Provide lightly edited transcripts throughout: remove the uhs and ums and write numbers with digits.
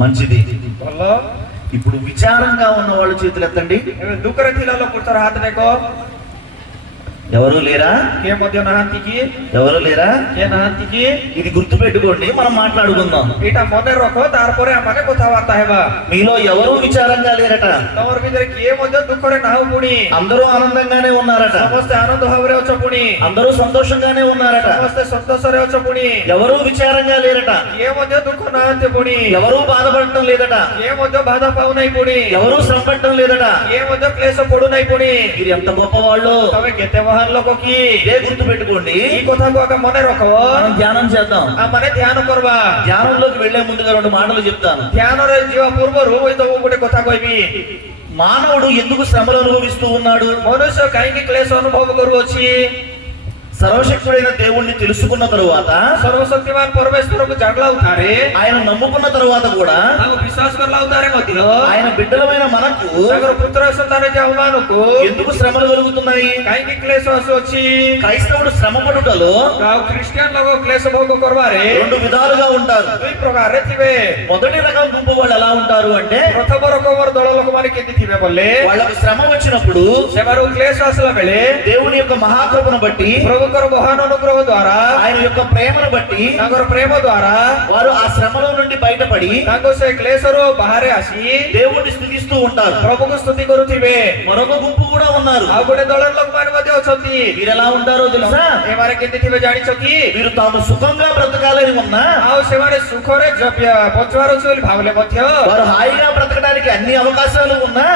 మంచిది. ఇప్పుడు విచారంగా ఉన్న వాళ్ళు చేతులు ఎత్తండి. ఎవరు లేరా? ఎవరు లేరా? ఇది గుర్తు పెట్టుకోండి, మనం మాట్లాడుకుందాం. మీలో ఎవరు విచారంగా లేరట, అందరూ ఆనందంగానే ఉన్నారట, అందరూ సంతోషంగానే ఉన్నారట, ఎవరు విచారంగా లేరట, ఎవరు బాధపడటం లేదట, ఎవరు శ్రమ పడటం లేదట. మీరు ఎంత గొప్ప వాళ్ళు గుర్తు పెట్టుకోండి. మనం ధ్యానం చేద్దాం. ధ్యానంలోకి వెళ్లే ముందుగా 2 మాటలు చెప్తాను. మానవుడు ఎందుకు శ్రమలు అనుభవిస్తూ ఉన్నాడు? మనుష్య కైకి క్లేశ అనుభవ వచ్చి సర్వశక్తుడైన దేవుణ్ణి తెలుసుకున్న తరువాత, సర్వశక్తివాన్ పరమేశ్వరుకు జగలవుతారే, ఆయన నమ్ముకున్న తరువాత కూడా ఆయన బిడ్డలమైన మనకు ఎందుకు శ్రమలు కలుగుతున్నాయి? వచ్చి క్రైస్తవుడు శ్రమ పడుటలో క్రిస్టియన్ క్లేశ భోగ 2 విధాలుగా ఉంటారు. మొదటి రకం గుంపు వాళ్ళు ఎలా ఉంటారు అంటే, వాళ్ళకు శ్రమ వచ్చినప్పుడు దేవుని యొక్క మహాకృపను బట్టి, మహానుగ్రహం ద్వారా, ఆయన యొక్క ప్రేమను బట్టి, ప్రేమ ద్వారా వారు ఆ శ్రమలో నుండి బయటపడి దేవుడిని స్తుతిస్తూ ఉంటారు. ప్రభుకు స్తుతి కొరుతివే. మరొక గుంపు కూడా ఉన్నారు. మీరు ఎలా ఉంటారో తెలుసా? మీరు తాము సుఖంగా బ్రతకాలని ఉన్నా, వారు హాయిగా బ్రతకడానికి అన్ని అవకాశాలు ఉన్నా,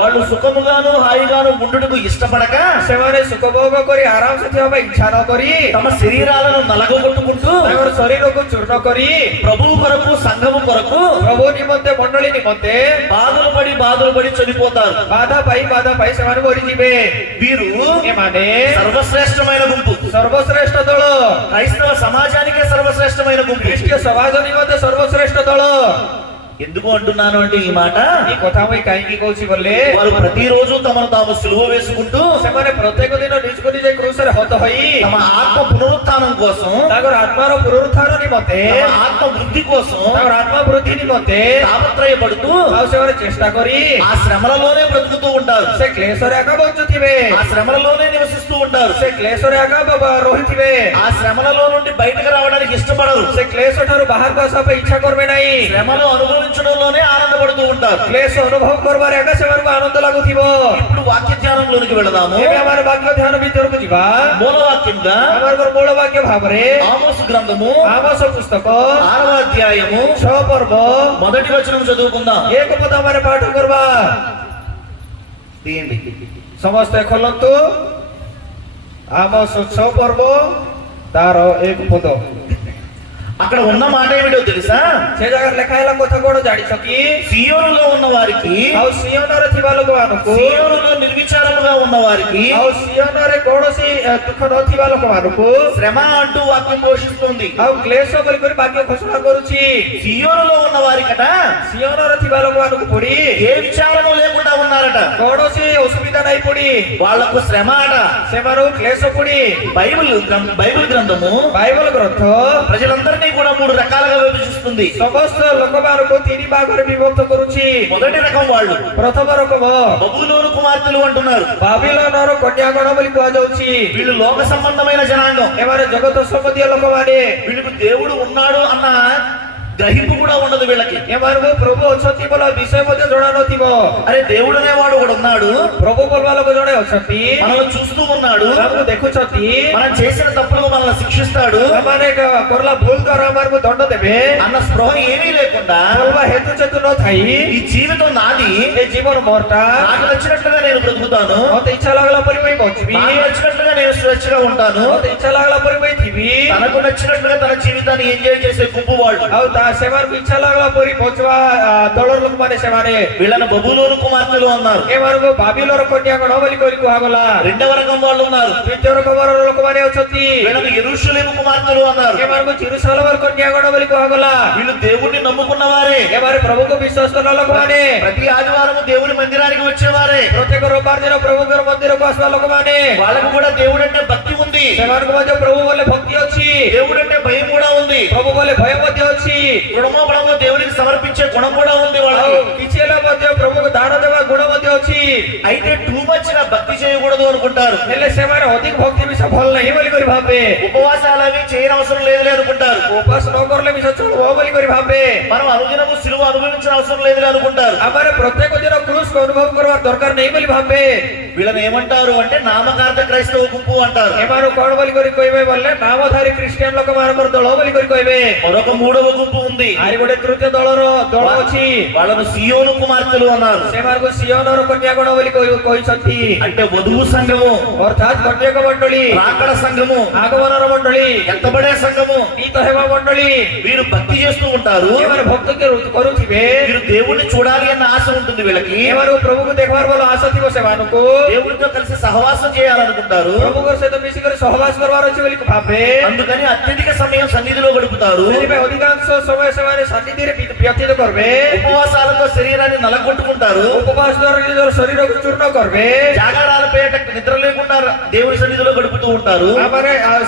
వాళ్ళు సుఖముగాను హాయిగాను ఉండుటకు ఇష్టపడక, సుఖభోగ కొరి ఆరామ ఇచ్చా కొరి తమ శరీరాలను నలగొట్టుకుంటూ, శరీరకు చూడ కొరి ప్రభువు కొరకు, సంఘము కొరకు, ప్రభు నిమంతే మండలి నిమంతే బాధలు పడి చనిపోతారు. బాధపై శవను కొరిజివే. వీరు ఏమనే సర్వశ్రేష్టమైన గుంపు, సర్వశ్రేష్ఠ దళ, క్రైస్తవ సమాజానికే సర్వశ్రేష్టమైన గుంపు, క్రిస్టియ సమాజ నిమంతే సర్వశ్రేష్ఠ దళ. ఎందుకు అంటున్నాను అంటే, ఈ మాట వారు ప్రతిరోజు తమను తాము సిలువ వేసుకుంటూ ప్రత్యేక దిన తమ ఆత్మ పునరుత్థానం కోసం, ఆత్మ వృద్ధి కోసం, ఆత్మ వృద్ధి నిమంతే తాపత్రయపడుతూ చేష్ట కొరి ఆ శ్రమలలోనే బ్రతుకుతూ ఉంటారు. ఆ శ్రమలలోనే నివసిస్తూ ఉంటారు. ఆ శ్రమలలో నుండి బయటకు రావడానికి ఇష్టపడరు. ఇచ్చా కొరమేనాయి శ్రమలు అనుభవించడంలోనే ఆనందపడుతూ ఉంటారు. క్లేశ అనుభవం కొరవారే ఆనంద లాగుతీవో. ఇప్పుడు వాక్య ధ్యానంలోనికి వెళదాము. మూలవాక్యంగా మూలవాక్య భావరే ఆమోస్ గ్రంథము, ఆమోస పుస్తకం 6వ అధ్యాయము 6వ పర్వ మొదటి వచనం చదువుకుందాం. ఏకపదమైన పాఠ కొరవా తీయండి. సమస్త ఖొలంతు ఆమోస్ 6వ పర్వ ତାର 1 ପଦ. అక్కడ ఉన్న మాట ఏమిటో తెలుసా? సియోనులో ఉన్న వారికి, సియోనులో నిర్విచారముగా ఉన్న వారికి శ్రమ అంటూ వాక్యం పోషిస్తుంది. సియోనులో ఉన్న వారికట ఏ విచారము లేకుండా ఉన్నారట. వాళ్లకు శ్రమ అట. బైబిల్ గ్రంథము, బైబిల్ గ్రంథం ప్రజలందరినీ కూడా 3 రకాలుగా విభజిస్తుంది. సమస్త లోకమానకు 3 భాగాలు విభక్త కరుచి. మొదటి రకం వాళ్ళు, ప్రథమ రకము బబులోను కుమార్తెలు అంటున్నారు. బాబిలోను కన్యాగణ బలి కుహాଯାଉଛି. వీళ్ళు లోక సంబంధమైన జనాంగం. ఎవరు జగత సంబంధీయ లోకమానే. వీళ్ళకు దేవుడు ఉన్నాడు అన్న గ్రహింపు కూడా ఉండదు వీళ్ళకి. ఏమను ప్రభు వచ్చి బల విషయ మధ్య జోడానోతివ. అరే దేవుడు అనేవాడు ఒకడు ఉన్నాడు, ప్రభు బలవాలకు జోడే వచ్చి మనల్ని చూస్తూ ఉన్నాడు, మనల్ని ଦେଖୁଛନ୍ତି, మనం చేసిన తప్పులకు మనల్ని శిక్షిస్తాడు, మనక కొరల భూల్ ద్వారా మనకు దండ దేవే అన్న స్పృహ ఏమీ లేకుండా హేతు చతుర్నో థాయి ఈ జీవితం నాది, ఈ జీవన మోర్ట నాకు నచ్చినట్లుగా నేను బ్రతుకుతాను, మోత ఇచ్చలాగల పరిమై పౌచివి, నాకు నచ్చినట్లుగా నేను స్వేచ్ఛగా ఉంటాను, మోత ఇచ్చలాగల పరిమై థివి. తనకు నచ్చినట్లుగా తన జీవితాన్ని ఎంజాయ్ చేసే గుంపు వాళ్ళు. వీళ్ళను బబులోను కుమార్తెలు అన్నారు. రెండవ రకం వాళ్ళు ఉన్నారు. వీళ్ళను యెరూషలేము కుమార్తెలు అన్నారు. వీళ్ళు దేవుడిని నమ్ముకున్న వారే, ప్రభుకు విశ్వాసం. ప్రతి ఆదివారం దేవుని మందిరానికి వచ్చేవారే, ప్రత్యేక రూపాయలు ప్రభు మందిరం వాళ్ళకు కూడా దేవుడు అంటే భక్తి ఉంది. ప్రభు వల్ల భక్తి వచ్చి దేవుడు అంటే భయం కూడా ఉంది. ప్రభు గుణమో బలమో దేవునికి సమర్పించే గుణం కూడా ఉంది వాళ్ళకి. କିଛି ହେଲା ମଧ୍ୟ ପ୍ରଭୁକୁ ଦାନ ଦେବା ଗୁଣ ମଧ୍ୟ ଅଛି। అయితే టూ మచ్ గా భక్తి చేయకూడదు అనుకుంటారు. ହେଲେ ସେମାନେ ଅଧିକ ଭକ୍ତି ବିଷୟ ଭଲ ନାହିଁ ବୋଲି କରି ଭାବେ। ఉపవాసాలు అవి చేయనవసరం లేదులే అనుకుంటారు. ଉପାସ ନ କରିଲେ ବିଷୟ ଚଳିବ ବୋଲି କରି ଭାବେ। మనం అనుదినము సిలువ అనుభవించిన అవసరం లేదులే అనుకుంటారు. ଆମର ପ୍ରତ୍ୟେକ ଦିନ କ୍ରୁସ୍ ଅନୁଭବ କରିବାର ଦରକାର ନାହିଁ ବୋଲି ଭାବେ। వీళ్ళని ఏమంటారు అంటే నామకార్థ క్రైస్తవ గుంపు అంటారు. ଏମାନଙ୍କୁ କଣ ବୋଲି କରି କହିବେ ବୋଲେ ନାମଧାରୀ ଖ୍ରୀଷ୍ଟିଆନ ଲୋକମାନଙ୍କର ଦଳ ବୋଲି କରି କହିବେ। మరొక మూడవ గుంపు ఉంది. ଆହୁରି ଗୋଟେ ତୃତୀୟ ଦଳ ଅଛି। వాళ్ళను సియోను కుమార్తెలు అన్నారు. ସେମାନଙ୍କୁ ସିయోନର କନ୍ୟାଗଣ ବୋଲି କହିଛନ୍ତି। అంటే వధువు సంఘము, ଅର୍ଥାତ୍ କନ୍ୟାକ ମଣ୍ଡଳୀ, రాకడ సంఘము, ఆగమనର ମଣ୍ଡଳୀ, ఎత్తబడే సంఘము. నీత ହେବା ମଣ୍ଡଳୀ। వీరు భక్తి చేస్తూ ఉంటారు. ଏମାନେ ଭକ୍ତି କରୁଥିବେ। వీరు దేవుణ్ణి చూడాలి అన్న ఆశ ఉంటుంది వీళ్ళకి. ଏମାନଙ୍କୁ ପ୍ରଭୁକୁ ଦେଖିବାର ଭଲ ଆଶା ଥିବ ସେମାନଙ୍କୁ। దేవుడితో కలిసి సహవాసం చేయాలనుకుంటారు. ପ୍ରଭୁଙ୍କ ସହିତ ମିଶିକରି ସହବାସ କରିବାର ଅଛି ବୋଲି ଭାବେ। అందుకని అత్యధిక సమయం సన్నిధిలో గడుపుతారు. ସେଥିପାଇଁ ଅଧିକାଂଶ ସମୟ ସେମାନେ ସନ୍ନିଧିରେ ବ୍ୟତୀତ କରିବେ। ఉపవాసాలతో శరీరాన్ని నలగొట్టుకుంటారు. ଉପବାସ ଦ୍ୱାରା ନିଜର ଶରୀରକୁ ଚୂର୍ଣ୍ଣ କରିବେ। జాగారాల పేట నిద్ర లేకుండా దేవుడి సన్నిధిలో గడుపుతూ ఉంటారు.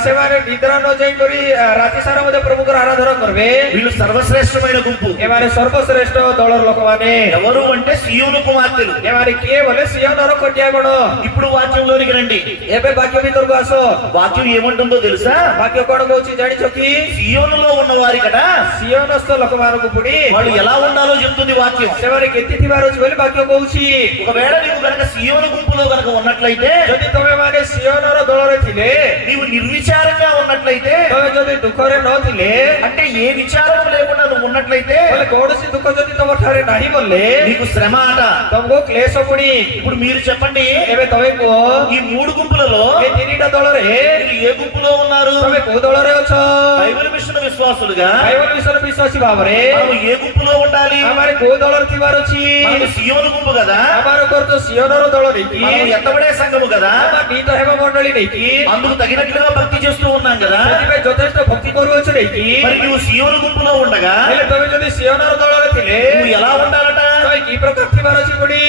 ସେମାନେ ନିଦ୍ରା ନ ଯାଇକରି ରାତି ସାରା ମଧ୍ୟ ପ୍ରଭୁଙ୍କର ଆରାଧନା କରିବେ। వీళ్ళు సర్వశ్రేష్టమైన గుంపు. ଏମାନେ ସର୍ବଶ୍ରେଷ୍ଠ ଦଳର ଲୋକମାନେ। ఎవరు అంటే సియోను కుమార్తెలు. ଏମାନେ କିଏ ବୋଲେ ସିయోନର କନ୍ୟାଗଣ। ఇప్పుడు వాక్యంలోనికి రండి. ଏବେ ବାକ୍ୟ ଭିତରକୁ ଆସ। వాక్యం ఏమంటుందో తెలుసా? ବାକ୍ୟ କଣ କହୁଛି ଜାଣିଛ କି? సియోనులో ఉన్న వారి కట ସିయోନସ୍ଥ ଲୋକମାନଙ୍କୁ ପୁଣି వాళ్ళు ఎలా ఉండాలో చెప్తుంది వాక్యం. ସେମାନେ କେତେ ଥିବାର ଅଛି ବୋଲି ବାକ୍ୟ କହୁଛି। ఒకవేళ నీవు కనుక సియోను గుంపులో కనుక ఉన్నట్లయితే, ଯଦି ତମେ ମାନେ ସିయోନର ଦଳରେ ଥିଲେ, నీవు నిర్విచారంగా ఉన్నట్లయితే, ତମେ ଯଦି ଦୁଃଖରେ ନଥିଲେ, అంటే ఏ విచారం లేకుండా నువ్వు ఉన్నట్లయితే, ବୋଲେ କୌଣସି ଦୁଃଖ ଯଦି ତମ ଠାରେ ନାହିଁ ବୋଲେ నీకు శ్రమ అట. ତମକୁ କ୍ଲେଶ ପୁଣି। ఇప్పుడు మీరు చెప్పండి, ଏବେ ତମେ କୁହ ఈ మూడు గుంపులలో ଏ ତିନିଟା ଦଳରେ మీరు ఏ గుంపులో ఉన్నారు? ତମେ କୋଉ ଦଳରେ ଅଛ? బైబిల్ మిషన్ విశ్వాసులుగా ବାଇବଲ ବିଷୟରେ ବିଶ୍ୱାସୀ ଭାବରେ మనం ఏ గుంపులో ఉండాలి? ଆମର କୋଉ ଦଳରେ ଥିବାର ଅଛି? మనకు సియోను గుంపు కదా, ଆମର ତ ସିయోନର ଦଳ ନେଇକି, మనం ఎత్తబడే సంఘము కదా, ଆମ ନୀତ ହେବା ମଣ୍ଡଳୀ ନେଇକି, అందుకు తగినట్లుగా భక్తి చేస్తూ ఉన్నాం కదా. ସେଥିପାଇଁ ଯଥେଷ୍ଟ ଭକ୍ତି କରୁଅଛୁ ନେଇକି। మరి నువ్వు సియోను గుంపులో ఉండగా ହେଲେ ତମେ ଯଦି ସିయోନର ଦଳରେ ଥିଲେ, నువ్వు ఎలా ఉండాలట? ତମେ କି ପ୍ରକାର ଥିବାର ଅଛି ପୁଣି?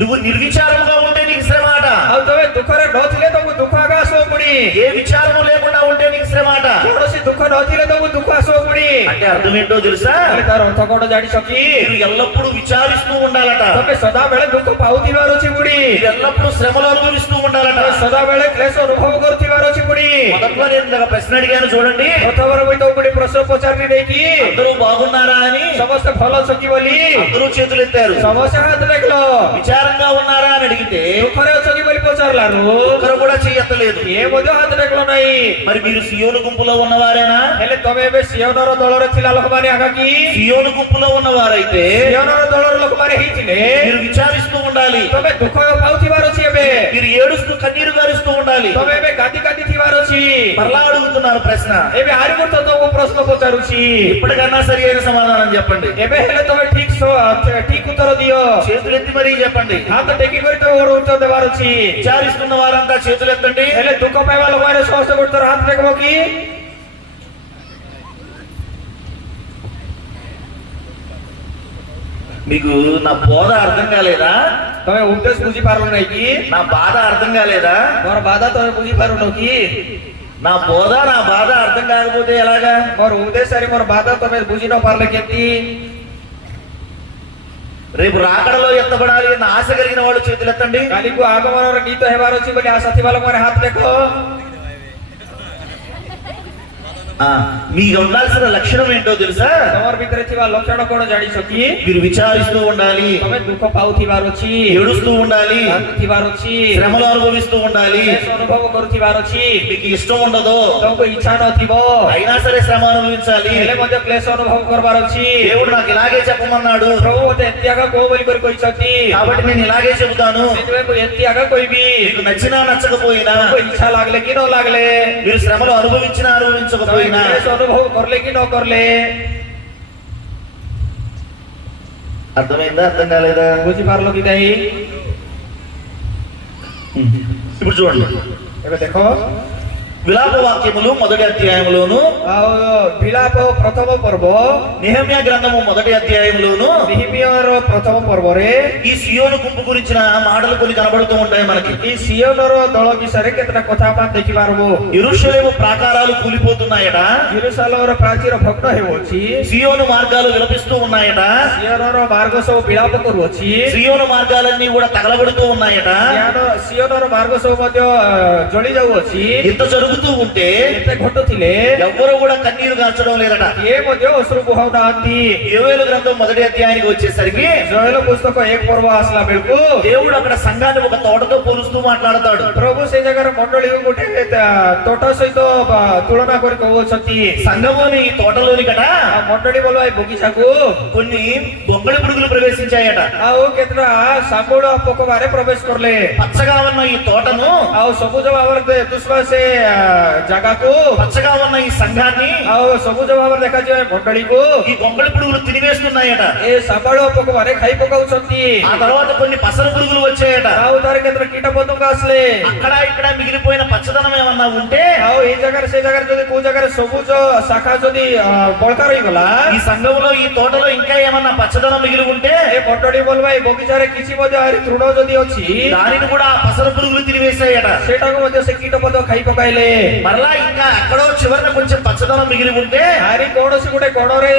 నువ్వు నిర్విచారంగా ఉంటే నీకు శ్రమ అట. ଆଉ ତମେ ଦୁଃଖରେ ନଥିଲେ ତମକୁ ଦୁଃଖ ଆଗ ଆସିବ ପୁଣି। ఏ విచారము లేకుండా ఉంటే నీకు శ్రమ అట. କୌଣସି ଦୁଃଖ ନଥିଲେ ତମକୁ ଦୁଃଖ ଆସିବ ପୁଣି। అంటే అర్థం ఏంటో తెలుసా? ହେଲେ ତାର ଅର୍ଥ କଣ ଜାଣିଛ କି? మీరు ఎల్లప్పుడూ విచారిస్తూ ఉండాలట. ତମେ ସଦାବେଳେ ଦୁଃଖ ପାଉଥିବାର ଅଛି ପୁଣି। మీరు ఎల్లప్పుడూ శ్రమలు అనుభవిస్తూ ఉండాలట. ତମେ ସଦାବେଳେ କ୍ଲେଶ ଅନୁଭବ କରୁଥିବାର ଅଛି ପୁଣି। మొదట్లో నేను ఇందాక ప్రశ్న అడిగాను చూడండి, ପ୍ରଥମର ମୁଇଁ ତମକୁ ଗୋଟେ ପ୍ରଶ୍ନ ପଚାରିଲି ନେଇକି, అందరూ బాగున్నారా అని. ସମସ୍ତେ ଭଲ ଅଛନ୍ତି ବୋଲି అందరూ చేతులు ఎత్తారు. ସମସ୍ତେ ହାତ ଦେଖିଲ। విచారంగా ఉన్నారా అని అడిగితే ଦୁଃଖରେ ଅଛନ୍ତି ବୋଲି ପଚାରିଲାରୁ ఒకరు కూడా చేయత్తలేదు. କିଏ ମଧ୍ୟ ହାତ ଦେଖିଲ ନାହିଁ। మరి మీరు సియోను గుంపులో ఉన్నవారేనా? ହେଲେ ତମେ ଏବେ ସିయోନର ଦଳରେ ଥିଲା ଲୋକମାନେ ଆଗାକି సియోను గుంపులో ఉన్నవారైతే ସିయోନର ଦଳର ଲୋକମାନେ ହେଇଥିଲେ, మీరు విచారిస్తూ ఉండాలి. ତମେ ଦୁଃଖ ପାଉଥିବାର ଅଛି। ଏବେ మీరు ఏడుస్తూ కన్నీరు గారుస్తూ ఉండాలి. ତମେ ଏବେ କାନ୍ଦି କାନ୍ଦି ଥିବାର ଅଛି। మరలా అడుగుతున్నారు ప్రశ్న, ଏବେ ଆହୁରି ଗୋଟେ ତମକୁ ପ୍ରଶ୍ନ పଚାରୁଛି। ఇప్పటికన్నా సరి అయిన సమాధానం చెప్పండి. ଏବେ ହେଲେ ତମେ ଠିକ ଉତ୍ତର ଦିଅ। చేతులు ఎత్తి మరీ చెప్పండి. ହାତ ଟେକି କରି ତମେ ଗୋଟେ ଉତ୍ତର ଦେବାର ଅଛି। విచారిస్తున్న వారంతా చేతులు ఎత్తండి. ହେଲେ ଦୁଃଖ ପାଇବା ଲୋକମାନେ ସମସ୍ତେ ଗୋଟେ ଥର ହାତ ଟେକିବ କି? మీకు నా బోధ అర్థం కాలేదా? ତମେ ଉଦ୍ଦେଶ୍ୟ ବୁଝିପାରୁନ ନାହିଁ କି? నా బాధ అర్థం కాలేదా? ମୋର ବାଧା ତମେ ବୁଝିପାରୁନ କି? నా బోధ నా బాధ అర్థం కాకపోతే ఎలాగా? ମୋର ଉଦ୍ଦେଶ୍ୟରେ ମୋର ବାଧା ତମେ ବୁଝି ନ ପାରିଲେ କେମିତି? రేపు రాకడలో ఎత్తబడాలి అన్న ఆశ కలిగిన వాళ్ళు చేతులు ఎత్తండి. କାଲିକୁ ଆଗମନର ଗୀତ ହେବାର ଅଛି ବୋଲି ଆଶା ଥିବା ଲୋକମାନେ ହାତ ଦେଖ। మీకు ఉండాల్సిన లక్షణం ఏంటో తెలుసా? ତମର ଭିତରେ ଥିବା ଲକ୍ଷଣ କଣ ଜାଣିଛ କି? మీరు విచారిస్తూ ఉండాలి, ତମେ ଦୁଃଖ ପାଉଥିବାର ଅଛି, ఏడుస్తూ ఉండాలి, ଥିବାର ଅଛି, శ్రమలు అనుభవిస్తూ ఉండాలి. ଅନୁଭବ କରୁଥିବାର ଅଛି। మీకు ఇష్టం ఉండదు, ତମକୁ ଇଚ୍ଛା ନଥିବ, అయినా సరే శ్రమ అనుభవించాలి. ହେଲେ ମଧ୍ୟ କ୍ଲେଶ ଅନୁଭବ କରିବାର ଅଛି। దేవుడు నాకు ఇలాగే చెప్పమన్నాడు, ପ୍ରଭୁ ମୋତେ ଏମିତି ଆଗ କୋ ବୋଲି କରି କହିଛନ୍ତି, కాబట్టి నేను ఇలాగే చెబుతాను. ସେଥିପାଇଁ ମୁଁ ଏମିତି ଆଗ କହିବି। మీకు నచ్చినా నచ్చకపోయినా, ତମକୁ ଇଚ୍ଛା ଲାଗଲେ କି ନ ଲାଗଲେ, మీరు శ్రమలు అనుభవించినా అనుభవించకపోయినా, କ୍ଲେଶ ଅନୁଭବ କରଲେ କି ନ କରଲେ, అర్థమైందా? అర్థం కాలేదా? ବୁଝିପାରିଲ କି ନାହିଁ? ఇప్పుడు చూడండి, ଏବେ ଦେଖ, విలాప వాక్యములు మొదటి అధ్యాయములోను, ଆଉ ବିଳାପ ପ୍ରଥମ ପର୍ବ, నెహెమ్యా గ్రంథము మొదటి అధ్యాయములోను ନିହିମିୟର ପ୍ରଥମ ପର୍ବରେ ఈ సియోను గుంపు గురించిన మాటలు కొన్ని కనబడుతూ ఉంటాయి మనకి. ఈ సియోନର ଦଳ ବିଷୟରେ କେତେଟା କଥା ଆମେ ଦେଖିପାରିବୁ। యెరూషలేము ప్రాకారాలు కూలిపోతున్నాయట, ଜେରୁସାଲେମର ପ୍ରାଚୀର ଭଗ୍ନ ହେଉଅଛି, సియోను మార్గాలు విలపిస్తూ ఉన్నాయట, ସିଓନର ମାର୍ଗ ସବୁ ବିଳାପ କରୁଅଛି, సియోను మార్గాలన్నీ కూడా తగలబడుతూ ఉన్నాయట. ସିଓନର ମାର୍ଗ ସବୁ ମଧ୍ୟ ଜଳି ଯାଉଅଛି। ఇంత జరుగుతూ ఉంటే ଏତେ ଘଟୁଥିଲେ ఎవ్వరూ కూడా కన్నీరు గార్చడం లేదట. କିଏ ମଧ୍ୟ ଅଶ୍ରୁ ବୁହାଉନାହାନ୍ତି। యోవేలు గ్రంథం మొదటి అధ్యాయానికి వచ్చేసరికి ଜୟେଲ ପୁସ୍ତକ 1 ପର୍ବ ଆସିଲା ବେଳକୁ దేవుడు అక్కడ సంఘాన్ని ఒక తోటతో పోలుస్తూ మాట్లాడతాడు. ପ୍ରଭୁ ସେ ଜାଗାରେ ମଣ୍ଡଳୀକୁ ଗୋଟେ ତୋଟ ସହିତ ତୁଳନା କରି କହୁଅଛନ୍ତି। సంఘముని ఈ తోటలోనికట ଆଉ ମଣ୍ଡଳୀ ବୋଲ ଏ ବଗିଚାକୁ కొన్ని గొంగళి పురుగులు ప్రవేశించాయట. ଆଉ କେତେଟା ଶାଗୁଣ ପୋକମାନେ ପ୍ରବେଶ କଲେ। పచ్చగా ఉన్న ఈ తోటను, ଆଉ ସବୁଜ ଭାବରେ ଦୁଷ୍ମା ସେ ଜାଗାକୁ, పచ్చగా ఉన్న ఈ సంఘాన్ని ଆଉ ସବୁଜ ଭାବରେ ଦେଖାଯିବ ଏ ମଣ୍ଡଳୀକୁ ఈ గొంగళి పురుగులు తినివేస్తున్నాయట. ଏ ଶାଗୁଣ ପୋକମାନେ ଖାଇ ପକାଉଛନ୍ତି। ఆ తర్వాత కొన్ని పసర పురుగులు వచ్చాయట. ଆଉ ତାର କେତେଟା କୀଟ ପତଙ୍ଗ ଆସିଲେ। అక్కడ ఇక్కడ మిగిలిపోయిన పచ్చదనం ఏమన్నా ఉంటే ଆଉ ଏଇ ଜାଗାରେ ସେ ଜାଗାରେ ଯଦି କୋଉ ଜାଗାରେ ସବୁଜ ଶାଖା ଯଦି ବଳକା ରହିଗଲା, ఈ సంఘంలో ఈ తోటలో ఇంకా ఏమన్నా పచ్చదనం మిగిలి ఉంటే ଏ ମଣ୍ଡଳୀ ବୋଲବା ଏ ବଗିଚାରେ କିଛି ମଧ୍ୟ ଆହୁରି ତୃଣ ଯଦି ଅଛି, దానిని కూడా ఆ పసర పురుగులు తినివేశాయట. ସେଇଟାକୁ ମଧ୍ୟ ସେ କୀଟ ପତଙ୍ଗ ଖାଇ ପକାଇଲେ। మరలా ఇంకా ఎక్కడో చివరిన కొంచెం పచ్చదనం మిగిలి ఉంటే ଆହୁରି କୌଣସି ଗୋଟେ କଣରେ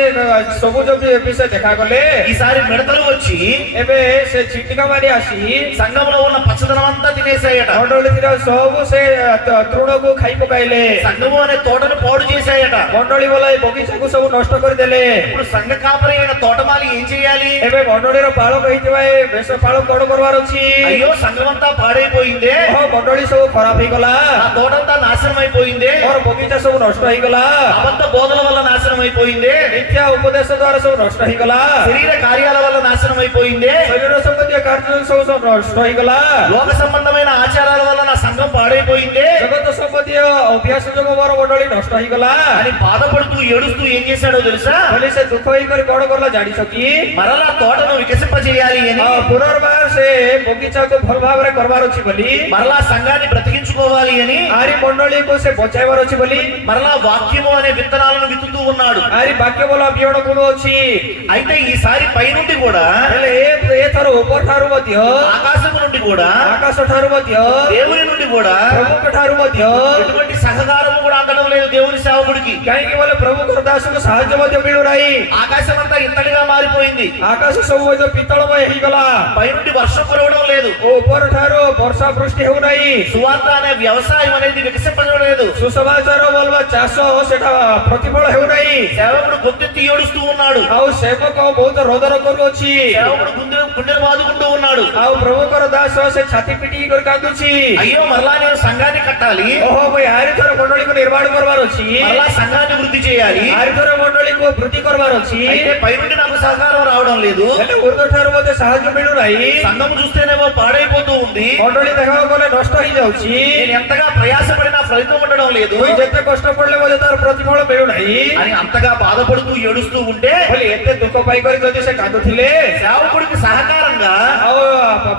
ସବୁଜ ବିଷୟ ଦେଖାଗଲେ, ఈసారి మిడతలు వచ్చి ଏବେ ସେ ଛିଟିକା ମାରି ଆସି సంఘంలో ఉన్న పచ్చదనం అంతా తినేసాయట. ମଣ୍ଡଳୀର ସବୁ ସେ ତୃଣକୁ ଖାଇ ପକାଇଲେ। సంఘము అనే తోటను పాడు చేశాయట. ମଣ୍ଡଳୀ ବୋଲ ଏ ବଗିଚାକୁ ସବୁ ନଷ୍ଟ କରିଦେଲେ। ఇప్పుడు సంఘ కాపరి అయిన తోటమాలి ఏం చేయాలి? ଏବେ ମଣ୍ଡଳୀର ପାଳକ ହେଇଥିବା ଏ ବେଶ ପାଳକ କଣ କରିବାର ଅଛି? అయ్యో సంఘమంతా పాడైపోయిందే, ମଣ୍ଡଳୀ ସବୁ ଖରାପ ହେଇଗଲା, ఆ తోటంతా నాశనం అయిపోయిందే, ମୋର ବଗିଚା ସବୁ ନଷ୍ଟ ହେଇଗଲା, అబద్ధ బోధల వల్ల నాశనం అయిపోయిందే, ମିଥ୍ୟା ଉପଦେଶ ଦ୍ୱାରା ସବୁ ନଷ୍ଟ ହେଇଗଲା, శరీర కార్యాల వల్ల నాశనం అయిపోయిందే, ଶରୀର ସମ୍ବନ୍ଧୀୟ କାର୍ଯ୍ୟ ସବୁ ନଷ୍ଟ ହେଇଗଲା, లోక సంబంధమైన ఆచారాల వల్ల నా సంఘం పాడైపోయిందే ଜଗତ ସମ୍ବନ୍ଧୀୟ ଅଭ୍ୟାସ ଯୋଗୁଁ ମୋର ମଣ୍ଡଳୀ ନଷ୍ଟ ହେଇଗଲା అని బాధపడుతూ ఏడుస్తూ ఏం చేశాడో తెలుసా? ବୋଲି ସେ ଦୁଃଖ ହେଇକରି କଣ କରଲା ଜାଣିଛ କି? మరలా తోటను వికసింపజేయాలి అని, ପୁନର୍ବାର ସେ ବଗିଚାକୁ ଭଲ ଭାବରେ କରବାର ଅଛି ବୋଲି, మరలా సంఘాన్ని బ్రతికించుకోవాలి అని, ଆରି ମଣ୍ଡଳୀକୁ ସେ ବଚାଇବାର ଅଛି ବୋଲି, మరలా వాక్యము అనే విత్తనాలను విత్తుతూ ఉన్నాడు. ଆରି ବାକ୍ୟ ବୋଲ ବିହଣ ଗୁଣ ଅଛି। అయితే ఈసారి పైనుండి కూడా, ହେଲେ ଏଥର ଉପର ଠାରୁ ମଧ୍ୟ, ఆకాశము నుండి కూడా, ଆକାଶ ଠାରୁ ମଧ୍ୟ, దేవుని నుండి కూడా ପ୍ରଭୁଙ୍କ ଠାରୁ ମଧ୍ୟ ఎటువంటి సహకారము కూడా అందడం లేదు దేవుని సేవకుడికి. କାହିଁକି ବୋଲେ ପ୍ରଭୁଙ୍କର ଦାସକୁ ସାହାଯ୍ୟ ମଧ୍ୟ ମିଳୁନାହିଁ। ఆకాశం అంతా ఇత్తడిగా మారిపోయింది, ଆକାଶ ସବୁ ମଧ୍ୟ ପିତ୍ତଳମୟ ହେଇଗଲା, పైనుండి వర్షం కురవడం లేదు, ଉପର ଠାରୁ ବର୍ଷା ବୃଷ୍ଟି ହେଉନାହିଁ, సువార్త అనే వ్యవసాయం అనేది వికసింపలేదు, ସୁସମାଚାର ବୋଲବା ଚାଷ ସେଟା ପ୍ରତିଫଳ ହେଉନାହିଁ। సేవకుడు గొంతెత్తి ఏడుస్తూ ఉన్నాడు, ଆଉ ସେବକ ବହୁତ ରୋଦନ କରୁଅଛି, సేవకుడు గుండెలు బాదుకుంటూ ఉన్నాడు. ଆଉ ପ୍ରଭୁଙ୍କର ଦାସ ସେ ଛାତି ପିଟିକି କରି କାନ୍ଦୁଛି। అయ్యో మరలా నేను సంఘాన్ని కట్టాలి, ଓହୋ ମୁଁ ଆରି ଥର ମଣ୍ଡଳୀକୁ ନିର୍ମାଣ କରବାର ଅଛି, మరలా సంఘాన్ని వృద్ధి చేయాలి, ଆରି ଥର ମଣ୍ଡଳୀକୁ ବୃଦ୍ଧି କରବାର ଅଛି, అయితే పైనుండి నాకు సహకారం రావడం లేదు, ହେଲେ ଉର୍ଦ୍ଧ ଠାରୁ ମଧ୍ୟ ସାହାଯ୍ୟ ମିଳୁନାହିଁ। సంఘం చూస్తేనేమో పాడైపోతూ ఉంది, ମଣ୍ଡଳୀ ଦେଖିବାକୁ ଗଲେ ନଷ୍ଟ ହେଇଯାଉଛି, నేను ఎంతగా ప్రయాసపడినా ఫలితం ఉండడం లేదు ମୁଁ ଯେତେ କଷ୍ଟ ପଡିଲେ ମଧ୍ୟ ତାର ପ୍ରତିଫଳ ମିଳୁନାହିଁ అని అంతగా బాధపడుతూ ఏడుస్తూ ఉంటే, ବୋଲି ଏତେ ଦୁଃଖ ପାଇକରି ଯଦି ସେ କାନ୍ଦୁଥିଲେ, సేవకుడికి సహకారంగా ଆଉ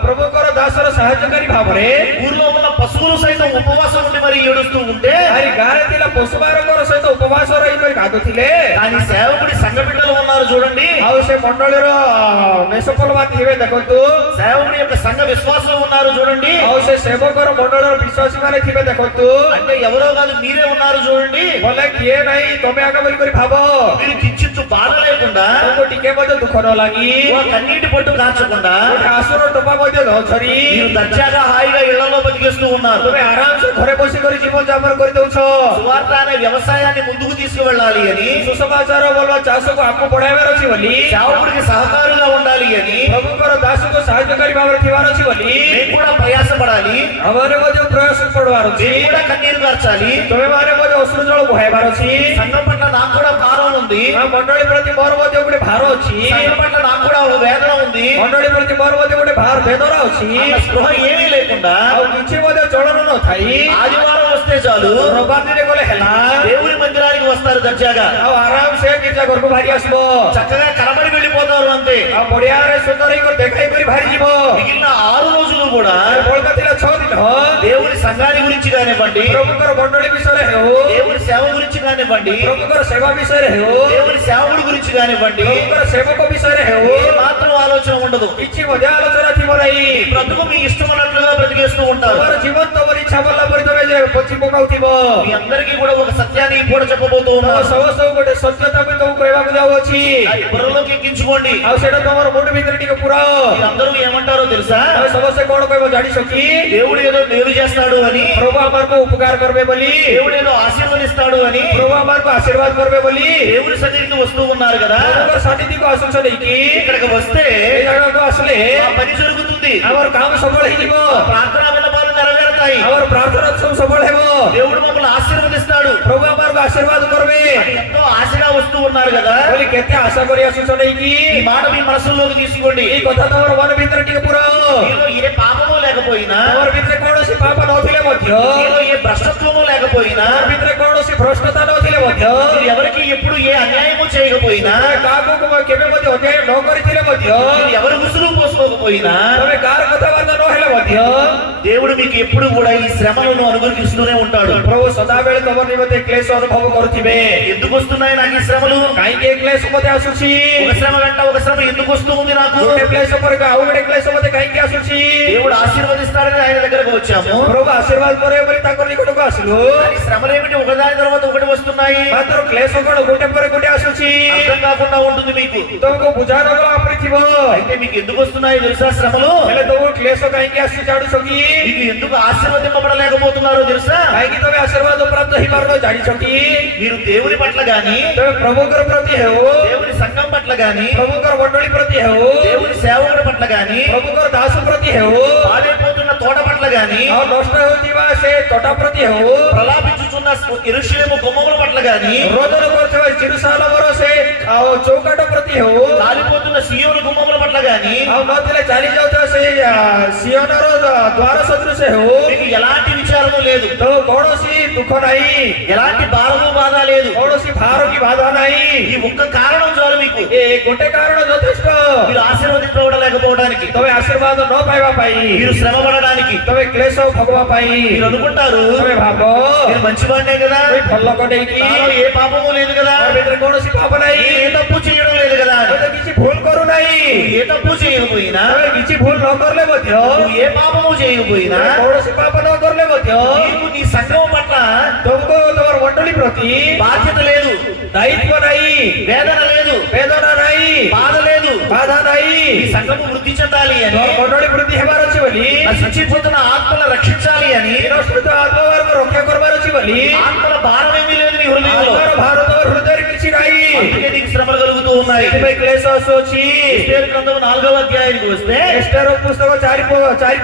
ପ୍ରଭୁଙ୍କର ଦାସର ସାହାଯ୍ୟକାରୀ ଭାବରେ ఊర్లో ఉన్న పశువులు సైతం ఉపవాసం ఉండి మరి ఏడుస్తూ ఉంటే, ଆରି ଗାଁରେ ଥିଲା ପଶୁମାନଙ୍କର ସହିତ ଉପବାସ ରହିକରି କାନ୍ଦୁଥିଲେ, కానీ సేవకుడి సంఘ బిడ్డలు ఉన్నారు చూడండి, ଆଉ ସେ ମଣ୍ଡଳୀର ମେଷପଲମା ଥିବେ ଦେଖନ୍ତୁ, సేవకుడి యొక్క సంఘ విశ్వాసులు ఉన్నారు చూడండి, ଆଉ ସେ ସେବକର ମଣ୍ଡଳର ବିଶ୍ୱାସୀ ମାନେ ଥିବେ ଦେଖନ୍ତୁ, అంటే ఎవరో కాదు మీరే ఉన్నారు చూడండి. ବୋଲେ କିଏ ନାହିଁ ତମେ ଆଗ ବୋଲିକରି ଭାବ, మీరు కించిత్తు బాధ లేకుండా, ତମକୁ ଟିକେ ମଧ୍ୟ ଦୁଃଖ ନ ଲାଗି, ఓ కన్నీటి పట్టు కాచకుండా, ଗୋଟେ ଆସୁର ଟୋପା ମଧ୍ୟ ନ ଛରି, మీరు దర్జాగా హాయిగా ఇళ్లలో బతికేస్తూ ఉన్నారు. ତମେ ଆରାମସେ ଘରେ ବସିକରି ଜୀବନ ଯାପନ କରିଦଉଛ। సువార్త అనే వ్యవసాయాన్ని ముందుకు తీసుకువెళ్ళాలి అని, ସୁସମାଚାର ବୋଲବା ଚାଷକୁ ଆଗକୁ ବଢାଇବାର ଅଛି ବୋଲି, సేవకుడికి సహకారుగా ఉండాలి అని, ପ୍ରଭୁଙ୍କର ଦାସକୁ ସାହାଯ୍ୟକାରୀ ଭାବରେ ଥିବାର ଅଛି ବୋଲି, మేము కూడా ప్రయాసపడాలి, ଆମମାନେ ମଧ୍ୟ ପ୍ରୟାସ ପଡବାର ଅଛି, మేము కూడా కన్నీరు కార్చాలి. ତମେ ମାନେ ମଧ୍ୟ ଅଶ୍ରୁ ଜଳ ବୁହାଇବାର ଅଛି। సంఘం పట్ల నాకు కూడా భారం ఉంది, ఆ ମଣ୍ଡଳୀ ପ୍ରତି ମୋର ମଧ୍ୟ ଗୋଟେ ଭାର ଅଛି, సంఘం పట్ల నాకు కూడా ఒక వేదన ఉంది, ମଣ୍ଡଳୀ ପ୍ରତି ମୋର ମଧ୍ୟ ଗୋଟେ ଭାର ବେଦନା ଅଛି, అన్న స్పృహ ఏమీ లేకుండా ଆଉ କିଛି ମଧ୍ୟ ଚଳନ ନଥାଇ ఆదివారం వస్తే చాలు ରବିବାର ଦିନ ଗଲେ ହେଲା, దేవుని మందిరానికి వస్తారు దర్జాగా ଆଉ ଆରାମ ସେ ଗୀର୍ଜା ଘରକୁ ବାହାରି ଆସିବ చక్కగా కనబడి వెళ్ళిపోతారు అంతే ଆଉ ବଢିଆରେ ସୁନ୍ଦର ହେଇକି ଦେଖାଇ କରି ବାହାରି ଯିବ మిగిలిన 6 రోజులు కూడా ବଳକା ଥିଲା 6 ଦିନ దేవుని సంఘాన్ని గురించి కానివ్వండి ପ୍ରଭୁଙ୍କର ମଣ୍ଡଳୀ ବିଷୟରେ ହେଉ దేవుని సేవ గురించి కానివ్వండి ପ୍ରଭୁଙ୍କର ସେବା ବିଷୟରେ ହେଉ దేవుని సేవకుడి గురించి కానివ్వండి ପ୍ରଭୁଙ୍କର ସେବକ ବିଷୟରେ ହେଉ ఏ మాత్రం ఆలోచన ఉండదు କିଛି ମଧ୍ୟ ଆଲୋଚନା ଥିବ ନାହିଁ బ్రతుకు మీ ఇష్టం అన్నట్లుగా బ్రతికేస్తూ ఉంటారు ତମର ଜୀବନ ତମର ଇଚ୍ଛା ବଲା ପରି ତମେ ଯେ ପଚି ପକାଉଥିବ మీ అందరికీ కూడా ఒక సత్యాన్ని ఇప్పుడు చెప్పబోతూ ତମ ఉన్నారు ସମସ୍ତଙ୍କୁ ଗୋଟେ ସତ୍ୟତା ବି ତମକୁ କହିବାକୁ ଯାଉଅଛି అది బుర్రలోకి ఎక్కించుకోండి ଆଉ ସେଇଟା ତମର ମୁଣ୍ଡ ଭିତରେ ଟିକେ ପୁରାଅ అందరూ ఏమంటారో తెలుసా ତମେ ସମସ୍ତେ କଣ କହିବ ଜାଣିଛ କି దేవుడు ఏదో మేలు చేస్తాడు అని ପ୍ରଭୁ ଆମକୁ ଉପକାର କରିବେ ବୋଲି దేవుడు ఏదో ఆశీర్వదిస్తాడు అని ପ୍ରଭు ଆମକୁ ଆଶୀର୍ବାଦ କରିବେ ବୋଲି దేవుడి సన్నిధికి వస్తూ ఉన్నారు కదా ପ୍ରଭୁଙ୍କର ସାନ୍ନିଧ୍ୟକୁ ଆସୁଛନ୍ତି କି ఇక్కడికి వస్తే ଏ ଜାଗାକୁ ଆସିଲେ ఆ పని జరుగుతుంది ଆମର କାମ ସଫଳ ହେଇଯିବ ప్రార్థనా విన్నపాలు నెరవేరుతాయి ଆମର ପ୍ରାର୍ଥନା ସବୁ ସଫଳ ହେବ దేవుడు మమ్మల్ని ఆశీర్వదిస్తాడు ପ୍ରଭୁ ଆମକୁ ଆଶୀର୍ବାଦ କରିବେ అని ఎంతో ఆశగా వస్తూ ఉన్నారు కదా ବୋଲି କେତେ ଆଶା କରି ଆସୁଛନ୍ତି କି ఈ మాట మీ మనసులోకి తీసుకోండి ଏଇ କଥା ତମର ମନ ଭିତରେ ଟିକେ ପୁରାଅ మీలో ఏ పాపము లేకపోయినా ତମର ଭିତରେ କୌଣସି ପାପ ନଥିଲେ ମଧ୍ୟ మీలో ఏ భ్రష్టత్వము లేకపోయినా ତମର ଭିତରେ କୌଣସି ଭ୍ରଷ୍ଟତା ନଥିଲେ ମଧ୍ୟ మీరు ఎవరికి ఎప్పుడు ఏ అన్యాయము చేయకపోయినా ତମେ କାହାକୁ କେବେ ମଧ୍ୟ ଅନ୍ୟାୟ ନ କରିଥିଲେ ମଧ୍ୟ మీరు ఎవరి ఉసురు పోసుకోకపోయినా ତମେ କାହାର କଥାବାର୍ତ୍ତା ନ ହେଲେ ମଧ୍ୟ దేవుడు మీకు ఎప్పుడు కూడా ఈ శ్రమలను అనుగ్రహిస్తూనే ఉంటాడు ପ୍ରଭୁ ସଦାବେଳେ ତମ ନିମନ୍ତେ କ୍ଲେଶ ଅନୁଭବ କରୁଥିବେ ఎందుకు వస్తున్నాయి నాకు ఈ శ్రమలు କାହିଁକି ଏ କ୍ଲେଶ ମୋତେ ଆସୁଛି ఒక శ్రమ వెంట ఒక శ్రమ ఎందుకు వస్తూ ఉంది నాకు ଗୋଟେ କ୍ଲେଶ ପରେ ଆଉ ଗୋଟେ କ୍ଲେଶ ମୋତେ କାହିଁକି ଆସୁଛି దేవుడు ఆశీర్వదిస్తాడని ఆయన దగ్గరకు వచ్చాము ପ୍ରଭୁ ଆଶୀର୍ବାଦ କରିବେ ବୋଲି ତାଙ୍କ ନିକଟକୁ ଆସିଲୁ కానీ శ్రమలు ఏమిటి ఒకదాని తర్వాత ఒకటి వస్తున్నాయి ମାତ୍ର କ୍ଲେଶ କଣ ଗୋଟେ ପରେ ଗୋଟେ ଆସୁଛି అర్థం కాకుండా ఉంటుంది మీకు ତମକୁ ବୁଝା ନ ଆପରି ଥିବ అయితే మీకు ఎందుకు వస్తున్నాయి తెలుసా శ్రమలు ହେଲେ ତମକୁ କ୍ଲେଶ କାହିଁକି ଆସୁଛି ଜାଣୁଛ କି మీకు ఎందుకు ఆశీర్వదింపబడలేకపోతున్నారో తెలుసా କାହିଁକି ତମେ ଆଶୀର୍ବାଦ ପ୍ରାପ୍ତ ହେଇପାରୁନ ଜାଣିଛ କି మీరు దేవుని పట్ల గాని ତମେ ପ୍ରଭୁଙ୍କର ପ୍ରତି ହେଉ దేవుని సంఘం పట్ల గాని ପ୍ରଭୁଙ୍କର ମଣ୍ଡଳୀ ପ୍ରତି ହେଉ దేవుని సేవకుడి పట్ల గాని ପ୍ରଭୁଙ୍କର ଦାସ ପ୍ରତି ହେଉ పాడైపోతున్న తోట పట్ల గాని ଆଉ ନଷ୍ଟ ହେଉଥିବା ସେ ତୋଟା ପ୍ରତି ହେଉ ప్రలాపించుచున్న యెరూషలేము గుమ్మముల పట్ల గాని ରୋଦନ କରୁଥିବା ଜେରୁସାଲେମର ସେ ଆଉ ଚୌକାଟ ପ୍ରତି ହେଉ కాలిపోతున్న సియోను గుమ్మముల పట్ల గాని ଆଉ ନଥିଲେ ଚାଲି ଯାଉଥିବା ସେ ସିଅନର ଦ୍ୱାର ସଦୃଶ ହେଉ మీకు ఎలాంటి విచారము లేదు ତ କୌଣସି ଦୁଃଖ ନାହିଁ ఎలాంటి భారము బాధ లేదు କୌଣସି ଭାର କି ବାଧା ନାହିଁ ఈ ఒక్క కారణం చాలు మీకు ଏ ଗୋଟେ କାରଣ ଯଥେଷ୍ଟ మీరు ఆశీర్వదింపబడలేకపోవడానికి ତମେ ଆଶୀର୍ବାଦ ନ ପାଇବା ପାଇଁ మీరు శ్రమ పడడానికి ତମେ କ୍ଲେଶ ଭୋଗବା ପାଇଁ మీరు అనుకుంటారు ତମେ ଭାବ నేను మంచివాడినే కదా ତମେ ଭଲ ଲୋକ ନେଇକି నాలో ఏ పాపము లేదు కదా ତା ଭିତରେ କୌଣସି ପାପ ନାହିଁ నేను ఏ తప్పు చేయడం లేదు కదా ତମେ ତ କିଛି ଭୁଲ କରୁନାହିଁ నువ్వు ఏ తప్పు చేయకపోయినా ତମେ କିଛି ଭୁଲ ନ କରିଲେ ମଧ୍ୟ నువ్వు ఏ పాపము చేయకపోయినా ତମେ କୌଣସି ପାପ ନ କରିଲେ ମଧ୍ୟ నీకు నీ సంఘం పట్ల ତମକୁ ତମର ମଣ୍ଡଳୀ ପ୍ରତି బాధ్యత లేదు ଦାୟିତ୍ୱ ନାହିଁ వేదన లేదు ବେଦନା ନାହିଁ బాధ లేదు ବାଧା ନାହିଁ ఈ సంఘము వృద్ధి చెందాలి అని ତମ ମଣ୍ଡଳୀ ବୃଦ୍ଧି ହେବାର ଅଛି ବୋଲି నశించిపోతున్న ఆత్మలను రక్షించాలి అని ବିନଷ୍ଟ ଆତ୍ମମାନଙ୍କୁ ରକ୍ଷା କରିବାର ଅଛି ବୋଲି ఆత్మల భారం ఏమీ లేదు నీ హృదయంలో ଆତ୍ମାର ଭାର ତମର ହୃଦୟରେ କିଛି ନାହିଁ అందుకే నీకు శ్రమలు కలుగుతూ ఉన్నాయి ସେଥିପାଇଁ କ୍ଲେଶ ଆସୁଅଛି ఎస్తేరు గ్రంథం 4వ అధ్యాయానికి వస్తే ଏଷ୍ଟର ପୁସ୍ତକ ଚାରି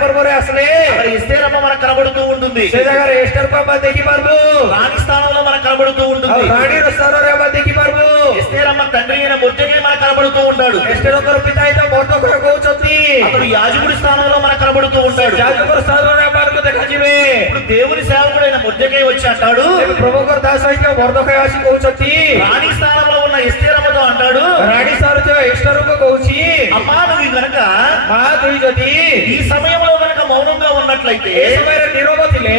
ପର୍ବରେ ଆସିଲେ మరి ఎస్తేరు అమ్మ మనకు కనబడుతూ ఉంటుంది ସେ ଜାଗାରେ ଏଷ୍ଟରକୁ ଆମେ ଦେଖିପାରିବୁ రాణి స్థానంలో మనకు కనబడుతూ ଆଉ ఉంటుంది ରାଣୀର ସ୍ଥାନରେ ଆମେ ଦେଖିପାରିବୁ ఎస్తేరు అమ్మ తండ్రి అయిన మొర్దెకై మనకు కనబడుతూ ఉంటాడు ଏଷ୍ଟରଙ୍କର ପିତା ହିତ ମର୍ଦ୍ଦୋଖୟ କହୁଛନ୍ତି అతడు యాజకుడి స్థానంలో మనకు కనబడుతూ ఉంటాడు ଯାଜକର ସ୍ଥାନରେ ଆମମାନଙ୍କୁ ଦେଖାଯିବେ ఇప్పుడు దేవుని సేవకుడైన మొర్దెకై వచ్చి అంటాడు ଏବେ ପ୍ରଭୁଙ୍କର ଦାସ ସହିତ ମର୍ଦ୍ଦୋଖୟ ଆସି କହୁଛନ୍ତି రాణి స్థానంలో ఉన్న ఎస్తేరమ్మతో అంటాడు ରାଣୀ ସ୍ଥାନରେ ଥିବା ଏଷ୍ଟରକୁ କହୁଛି అమ్మా నువ్వు గనక ମା ତୁଇ ଯଦି ఈ సమయంలో గనక మౌనంగా ఉన్నట్లయితే ଏ ସମୟରେ ନିରବ ଥିଲେ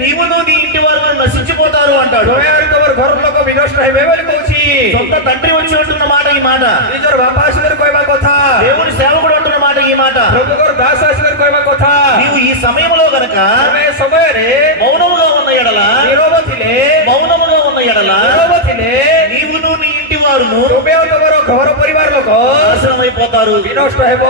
నీవును నీ ఇంటి వారు నశించిపోతారు అంటాడు ତମେ ଆଉ ତମର ଘର ଲୋକ ବିନଷ୍ଟ ହେବେ ବୋଲି କହୁଛି సొంత తండ్రి వచ్చి అంటున్న మాట ఈ మాట ନିଜର ବାପା ଆସିକରି କହିବା କଥା దేవుని సేవకుడు అంటున్న మాట ఈ మాట ପ୍ରଭୁଙ୍କର ଦାସ ଆସିକରି କହିବା କଥା నీవు ఈ సమయంలో గనక ତମେ ଏ ସମୟରେ మౌనముగా ఉన్న ఎడల ନିରବ ଥିଲେ మౌనముగా ఉన్న ఎడల ନିରବ ଥିଲେ నీవును నీ ఇంటి వారును ତୁମେ ଆଉ ତମର ଘର ପରିବାର ଲୋକ నాశనం అయిపోతారు ବିନଷ୍ଟ ହେବ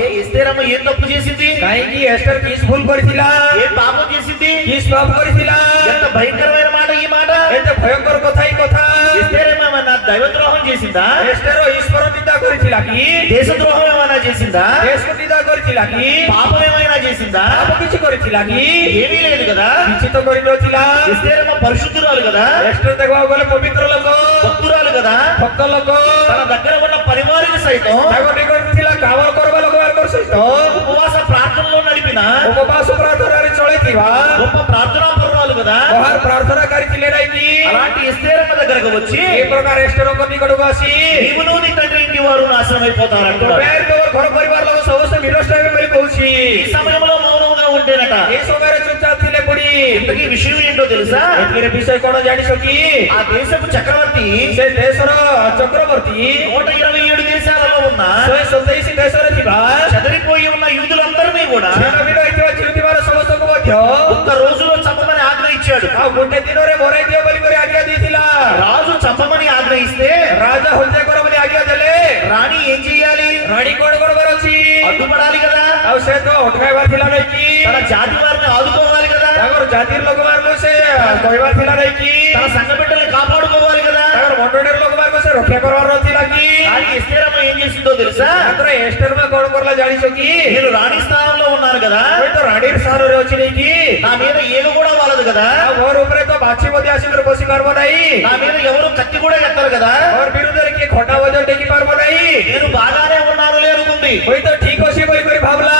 ఏ ఎస్తేరమ్మ ఏం తప్పు చేసింది କାହିଁକି ଏଷ୍ଟର କିସ୍ ଭୁଲ କରିଥିଲା ఏ పాపం చేసింది କିସ୍ ପାପ କରିଥିଲା ఎంత భయంకరమైన మాట ఈ మాట ଏତେ ଭୟଙ୍କର କଥା ଏଇ କଥା ఎస్తేరమ్మ ఏమన్నా దైవద్రోహం చేసిందా ଏଷ୍ଟର ଈଶ୍ୱର ନିନ୍ଦା କରିଥିଲା କି దేశద్రోహం ఏమైనా చేసిందా ଦେଶକୁ ନିନ୍ଦା କରିଥିଲା କି పాపం ఏమైనా చేసిందా ପାପ କିଛି କରିଥିଲା କି ఏమీ లేదు కదా କିଛି ତ କରିନଥିଲା ఎస్తేరమ్మ పరిశుద్ధురాలు కదా ଏଷ୍ଟର ଦେଖିବାକୁ ଗଲେ ପବିତ୍ର ଲୋକ భక్తురాలు కదా ଭକ୍ତ ଲୋକ తన దగ్గర ఉన్న పరివారికి సైతం ତାଙ୍କ ନିକଟରେ ଥିଲା କାମ କରିବା ଲୋକମାନଙ୍କ ସହିତ ఉపవాస ప్రార్థనలో నడిపిన ଉପବାସ ପ୍ରାର୍ଥନାରେ ଚଳେଇଥିବା గొప్ప ప్రార్థనా పరురాలు కదా ମହାନ ପ୍ରାର୍ଥନାକାରୀ ଥିଲେ ନାହିଁ କି అలాంటి ఎస్తేరమ్మ దగ్గర కనుక వచ్చి এই প্রকার এস্টেরଙ୍କ নিকটକୁ আসি నీవును నీ తండ్రి ఇంటి వారు నాశనం అయిపోతారంటున్నాడు. ତୋର ଘର ପରିବାର ଲୋକ ସମସ୍ତେ ବିନଷ୍ଟ ହେବେ ବୋଲି କହୁଛି। ఈ సమయంలో మౌనంగా ఉంటేనట এই ସମୟରେ ଚୁପଚାପ ଥିଲେ ପଡି ఇంతకీ విషయం ఏంటో తెలుసా? ଏଥିରେ ବିଷୟ କଣ ଜାଣିଛ କି? ఆ దేశపు చక్రవర్తి ସେ దేశର ଚକ୍ରବର୍ତ୍ତୀ 127 దేశాలలో ఉన్న 127 ଦେଶରେ ଥିବା చెదరిపోయి ఉన్న యూదులందరినీ కూడా ଛିନ୍ନ ଭିନ୍ନ ହେଇଥିବା ଚିରୁଥିବାର ସମସ୍ତଙ୍କୁ ମଧ୍ୟ ఒక్క రోజులో చంపమని ఆజ్ఞ ఇచ్చాడు. ଆଉ ଗୋଟେ ଦିନରେ ମରାଇ ଦିଅ ବୋଲି କରି ଆଜ୍ଞା ଦେଇଥିଲା। రాజు చంపమని ఆజ్ఞ ఇస్తే ରାଜା ହତ୍ୟା କର ବୋଲି ଆଜ୍ଞା ଦେଲେ రాణి ఏం చెయ్యాలి? ରାଣୀ କଣ କରିବାର ଅଛି? అడ్డుపడాలి కదా, ଆଉ ସେ ତ ଅଟକାଇବାର ଥିଲା ନାଇଁ କି? తన జాతి వారిని ఆదుకోవాలి కదా, ତାଙ୍କର ଜାତିର ଲୋକମାନଙ୍କୁ ସେ କହିବାର ଥିଲା ନାଇଁ କି? తన సంఘ బిడ్డల్ని కాపాడుకోవాలి కదా. ତାଙ୍କର ମଣ୍ଡଳୀର ଲୋକମାନଙ୍କୁ ସେ ରକ୍ଷା କରିବାର ନଥିଲା କି? కానీ ఎస్తేరమ్మ ఏం చేసిందో తెలుసా? ମାତ୍ର ଏଷ୍ଟେରମା କଣ କରିଲା ଜାଣିଛ କି? నేను రాణి స్థానంలో ఉన్నాను కదా, ହୁଏ ତ ରାଣୀର ସ୍ଥାନରେ ଅଛି ନାଇଁ କି? నా మీద ఏగ కూడా వాళ్ళదు కదా, ଆଉ ମୋର ଉପରେ ତ ବାଛି ମଧ୍ୟ ଆସିକରି ବସି ପାରିବ ନାହିଁ। నా మీద ఎవరు కత్తి కూడా ఎత్తరు కదా, ମୋର ବିରୁଦ୍ଧରେ କିଏ ଖଟା ମଧ୍ୟ ଟେକି ପାରିବ ନାହିଁ। నేను బాగానే ఉన్నాను అనుకుంది. ହୁଏ ତ ଠିକ ଅଛି ବୋଲି କରି ଭାବଲା।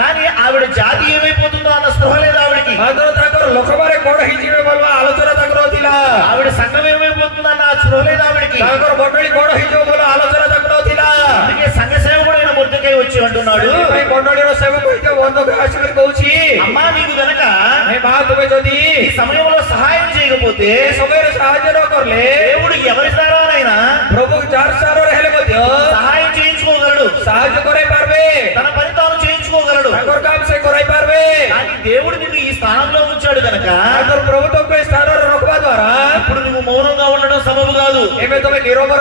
కానీ ఆవిడ జాతి ఏమైపోతుందో అన్న స్పృహ లేదు ఆవిడకి. ମାତ୍ର ତାଙ୍କର ଲୋକମାନେ କଣ ହେଇଯିବେ ବୋଲ ଆଲୋଚନା ତାଙ୍କର ଥିଲା। ఆవిడ సంఘం ఏమైపోతుందో అన్న స్పృహ లేదు ఆవిడకి. ତାଙ୍କର ମଣ୍ଡଳୀ କଣ ହେଇଯିବ ବୋଲ ଆଲୋଚନା ତାଙ୍କର ଥିଲା। అందుకే సంఘ సేవకుడైన మొర్దెకై వచ్చి అంటున్నాడు, ସେଥିପାଇଁ ମଣ୍ଡଳୀର ସେବକ ହେଇଥିବ ବନ୍ଧକ ଆସିକରି କହୁଛି, అమ్మా నీకు గనక ହେ ମା ତୁମେ ଯଦି ఈ సమయంలో సహాయం చేయకపోతే ଏ ସମୟରେ ସାହାଯ୍ୟ ନ କଲେ దేవుడు ఎవరి ద్వారానైనా ପ୍ରଭୁ ଯାର ସାରରେ ହେଲେ ମଧ୍ୟ సహాయం చేయించుకోగలడు, ସାହାଯ୍ୟ କରାଇ ପାରିବେ। తన పని తాను చేయించుకోగలడు. ତାଙ୍କର କାମ ସେ କରାଇ ପାରିବେ। కానీ దేవుడు నిన్ను ఈ స్థానంలో ఉంచాడు కనుక ତାଙ୍କର ପ୍ରଭୁ ତମକୁ ଏ ସ୍ଥାନରେ ରଖିବା ଦ୍ୱାରା ఇప్పుడు నువ్వు మౌనంగా ఉండడం సబబు కాదు. ଏବେ ତମେ ନିରବ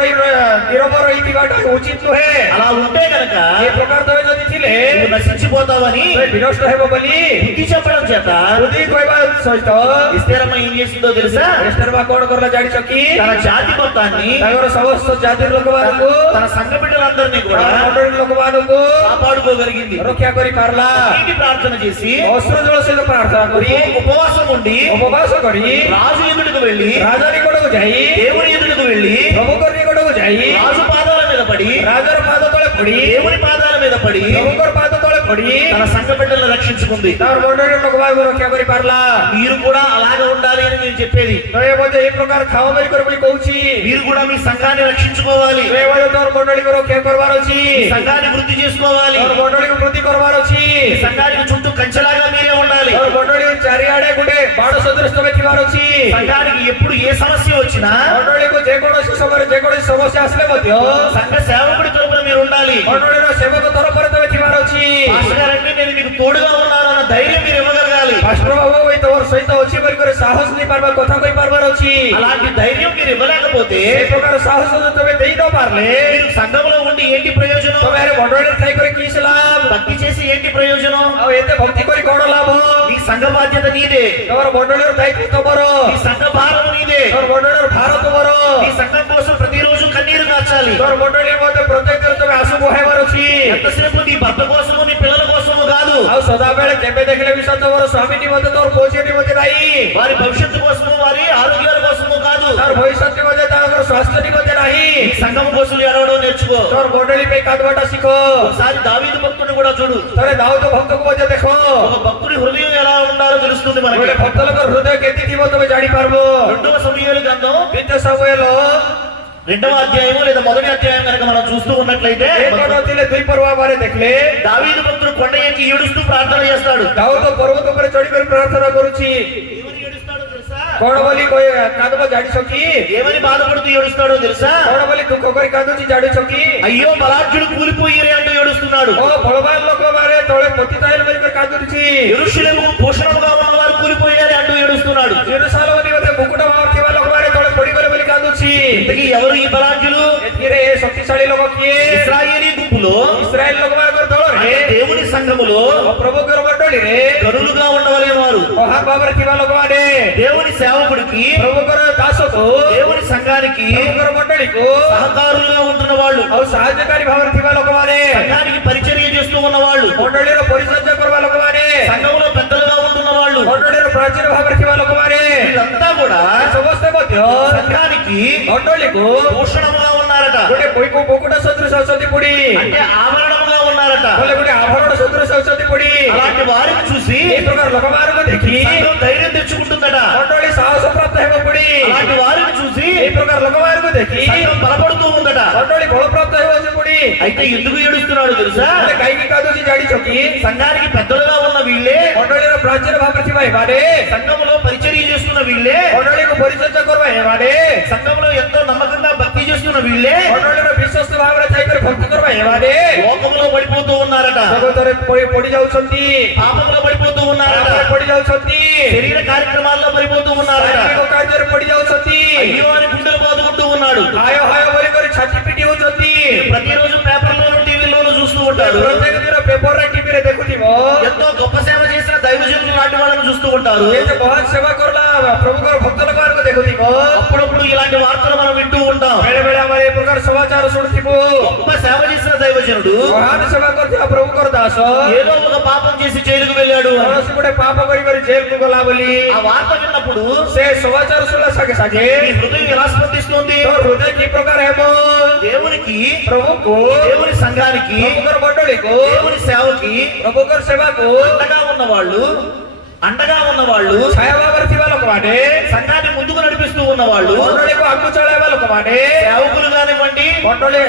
ରହିଥିବାଟା ଉଚିତ ନୁହେଁ। అలా ఉంటే కనుక ଏ ପ୍ରକାର ତମେ ଯଦି ଥିଲେ నువ్వు నశించిపోతావని ତମେ ବିନଷ୍ଟ ହେବ ବୋଲି బుద్ధి చెప్పడం చేత ବୁଦ୍ଧି କହିବା ସହିତ ఇస్తేరమ్మ ఏం చేసిందో తెలుసా? ଏଷ୍ଟେରମା କଣ କରିଲା ଜାଣିଛ କି? తన జాతి మొత్తాన్ని, ତାଙ୍କର ସମସ୍ତ ଜାତିର ଲୋକମାନଙ୍କୁ తన సంఘ బిడ్డలందరినీ కూడా ତାଙ୍କର ମଣ୍ଡଳୀର ଲୋକମାନଙ୍କୁ కాపాడుకోగలిగింది. ରକ୍ଷା କରି ପାରିଲା। నీటి ప్రార్థన చేసి ଅସ୍ତ୍ର ଜଳ ସହିତ ପ୍ରାର୍ଥନା କରି ఉపవాసం ఉండి ଉପବାସ କରି రాజు ఎదుటకు వెళ్లి, ରାଜା ନିକଟକୁ ଯାଇ దేవుని ఎదుటకు వెళ్లి, ପ୍ରଭୁଙ୍କ ନିକଟକୁ ଯାଇ రాజు పాదాల మీద పడి, ରାଜାର ପାଦ ତଳେ ପଡି దేవుని పాదాల మీద పడి ପ୍ରଭୁଙ୍କର ପାଦ ତଳେ ପଡି తన సంఘ బిడ్డలను రక్షించుకుంది. ତାଙ୍କର ମଣ୍ଡଳୀର ଲୋକମାନଙ୍କୁ ରକ୍ଷା କରି ପାରିଲା। మీరు కూడా అలాగే ఉండాలి అని నేను చెప్పేది. ତମେ ମଧ୍ୟ ଏ ପ୍ରକାର ଖାଅ ବୋଲି କରି ବୋଲି କହୁଛି। మీరు కూడా మీ సంఘాన్ని రక్షించుకోవాలి, ତମେ ମଧ୍ୟ ତୋର ମଣ୍ଡଳୀକୁ ରକ୍ଷା କରିବାର ଅଛି। మీ సంఘాన్ని వృద్ధి చేసుకోవాలి, ତୋର ମଣ୍ଡଳୀକୁ ବୃଦ୍ଧି କରିବାର ଅଛି। మీ సంఘానికి చుట్టూ కంచెలాగా మీరే ఉండాలి. ତୋର ମଣ୍ଡଳୀ ଚାରିଆଡେ ଗୋଟେ ବାଣ ସଦୃଶ ତମେ ଥିବାର ଅଛି। సంఘానికి ఎప్పుడు ఏ సమస్య వచ్చినా ମଣ୍ଡଳୀକୁ ଯେକୌଣସି ସମୟରେ ଯେକୌଣସି ସମସ୍ୟା ଆସିଲେ ମଧ୍ୟ సంఘ సేవకుడి తరపున మీరు ఉండాలి. ମଣ୍ଡଳୀର ସେବକ ତରଫରେ ତମେ ଥିବାର ଅଛି। పాస్టర్ గారంటే నేను మీకు తోడుగా ఉన్నాను అన్న ధైర్యం మీరు ఇవ్వగలగాలి. ପାଷ୍ଟର ବାବୁ ଏଇ ତମର ସହିତ ଅଛି ବୋଲି କରି ସାହସ ଦେଇ ପାରିବା, କଥା କହି ପାରିବାର ଅଛି। అలాంటి ధైర్యం మీరు ఇవ్వలేకపోతే ଏ ପ୍ରକାର ସାହସ ଯଦି ତମେ ଦେଇ ନ ପାରିଲେ మీరు సంఘంలో ఉండి ఏంటి ప్రయోజనం? ତମେ ଆରେ ମଣ୍ଡଳୀରେ ଥାଇକରି କି ଲାଭ? భక్తి చేసి ఏంటి ప్రయోజనం? ଆଉ ଏତେ ଭକ୍ତି କରି କଣ ଲାଭ? నీ సంఘ బాధ్యత నీదే, ତମର ମଣ୍ଡଳୀର ଦାୟିତ୍ୱ ତମର, నీ సంఘ భారం నీదే. ତମର ମଣ୍ଡଳୀର ଭାର ତମର, నీ సంఘం కోసం ప్రతిరోజు కన్నీరు కార్చాలి. ତମର ମଣ୍ଡଳୀ ମଧ୍ୟ ପ୍ରତ୍ୟେକ ଦିନ ତମେ ଆସୁ ବହାଇବାର ଅଛି। ఎంతసేపు నీ భర్త కోసము నీ పిల్లల కోసము కాదు, ଆଉ సదాବେଳେ କେବେ ଦେଖିଲେ ବି ତମର ସ୍ୱାମୀ ମଧ୍ୟ ତୋର ପୋଷିଟି ମଧ୍ୟ ନାହିଁ, వారి భవిష్యత్తు కోసము వారి ఆరోగ్యాల కోసము కాదు, ତାର ଭବିଷ୍ୟତ ମଧ୍ୟ ତାଙ୍କର ସ୍ୱାସ୍ଥ୍ୟ ମଧ୍ୟ ନାହିଁ। నీ సంఘం కోసం ఏడవడం నేర్చుకో. ତୋର ମଣ୍ଡଳୀ ପାଇଁ କାନ୍ଦବାଟା ଶିଖ। ఒకసారి దావీదు భక్తుని కూడా చూడు. ଥରେ ଦାଉଦ ଭକ୍ତକୁ ମଧ୍ୟ ଦେଖ। ఒక భక్తుడి హృదయం ఎలా ఉండాలో తెలుస్తుంది మనకి. ଗୋଟେ ଭକ୍ତ ଲୋକର ହୃଦୟ କେତେ ଥିବ ତମେ ଜାଣିପାରିବ। రెండవ సమూయేలు గ్రంథం ଦ୍ୱିତୀୟ ସମୂଏଲ 2వ అధ్యాయము లేదా 1వ అధ్యాయం కనుక మనం చూస్తూ ఉన్నట్లయితే ଥିଲେ 2 ପର୍ବ ଭାବରେ ଦେଖିଲେ దావీదు భక్తుడు కొండ ఎక్కి ఏడుస్తూ ప్రార్థన చేస్తాడు. ଦାଉଦ ପର୍ବତ ଉପରେ ଚଢି କରି ପ୍ରାର୍ଥନା କରୁଛି। ఏమని ఏడుస్తాడో తెలుసా? କଣ ବୋଲି କାନ୍ଦବ ଜାଣିଛ କି? ఏమని బాధపడుతూ ఏడుస్తాడో తెలుసా? କଣ ବୋଲି ଦୁଃଖ କରି କାନ୍ଦୁଛି ଜାଣିଛ କି? అయ్యో బలాఢ్యుడు కూలిపోయిరే అంటూ ఏడుస్తున్నాడు. ଓ ବଳବାନ ଲୋକମାନେ ତଳେ ପତିତ ହେଲେ ବୋଲି କରି କାନ୍ଦୁଛି। యెరూషలేము భూషణముగా ఉన్నవారు కూలిపోయారు అంటూ ఏడుస్తున్నాడు. ଜେରୁସାଲେମ ନିମନ୍ତେ ମୁକୁଟ ଥିବା ଲୋକମାନେ ତଳେ ପଡିଗଲେ ବୋଲି କାନ୍ଦୁଛି। ఇంతకీ ఎవరు ఈ బలాఢ్యులు? ଏଥିରେ ଏ ଶକ୍ତିଶାଳୀ ଲୋକ କିଏ? ఇశ్రాయేలీ గుంపులో, ଇସ୍ରାଏଲ ଲୋକମାନଙ୍କର ଦଳରେ అంటే దేవుని సంఘములో ପ୍ରଭୁଙ୍କର ମଣ୍ଡଳୀରେ గనులుగా ఉండవలే వారు, ମହାନ ଭାବରେ ଥିବା ଲୋକମାନେ దేవుని సేవకుడికి, ପ୍ରଭୁଙ୍କର ଦାସକୁ, దేవుని సంఘానికి ପ୍ରଭୁଙ୍କର ମଣ୍ଡଳୀକୁ సహకారులుగా ఉంటున్న వాళ్ళు, ଆଉ ସାହାଯ୍ୟକାରୀ ଭାବରେ ଥିବା ଲୋକମାନେ, సంఘానికి పరిచర్య చేస్తూ ఉన్న వాళ్ళు, ମଣ୍ଡଳୀର ପରିଚର୍ଯା କରିବା ଲୋକମାନେ, సంఘంలో పెద్దలుగా ఉంటున్న వాళ్ళు, ମଣ୍ଡଳୀର ପ୍ରାଚୀନ ଭାବରେ ଥିବା ଲୋକମାନେ వీళ్ళంతా కూడా ସମସ୍ତେ ମଧ୍ୟ సంఘానికి ମଣ୍ଡଳୀକୁ భూషణముగా ఉన్నారట. ଗୋଟେ ମୁକୁଟ ସଦୃଶ ଅଛନ୍ତି ପୁଡ଼ି, అంటే ఆభరణముగా ఉన్నారట. ବୋଲେ ଗୋଟେ ଆଭରଣ ସଦୃଶ ଅଛନ୍ତି ପୁଡ଼ି। అలాంటి వారిని చూసి ଏ ପ୍ରକାର ଲୋକମାନଙ୍କୁ ଦେଖି సంఘం ధైర్యం తెచ్చుకుంటుందట. ମଣ୍ଡଳୀ ସାହସ ପ୍ରାପ୍ତ ହେବ ପୁଡ଼ି। అలాంటి వారిని చూసి ଏ ପ୍ରକାର ଦେଖି సంఘం బలపడుతూ ఉందట. ମଣ୍ଡଳୀ ବଳପ୍ରାପ୍ତ ହେଉଅଛି ପୁଣି అయితే ఎందుకు ఏడుస్తున్నాడు తెలుసా? ହେଲେ କାହିଁକି କାନ୍ଦୁଛି ଜାଣିଛ କି? సంఘానికి పెద్దలుగా ఉన్న వీళ్ళే, ମଣ୍ଡଳୀର ପ୍ରାଚୀନ ଭାବରେ ଥିବା ଏମାନେ, సంఘములో పరిచర్య చేస్తున్న వీళ్ళే, ମଣ୍ଡଳୀକୁ ପରିଚର୍ଯା କରିବା ଏମାନେ, సంఘంలో ఎంతో నమ్మకంగా భక్తి చేస్తున్న వీళ్ళే ମଣ୍ଡଳୀର ବିଶ୍ୱସ୍ତ ଭାବରେ ଯାଇକରି ଭକ୍ତି କରିବା ଏମାନେ లోకములో పడిపోతూ ఉన్నారట, ଜଗତରେ ପଡି ଯାଉଛନ୍ତି, పాపములో పడిపోతూ ఉన్నారట, ପାପରେ ପଡି ଯାଉଛନ୍ତି, శరీర కార్యక్రమాల్లో పడిపోతూ ఉన్నారట. ଶାରୀରିକ କାର୍ଯ୍ୟରେ ପଡି ଯାଉଛନ୍ତି, అయ్యో అని గుండెలు బాదుకుంటూ ఉన్నాడు. ହାୟ ହାୟ ବୋଲି କରି ଛାତି ପିଟି ହଉଛନ୍ତି। ప్రతిరోజు పేపర్లోను టీవీలోను చూస్తూ ఉంటాడు. ପ୍ରତ୍ୟେକ ଦିନ ପେପରରେ ଟିଭିରେ ଦେଖୁଥିବ ఎంతో గొప్ప సేవ చేసిన దైవజనులు లాంటి వాళ్ళని చూస్తూ ఉంటారు. ଏ ଯେ ମହାନ ସେବା କରଲା ପ୍ରଭୁଙ୍କର ଭକ୍ତ ଲୋକମାନଙ୍କୁ ଦେଖୁଥିବ। అప్పుడప్పుడు ఇలాంటి వార్తలు మనం వింటూ ఉంటాం. ବେଳେ ବେଳେ ଆମେ ଏ ପ୍ରକାର ସମାଚାର ଶୁଣୁଥିବୁ। గొప్ప సేవ చేసిన దైవజనుడు ମହାନ ସେବା କରୁଥିବା ପ୍ରଭୁଙ୍କର ଦାସ ఏదో ఒక పాపం చేసి జైలుకు వెళ్ళాడు. କୌଣସି ଗୋଟେ ପାପ କରି କରି ଜେଲକୁ ଗଲା ବୋଲି ఆ వార్త విన్నప్పుడు ସେ ସମାଚାର ଶୁଣିଲା ସାଙ୍ଗେ ସାଙ୍ଗେ నీ హృదయం ఎలా స్పందిస్తుంది? ତୋ ହୃଦୟ କି ପ୍ରକାର ହେବ? దేవునికి, ପ୍ରଭୁକୁ, దేవుని సంఘానికి, ପ୍ରଭୁଙ୍କର ମଣ୍ଡଳୀକୁ, దేవుని సేవకి ପ୍ରଭୁଙ୍କର ସେବାକୁ అండగా ఉన్నవాళ్ళు ଛାୟା ଭାବରେ ଥିବା ଲୋକମାନେ, సంఘాన్ని ముందుకు నడిపిస్తూ ఉన్నవాళ్ళు, ମଣ୍ଡଳୀକୁ ଆଗକୁ ଚଳାଇବା ଲୋକମାନେ, సేవకులు కానివ్వండి, ମଣ୍ଡଳୀ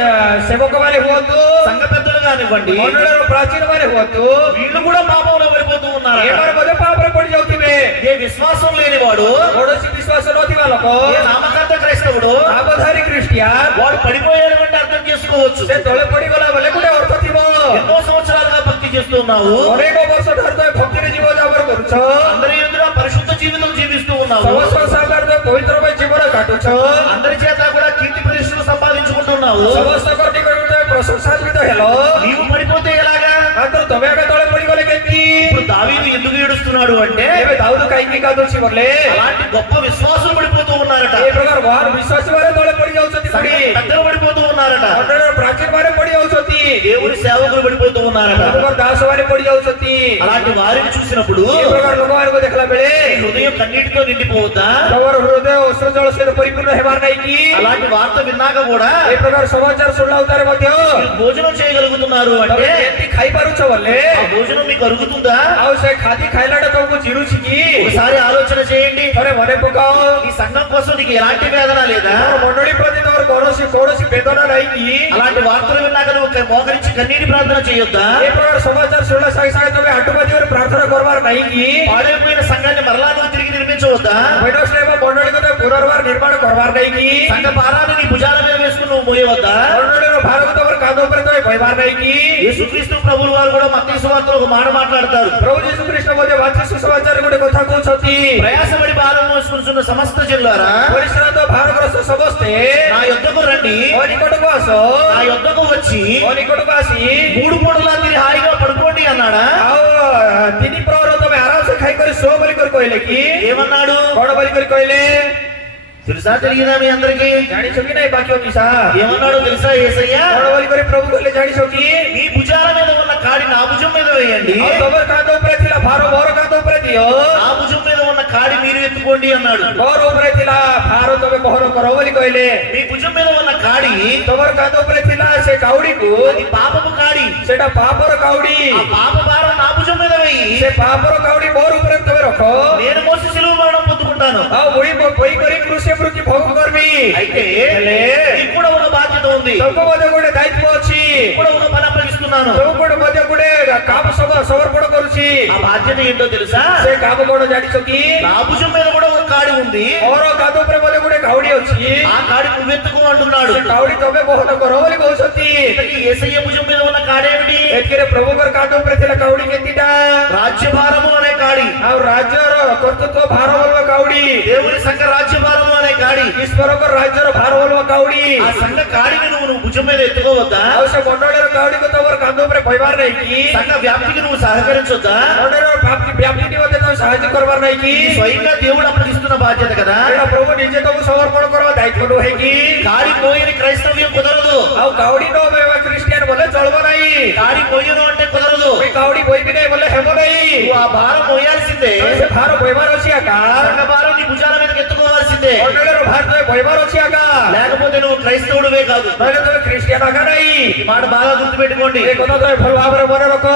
ସେବକମାନେ ହୁଅନ୍ତୁ, సంఘ పెద్దలు కానివ్వండి, ମଣ୍ଡଳୀର ପ୍ରାଚୀନମାନେ ହୁଅନ୍ତୁ, వీళ్ళు కూడా పాపంలో పడిపోతూ ఉన్నారు. ଏମାନେ ମଧ୍ୟ ପାପରେ ପଡି ଯାଉଥିବେ। ఏ విశ్వాసం లేనివాడు, କୌଣସି ବିଶ୍ୱାସ ନଥିବା ଲୋକ, ఏ నామకార్థ క్రైస్తవుడు ନାମଧାରୀ ଖ୍ରୀଷ୍ଟିଆନ, వాడు పడిపోయాడు అంటే అర్థం చేసుకోవచ్చు. ସେ ତଳେ ପଡିଗଲା ବେଳେ ଗୋଟେ ଅର୍ଥ ଥିବ। ఎన్నో సంవత్సరాలుగా భక్తి చేస్తున్నావు, ଅନେକ ବର୍ଷ ଠାରୁ ତମେ ଭକ୍ତିରେ ଜୀବନ ଯାପନ କରୁଛ, అందరి ఎదుట పరిశుద్ధ జీవితం జీవిస్తూ ఉన్నావు, ସମସ୍ତ ସାମ୍ନାରେ ତମେ ପବିତ୍ରମୟ ଜୀବନ କାଟୁଛ, అందరి చేత కూడా కీర్తి ప్రతిష్టలు సంపాదించుకుంటున్నావు. ସମସ୍ତଙ୍କ ନିକଟରୁ ତମେ ପ୍ରଶଂସାନ୍విତ ହେଲ, నీవు పడిపోతే ఎలాగా? ମାତ୍ର ତମେ ଆଗ ତଳେ ପଡିଗଲେ କେମିତି? ఇప్పుడు దావీదు ఎందుకు ఏడుస్తున్నాడు అంటే ଏବେ ଦାଉଦ କାହିଁକି କାନ୍ଦୁଛି ବୋଲେ అలాంటి గొప్ప విశ్వాసులు పడిపోతూ ఉన్నారట, ଏ ପ୍ରକାର ମହାନ ବିଶ୍ୱାସୀ ମାନେ ତଳେ ପଡି ଯାଉଛନ୍ତି, సంఘ పెద్దలు పడిపోతూ ఉన్నారట, ମଣ୍ଡଳୀର ପ୍ରାଚୀନ ମାନେ ପଡି ଯାଉଛନ୍ତି, దేవుని సేవకులు పడిపోతూ ఉన్నారట. ପ୍ରଭୁଙ୍କର ଦାସ ମାନେ ପଡି ଯାଉଛନ୍ତି। అలాంటి వారిని చూసినప్పుడు ଏ ପ୍ରକାର ଲୋକମାନଙ୍କୁ ଦେଖିଲା ବେଳେ నీ హృదయం కన్నీటితో నిండిపోవద్దా? ତମର ହୃଦୟ ଅଶ୍ରୁ ଜଳ ସହିତ ପରିପୂର୍ଣ୍ଣ ହେବାର ନାହିଁ କି? అలాంటి వార్త విన్నాక కూడా ଏ ପ୍ରକାର ସମାଚାର ଶୁଣିଲା ଉତ୍ତାରେ ମଧ୍ୟ మీరు భోజనం చేయగలుగుతున్నారు ତମେ అంటే କେମିତି ଖାଇପାରୁଛ ବୋଲେ ఆ భోజనం మీకు అరుగుతుందా? ଆଉ ସେ ଖାଦ୍ୟ ଖାଇଲାଟା ତମକୁ ଚିରୁଛି କି? ఒకసారి ఆలోచన చేయండి. ଥରେ ମନେ ପକାଅ, ఈ సంఘం కోసం నీకు ఎలాంటి వేదన లేదా? ତମର ମଣ୍ଡଳୀ ପ୍ରତି ତମର କୌଣସି ବେଦନା ନାହିଁ କି? అలాంటి వార్తలు విన్నాక నువ్వు మోకరించి కన్నీటి ప్రార్థన చేయొద్దా? ଏ ପ୍ରକାର ସମାଚାର ଶୁଣିଲା ସାଙ୍ଗେ ସାଙ୍ଗେ ତମେ ଆଣ୍ଠୁପାତିରେ ପ୍ରାର୍ଥନା କରିବାର ନାହିଁ କି? పాడైపోయిన సంఘాన్ని మరలా నువ్వు తిరిగి నిర్మించవద్దా? ବୈଠକ ମଣ୍ଡଳୀକୁ ତମେ ପୁନର୍ବାର ନିର୍ମାଣ କରିବାର ନାହିଁ କି? సంఘ భారాన్ని నీ భుజాల మీద వేసుకుని నువ్వు మోయవద్దా? ମଣ୍ଡଳୀର ଭାରକୁ ତମର କାନ୍ଧ ଉପରେ ତମେ କହିବାର ନାହିଁ କି? యేసుక్రీస్తు ప్రభువుల వారు కూడా మత్తయి సువార్తలో ఒక మాట మాట్లాడతారు. ପ୍ରଭୁ ଯୀଶୁ ଖ୍ରୀଷ୍ଟ ମଧ୍ୟ ବାଚ୍ୟ ସୁସମାଚାର ଗୋଟେ କଥା କହୁଛନ୍ତି, ప్రయాసపడి భారం మోసుకుంటున్న సమస్త జనులారా ପରିଶ୍ରାନ୍ତ ଭାରଗ୍ରସ୍ତ ସମସ୍ତେ నా యొద్దకు రండి, ମୋ ନିକଟକୁ ଆସ, నా యొద్దకు వచ్చి ମୋ ନିକଟକୁ ଆସି 3 పూటలా తిని హాయిగా పడుకోండి అన్నాడా? ଆଉ 3 ପ୍ରହର ତମେ ଆରାମସେ ଖାଇକରି ଶୁଅ ବୋଲି କରି କହିଲେ କି? ఏమన్నాడు କଣ ବୋଲି କରି କହିଲେ? తెలుసా? తెలియదా మీ అందరికి? ଜାଣିଛ କି ନାଇଁ ବାକ୍ୟ କିସା? ఏమన్నాడు తెలుసా? యేసయ్య କଣ ବୋଲି କରି ପ୍ରଭୁ କହିଲେ ଜାଣିଛ କି? మీ భుజాల మీద ఉన్న కాడి నా భుజం మీద వేయండి, ଆଉ ତମର କାନ୍ଧ ଉପରେ ଥିଲା ଭାର ମୋର କାନ୍ଧ ଉପରେ ଦିଅ, నా భుజం మీద ఉన్న కాడి మీరు ఎత్తుకోండి అన్నాడు. ମୋର ଉପରେ ଥିଲା ଭାର ତମେ ବହନ କର ବୋଲି କହିଲେ। మీ భుజం మీద ఉన్న కాడి ତମର କାନ୍ଧ ଉପରେ ଥିଲା ସେ କାଉଡିକୁ, అది పాపపు కాడి, ସେଟା ପାପର କାଉଡି, ఆ పాప భారం నా భుజం మీద వేయి, ସେ ପାପର କାଉଡି ମୋର ଉପରେ ତମେ ରଖ, నేను మోసి సిలువ మరణం పొందుకుంటాను. ଆଉ ବୋଇ କରି କୃଷି ବୃତ୍ତି ଭୋଗ କରିବି। అయితే ହେଲେ నీకు కూడా ఒక బాధ్యత ఉంది, ତମକୁ ମଧ୍ୟ ଗୋଟେ ଦାୟିତ୍ୱ ଅଛି, నీకు కూడా ఒక పని అప్పగిస్తున్నాను. ତମକୁ ମଧ୍ୟ ଗୋଟେ କାମ ସମର୍ପଣ କରୁଛି। ఆ బాధ్యత ఏంటో తెలుసా? ସେ କାମ କଣ ଜାଣିଛ କି? నా భుజం మీద కూడా ఒక కాడి ఉంది, ମୋର କାନ୍ଧ ଉପରେ ମଧ୍ୟ ଗୋଟେ କାଉଡି ଅଛି, ఆ కాడి నువ్వెత్తుకో అంటున్నాడు. ସେ କାଉଡି ତମେ ବହନ କର ବୋଲି କହୁଛନ୍ତି। ఇంతకీ యేసయ్య భుజం మీద ఉన్న కాడేమిటి? ଏଥିରେ ପ୍ରଭୁଙ୍କର କାନ୍ଧ ଉପରେ ଥିଲା କାଉଡି କେତିଟା? రాజ్యభారము అనే కాడి, ଆଉ ରାଜ୍ୟର କର୍ତ୍ତୃତ୍ୱ ଭାର ବୋଲବା କାଉଡି, దేవుని సంఘ రాజ్యభారము అనే కాడి. ଈଶ୍ୱରଙ୍କର ରାଜ୍ୟର ଭାର ବୋଲବା କାଉଡି। ఆ సంఘ కాడిని నువ్వు భుజం మీద ఎత్తుకోవద్దా? ଆଉ ସେ ମଣ୍ଡଳୀର କାଉଡିକୁ ତମର କାନ୍ଧ ଉପରେ କହିବାର ନାହିଁ କି? సంఘ వ్యాప్తికి నువ్వు సహకరించొద్దా? ମଣ୍ଡଳୀର ବ୍ୟାପ୍ତି ମଧ୍ୟ ତମେ ସାହାଯ୍ୟ କରିବାର ନାହିଁ କି? స్వయంగా దేవుడు అప్పగిస్తున్న బాధ్యత కదా. ଏଇଟା ପ୍ରଭୁ ନିଜେ ତମକୁ ସମର୍ପଣ କରିବା ଦାୟିତ୍ୱ ନୁହେଁ କି? కాడి మోయని క్రైస్తవ్యం కుదరదు. ଆଉ କାଉଡି ନ ବୋହିବା ଖ୍ରୀଷ୍ଟିଆନ ବୋଲେ ଚଳିବ ନାହିଁ। కాడి మోయను అంటే కుదరదు. ଏ କାଉଡି ବୋହିବି ନାହିଁ ବୋଲେ ହେବ ନାହିଁ। నువ్వు ఆ భారం మోయాల్సిందే. ସେ ଭାର ବୋହିବାର ଅଛି ଆକା, సంఘ భారం నీ భుజాల మీదకి ఎత్తుకోవాల్సిందే. ମଣ୍ଡଳୀର ଭାର ତମେ ବୋହିବାର ଅଛି ଆକା, లేకపోతే నువ్వు క్రైస్తవుడివే కాదు. ନହେଲେ ତମେ ଖ୍ରୀଷ୍ଟିଆନ ଆକା ନାହିଁ। ఈ మాట బాగా గుర్తుపెట్టుకోండి. ଏ କଥା ତମେ ଭଲ ଭାବରେ ମନେ ରଖ।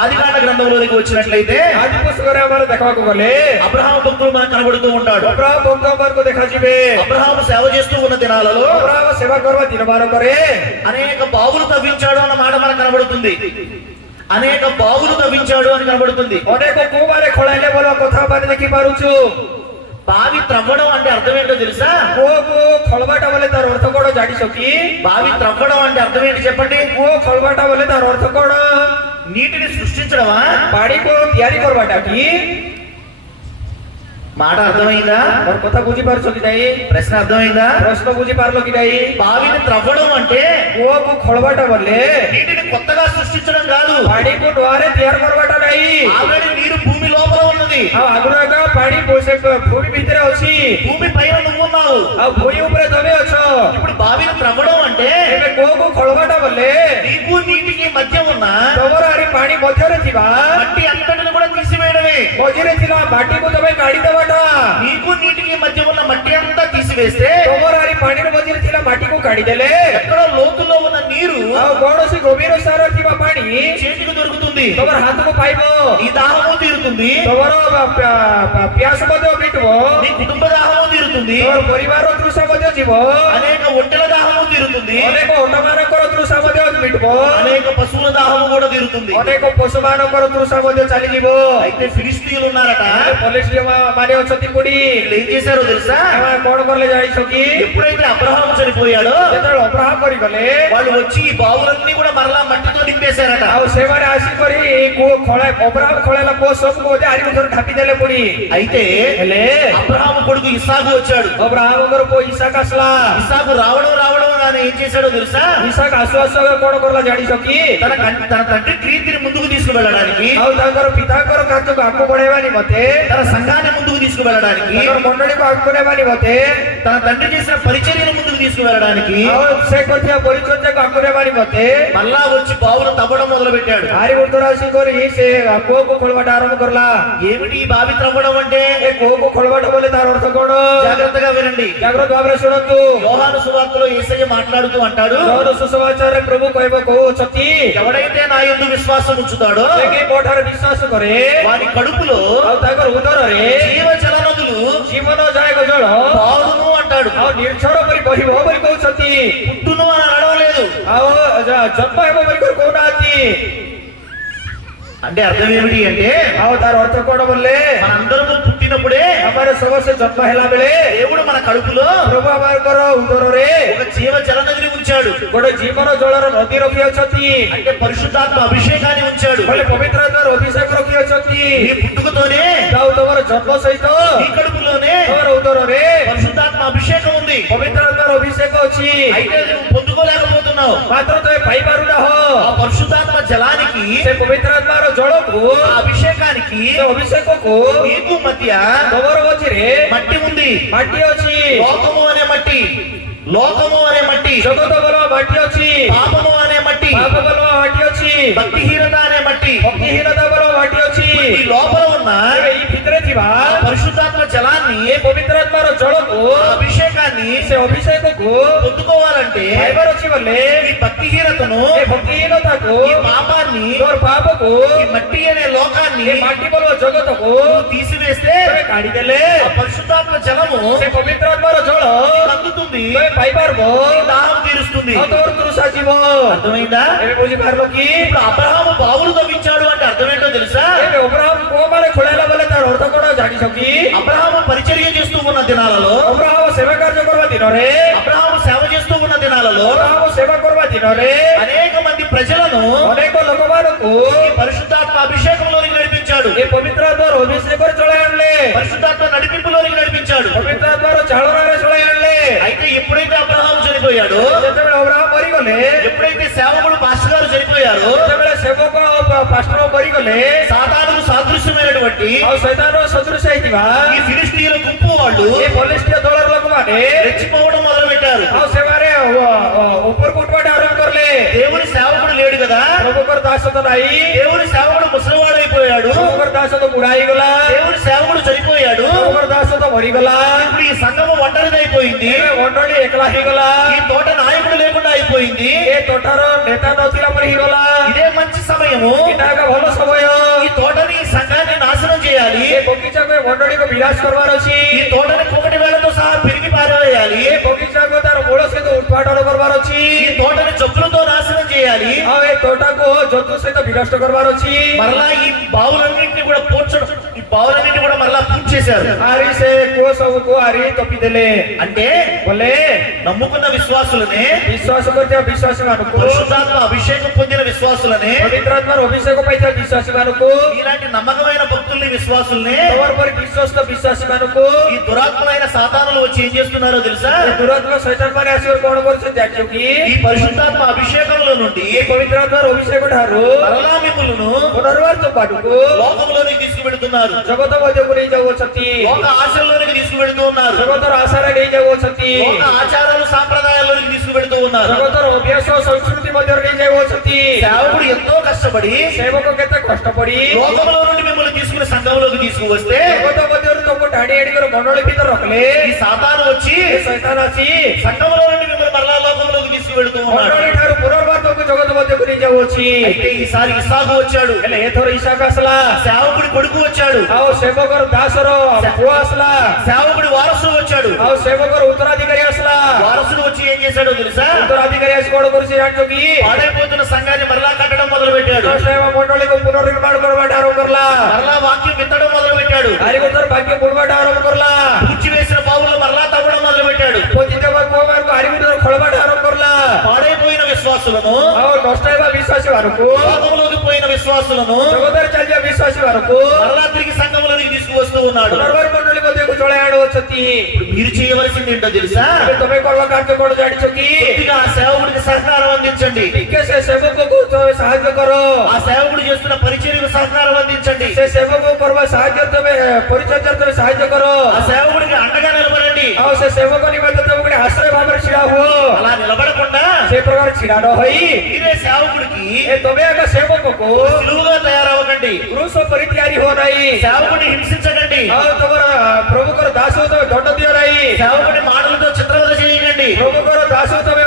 ఆదికాండ గ్రంథంలోనికి వచ్చినట్లయితే ଆଜି ପୁସ୍ତକରେ ଆମର ଦେଖିବାକୁ ଗଲେ అబ్రహాము భక్తుడు మనకు కనబడుతూ ఉంటాడు. ଅବ୍ରାହମ ଭକ୍ତମାନଙ୍କୁ ଦେଖାଯିବେ। అబ్రహాము సేవ చేస్తూ ఉన్న దినాలలో ଅବ୍ରାହମ ସେବା କରିବା ଦିନମାନଙ୍କରେ అనేక బావులు తవ్వించాడు అన్న మాట మనకు కనబడుతుంది. అనేక బావులు తవ్వించాడు అని కనబడుతుంది. ଅନେକ କୂଅମାନେ ଖୋଳାଇଲେ ଭଲ କଥା ମାନେ ଦେଖିପାରୁଛୁ। బావి త్రవ్వడం అంటే అర్థం ఏంటో తెలుసా? କୂଅକୁ ଖୋଳବାଟା ବୋଲେ ତାର ଅର୍ଥ କଣ ଜାଣିଛ କି? బావి త్రవ్వడం అంటే అర్థం ఏంటి చెప్పండి? କୂଅ ଖୋଳବାଟା ବୋଲେ ତାର ଅର୍ଥ କଣ? నీటిని సృష్టించడమా? ପାଣିକୁ ତିଆରି କରବାଟା କି? మాట అర్థమైందా? ମୋର କଥା ବୁଝିପାରୁଛ କି ନାହିଁ? ప్రశ్న అర్థమైందా? ପ୍ରଶ୍ନ ବୁଝିପାରିଲ କି ନାହିଁ? బావిని త్రవ్వడం అంటే କୂଅକୁ ଖୋଳବାଟା ବୋଲେ నీటిని కొత్తగా సృష్టించడం కాదు. ପାଣିକୁ ନୂଆରେ ତିଆରି କରବାଟା ନାହିଁ। ఆల్రెడీ నీరు భూమి లోపల ఉన్నది. ଆଉ ଆଗରୁ ଏକା ପାଣି ଭୂମି ଭିତରେ ଅଛି। భూమి పైన నువ్వు ఉన్నావు. ଆଉ ଭୂଇଁ ଉପରେ ତମେ ଅଛ। ఇప్పుడు బావిని త్రవ్వడం అంటే ଏବେ କୂଅକୁ ଖୋଳବାଟା ବୋଲେ నీకు నీటికి మధ్య ఉన్న ତମର ଆରି ପାଣି ମଧ୍ୟରେ ଥିବା మట్టి అంతటిని కూడా తీసివేయడమే. ମଝିରେ ଥିବା ମାଟିକୁ ତମେ କାଢିଦେବାଟା। నీకు నీటికి మధ్య ఉన్న మట్టి అంతా తీసివేస్తే ତମର ଆରି ପାଣିର ମଝିରେ ଥିଲା ମାଟିକୁ କାଢିଦେଲେ ఎక్కడో లోతులో ఉన్న నీరు ଆଉ କୌଣସି ଗଭୀର ସ୍ଥାନରେ ଥିବା ପାଣି చేతికి దొరుకుతుంది. ତମର ହାତକୁ ପାଇବ। నీ దాహము తీరుతుంది. ତମର ପିଆସ ମଧ୍ୟ ମିଟିବ। నీ కుటుంబ దాహము తీరుతుంది. ତମର ପରିବାରର ତୃଷା ମଧ୍ୟ ଯିବ। అనేక ఒంటెల దాహము తీరుతుంది. ଅନେକ ଅଣ୍ଡମାନଙ୍କର ତୃଷା ମଧ୍ୟ ମିଟିବ। అనేక పశువుల దాహము కూడా తీరుతుంది. ଅନେକ ପଶୁମାନଙ୍କର ତୃଷା ମଧ୍ୟ ଚାଲିଯିବ। అయితే ఫిలిస్తీయులు ఉన్నారట. ପଲିସ ମାନେ ଅଛନ୍ତି କୋଉଠି? వీళ్ళు ఏం చేశారో తెలుసా? ସେମାନେ କଣ କଲେ ଜାଣିଛ କି? ఎప్పుడైతే అబ్రహాము చనిపోయాడో ଯେତେବେଳେ ଅବ୍ରାହମ କରିଗଲେ వాళ్ళు వచ్చి ఈ బావులన్నీ కూడా మరలా మట్టితో నింపేశారట. ଆଉ ସେମାନେ ଆସିକରି ଏଇ କୂଅ ଅବ୍ରାହମ ଖୋଳେଇଲା କୂଅ ସବୁକୁ ବୋଧେ ଆରି ଭିତରେ ଢାପି ଦେଲେ ପୁଣି। అయితే ହେଲେ అబ్రహాము కొడుకు ఇస్సాకు వచ్చాడు. ଅବ୍ରାହମଙ୍କର ପୁଅ ଇସାକ ଆସିଲା। ఇస్సాకు రావడం ఆయన ఏం చేశాడో తెలుసా? ଇସାକ ଆସୁ ଆସୁ କଣ କଲା ଜାଣିଛ କି? తన తండ్రి క్రీతిని ముందుకు తీసుకువెళ్ళడానికి, ଆଉ ତାଙ୍କର ପିତାଙ୍କର କାର୍ଯ୍ୟକୁ ଆଗକୁ ବଢେଇବା ନିମନ୍ତେ, తన సంఘాన్ని ముందుకు తీసుకువెళ్ళడానికి, ତାଙ୍କର ମଣ୍ଡଳୀକୁ ଆଗକୁ ନେବା ନିମନ୍ତେ, తన తండ్రి చేసిన పరిచర్యను ముందుకు తీసుకువెళ్ళడానికి ଆଉ ସେ କରିଥିବା ପରିଚର୍ଯ୍ୟାକୁ ଆଗକୁ ନେବା ନିମନ୍ତେ మళ్ళా వచ్చి బావులు తవ్వడం మొదలు పెట్టాడు. ଆରି ଉତ୍ତର ଆସିକରି ସେ କୂଅକୁ ଖୋଳିବାଟା ଆରମ୍ଭ କରଲା। ఏమిటి ఈ బావి త్రవ్వడం అంటే? ଏ କୂଅକୁ ଖୋଳିବାଟା ବୋଲେ ତାର ଅର୍ଥ କଣ? జాగ్రత్తగా వినండి. ଜାଗ୍ରତ ଭାବରେ ଶୁଣନ୍ତୁ। యోహాను సువార్తలో యేసయ్య మాట్లాడుతూ అంటాడు, ଯୋଉନ ସୁସମାଚାରରେ ପ୍ରଭୁ କହିବ କହୁଛନ୍ତି, ఎవడైతే నా యందు విశ్వాసం ఉంచుతాడో ସେ କି ମୋ ଠାରେ ବିଶ୍ୱାସ କରେ వాని కడుపులో ଆଉ ତାଙ୍କର ଉଦରରେ జీవ జల నదులు ଜୀବନଦାୟକ ଜଳ పారును అంటాడు. ଆଉ ନିର୍ଝର ପରି ବହିବ ବୋଲି କହୁଛନ୍ତି। పుట్టును అని అనడం లేదు. ଆଉ ଜନ୍ମ ହେବ ବୋଲି କହୁନାହାନ୍ତି। అంటే అర్థం ఏమిటి అంటే, ଆଉ ତାର ଅର୍ଥ କଣ ବୋଲେ మనందరము పుట్టినప్పుడే ଆମର ସମସ୍ତେ ଜନ୍ମ ହେଲା ବେଳେ దేవుడు మన కడుపులో ପ୍ରଭୁ ଆମଙ୍କର ଉଦରରେ ఒక జీవ జల నదిని ఉంచాడు. ଗୋଟେ ଜୀବନ ଜଳର ନଦୀ ରଖିଅଛନ୍ତି। అంటే పరిశుద్ధాత్మ అభిషేకాన్ని ఉంచాడు. ବୋଲେ ପବିତ୍ର ଆତ୍ମାର ଅଭିଷେକ ରଖିଅଛନ୍ତି। నీ పుట్టుకతోనే ଆଉ ତମର ଜନ୍ମ ସହିତ నీ కడుపులోనే ତମର ଉଦରରେ పరిశుద్ధాత్మ అభిషేకం ఉంది. ପବିତ୍ର ଆତ୍ମାର ଅଭିଷେକ ଅଛି। అయితే అది నువ్వు పొందుకోలేకపోతున్నావు. ମାତ୍ର ତମେ ପାଇପାରୁନାହ। ఆ పరిశుద్ధాత్మ జలానికి, ସେ ପବିତ୍ର ଆତ୍ମାର ଜଳକୁ, ఆ అభిషేకానికి ସେ ଅଭିଷେକକୁ నీకు మధ్య ତମର ମଝିରେ మట్టి ఉంది. ମାଟି ଅଛି। లోకము అనే మట్టి, లోకము అనే మట్టి, ଜଗତ ବୋଲ ମାଟି ଅଛି। పాపము అనే మట్టి, ପାପ ବୋଲ ମାଟି ଅଛି। భక్తిహీనత అనే మట్టి. ଭକ୍ତିହୀନତା ବୋଲ ମାଟି ଅଛି। ఈ లోపల ఉన్న ଏବେ ଏଇ ଭିତରେ ଥିବା ఆ పరిశుద్ధాత్మ జలాన్ని, ଏ ପବିତ୍ର ଆତ୍ମାର ଜଳକୁ, ఆ అభిషేకాన్ని ସେ ଅଭିଷେକକୁ పొందుకోవాలంటే ପାଇବାର ଅଛି ବୋଲେ ఈ భక్తిహీనతను, ଏ ଭକ୍ତିହୀନତାକୁ, ఈ పాపాన్ని, ତୋର ପାପକୁ, ఈ మట్టి అనే లోకాన్ని ଏ ମାଟି ବୋଲ ଜଗତକୁ నువ్వు తీసివేస్తే ତମେ କାଢିଦେଲେ ఆ పరిశుద్ధాత్మ జలము ସେ ପବିତ୍ର ଆତ୍ମାର ଜଳ అందుతుంది, ତମେ ପାଇପାରିବ। దాహం తీరుస్తుంది. ଆଉ ତୋର ତୃଷା ଯିବ। అర్థమైందా? ଏବେ ବୁଝିପାରିଲ କି? ఇప్పుడు అబ్రహాము బావులు తవ్వించాడు అంటే అర్థం ఏంటో తెలుసా? ଏବେ ଅବ୍ରାହମ କୋଉମାନେ ଖୋଳେଇଲା ବୋଲେ ତାର ଅର୍ଥ କଣ ଜାଣିଛ କି? అబ్రహాము పరిచర్య చేస్తూ ఉన్న దినాలలో, ଅବ୍ରାହମ ସେବା କାର୍ଯ୍ୟ କରିବା ଦିନରେ, అబ్రహాము సేవ చేస్తూ ఉన్న దినాలలో ଅବ୍ରାହମ ସେବା କରିବା ଦିନରେ అనేక మంది ప్రజలను ଅନେକ ଲୋକମାନଙ୍କୁ ఈ పరిశుద్ధాత్మ అభిషేకంలోనికి నడిపించాడు. ଏ ପବିତ୍ର ଆତ୍ମାର ଅଭିଷେକରେ ଚଳାଇ ଆଣିଲେ। పరిశుద్ధాత్మ నడిపింపులోనికి నడిపించాడు. ପବିତ୍ର ଆତ୍ମାର ଚାଳନାରେ ଚଳାଇ ଆଣିଲେ। అయితే ఎప్పుడైతే అబ్రహాము చనిపోయాడో, ଯେତେବେଳେ ଅବ୍ରାହମ ମରିଗଲେ, ఎప్పుడైతే సేవకుడు పాస్టర్ గారు చనిపోయారో, ଯେତେବେଳେ ସେବକ ଆଉ ପାଷ୍ଟର ମରିଗଲେ, సాతానుకు సాదృశ్యమైనటువంటి ଆଉ ଶୈତାନର ସଦୃଶ ହେଇଥିବା ఈ ఫిలిస్తీయుల గుంపు వాళ్ళు ଏ ବଲିଷ୍ଠ ଦଳର ଲୋକମାନେ రెచ్చిపోవడం మొదలు పెట్టారు. ଆଉ ସେମାନେ ଉପରକୁ ଉଠବାଟା ଆରମ୍ଭ କଲେ। దేవుని సేవకుడు లేడు కదా, ପ୍ରଭୁଙ୍କର ଦାସ ତ ନାହିଁ। దేవుని సేవకుడు ముసలివాడైపోయాడు, ପ୍ରଭୁଙ୍କର ଦାସ ତ ବୁଢା ହେଇଗଲା। దేవుని సేవకుడు చనిపోయాడు. ପ୍ରଭୁଙ୍କର ଦାସ ତ ମରିଗଲା। ఇప్పుడు ఈ సంఘము ఒంటరిదైపోయింది. ଏବେ ମଣ୍ଡଳୀ ଏକଲା ହେଇଗଲା। ఈ తోట నాయకుడు లేకుండా అయిపోయింది. ଏ ତୋଟାର ନେତା ନଥିଲା ପରି ହେଇଗଲା। ఇదే మంచి సమయం. సమయము, ଇଟା ଏକ ଭଲ ସମୟ ఈ తోటని ఈ సంఘాన్ని నాశనం చేయాలి, ଏ ବଗିଚାକୁ ଏ ମଣ୍ଡଳୀକୁ ବିନାଶ କରିବାର ଅଛି ఈ తోటని కోకటి వేళతో సహా పెరిగి పారవేయాలి, ଏ ବଗିଚାକୁ ତାର ମୂଳ ସହିତ ଉତ୍ପାଦନ କରିବାର ଅଛି ఈ తోటని జబ్బులతో నాశనం చేయాలి, ଆଉ ଏ తోటକୁ ଜନ୍ତୁ ସହିତ ବିନଷ୍ଟ କରିବାର ଅଛି మరలా ఈ బావులన్నింటినీ కూడా పోడ్చడం, ఈ బావులన్నింటినీ కూడా మరలా పూర్తి చేశారు. ଆରି ସେ କୂଅ ସବୁକୁ ଆରି ତପି ଦେଲେ అంటే ବୋଲେ నమ్ముకున్న విశ్వాసులనే, ବିଶ୍ୱାସ କରିଥିବା ବିଶ୍ୱାସୀ ମାନଙ୍କୁ పరిశుద్ధాత్మ అభిషేకం పొందిన విశ్వాసులనే, ପବିତ୍ରାତ୍ମାର ଅଭିଷେକ ପାଇଥିବା ବିଶ୍ୱାସୀ ମାନଙ୍କୁ ఇలాంటి నమ్మకమైన భక్తుల్ని విశ్వాసుల్ని ତମର ପରି ବିଶ୍ୱସ୍ତ ବିଶ୍ୱାସୀ ମାନଙ୍କୁ ఈ దురాత్మలైన సాతానులు వచ్చి ఏం చేస్తున్నారో తెలుసా? ଏ ଦୁରାତ୍ମା ଶୈତାନ ମାନେ ଆସିବ କଣ କରୁଛନ୍ତି ଜାଣିଛ କି ఈ పరిశుద్ధాత్మ అభిషేకంలో నుండి ଏ ପବିତ୍ରାତ୍ମାର ଅଭିଷେକ ଠାରୁ మరలా మిమ్మల్ని ପୁନର୍ବାର ବାଟକୁ లోకంలోనికి తీసుకువెడుతున్నారు, ଜଗତ ମଧ୍ୟକୁ ନେଇ ଯାଉଅଛନ୍ତି లోక ఆశల్లోనికి తీసుకువెడుతూ ఉన్నారు, ଜଗତର ଆଶାରେ ନେଇ ଯାଉଅଛନ୍ତି లోక ఆచారాలు సాంప్రదాయాల్లోనికి తీసుకువెడుతూ ఉన్నారు. ଜଗତର ଅଭ୍ୟାସ ସଂସ୍କୃତି ମଧ୍ୟରେ ନେଇ ଯାଉଅଛନ୍ତି సేవకుడు ఎంతో కష్టపడి ସେବକ କେତେ କଷ୍ଟ ପଡି లోకంలో నుండి మిమ్మల్ని తీసుకుని సంఘంలోకి తీసుకువస్తే ଜଗତ ମଧ୍ୟରୁ ତମକୁ ଟାଣି ଆଣିକର ମଣ୍ଡଳୀ ଭିତରେ ରଖିଲେ ఈ సాతాను వచ్చి ଏ ଶୈତାନ ଆସି సంఘంలో నుండి మిమ్మల్ని మరలా లోకంలోకి తీసుకువెడుతూ ఉన్నాడు. ମଣ୍ଡଳୀ ଠାରୁ ପୁନର୍ବାର ତମକୁ ଜଗତ ମଧ୍ୟକୁ ନେଇ ଯାଉଅଛି అయితే ఈసారి ఇసాకు వచ్చాడు, ହେଲେ ଏଥର ଇସାକ ଆସିଲା సేవకుడి కొడుకు వచ్చాడు, ଆଉ ସେବକର ଦାସର ପୁଅ ଆସିଲା సేవకుడి వారసుడు వచ్చాడు. ଆଉ ସେବକର ଉତ୍ତରାଧିକାରୀ ଆସିଲା వారసుడు వచ్చి ఏం చేశాడో తెలుసా? ଉତ୍ତରାଧିକାରୀ ଆସି କଣ କରୁଛି ଜାଣିଛ କି పాడైపోతున్న సంఘాన్ని మరలా కట్టడం మొదలు పెట్టాడు, ମଣ୍ଡଳୀକୁ ପୁନର୍ନିର୍ମାଣ କରିବା ଆରମ୍ଭ କରଲା మరలా వాక్యం విత్తడం మొదలు పెట్టాడు, ହାରିଗୋତର ଭାଗ୍ୟ ବୁଣବାଟା ଆରମ୍ଭ କରଲା పూడ్చి వేసిన బావులు మరలా తవ్వడం మొదలు పెట్టాడు. ପୋତିଦେବା ପୁଅମାନଙ୍କୁ ହାରିଗୋତର ଖୋଳବାଟା ଆରମ୍ଭ କରଲା పాడైపోయిన విశ్వాసులను, ଆଉ ନଷ୍ଟ ହେବା ବିଶ୍ୱାସୀ ମାନଙ୍କୁ లోకంలోకి పోయిన విశ్వాసులను ଜଗତରେ ଚାଲିବା ବିଶ୍ୱାସୀ ମାନଙ୍କୁ మరలా తిరిగి సంఘంలోనికి తీసుకువస్తూ ఉన్నాడు. ପୁନର୍ବାର ମଣ୍ଡଳୀ ମଧ୍ୟକୁ ଚଳାଇ ଆଣୁଅଛନ୍ତି మీరు చేయవలసింది ఏంటో తెలుసా? ଏବେ ତମେ କରିବା କାର୍ଯ୍ୟ କଣ ଜାଣିଛ କି కొద్దిగా ఆ సేవకుడికి సహకారం అందించండి, ଟିକେ ସେ ସେବକକୁ ତମେ ସାହାଯ୍ୟ କର ఆ సేవకుడు చేస్తున్న పరిచర్యకు సహకారం అందించండి, ସେ ସେବକ କରିବା ସାହାଯ୍ୟ ତମେ ପରିଚର୍ଯାରେ ତମେ ସାହାଯ୍ୟ କର ఆ సేవకుడికి అండగా నిలబడండి. ଆଉ ସେ ସେବକ ନିମନ୍ତେ ତମେ ଗୋଟେ ଆଶ୍ରୟ ଭାବରେ ଛିଡା ହୁଅ అలా నిలబడకుండా ସେ ପ୍ରକାର ଛିଡା ନ ହୋଇ మీరే సేవకుడికి ଏ ତମେ ଏକ ସେବକକୁ సులువుగా తయారవ్వకండి, ପୁରୁଷ ପରି ତିଆରି ହୁଅ ନାହିଁ సేవకుడిని హింసించకండి, ଆଉ ତମର ପ୍ରଭୁଙ୍କର ଦାସ ତମେ ଦଣ୍ଡ ଦିଅ ନାହିଁ సేవకుడి మాటలతో చిత్రవద చేయకండి, ପ୍ରଭୁଙ୍କର ଦାସ ତମେ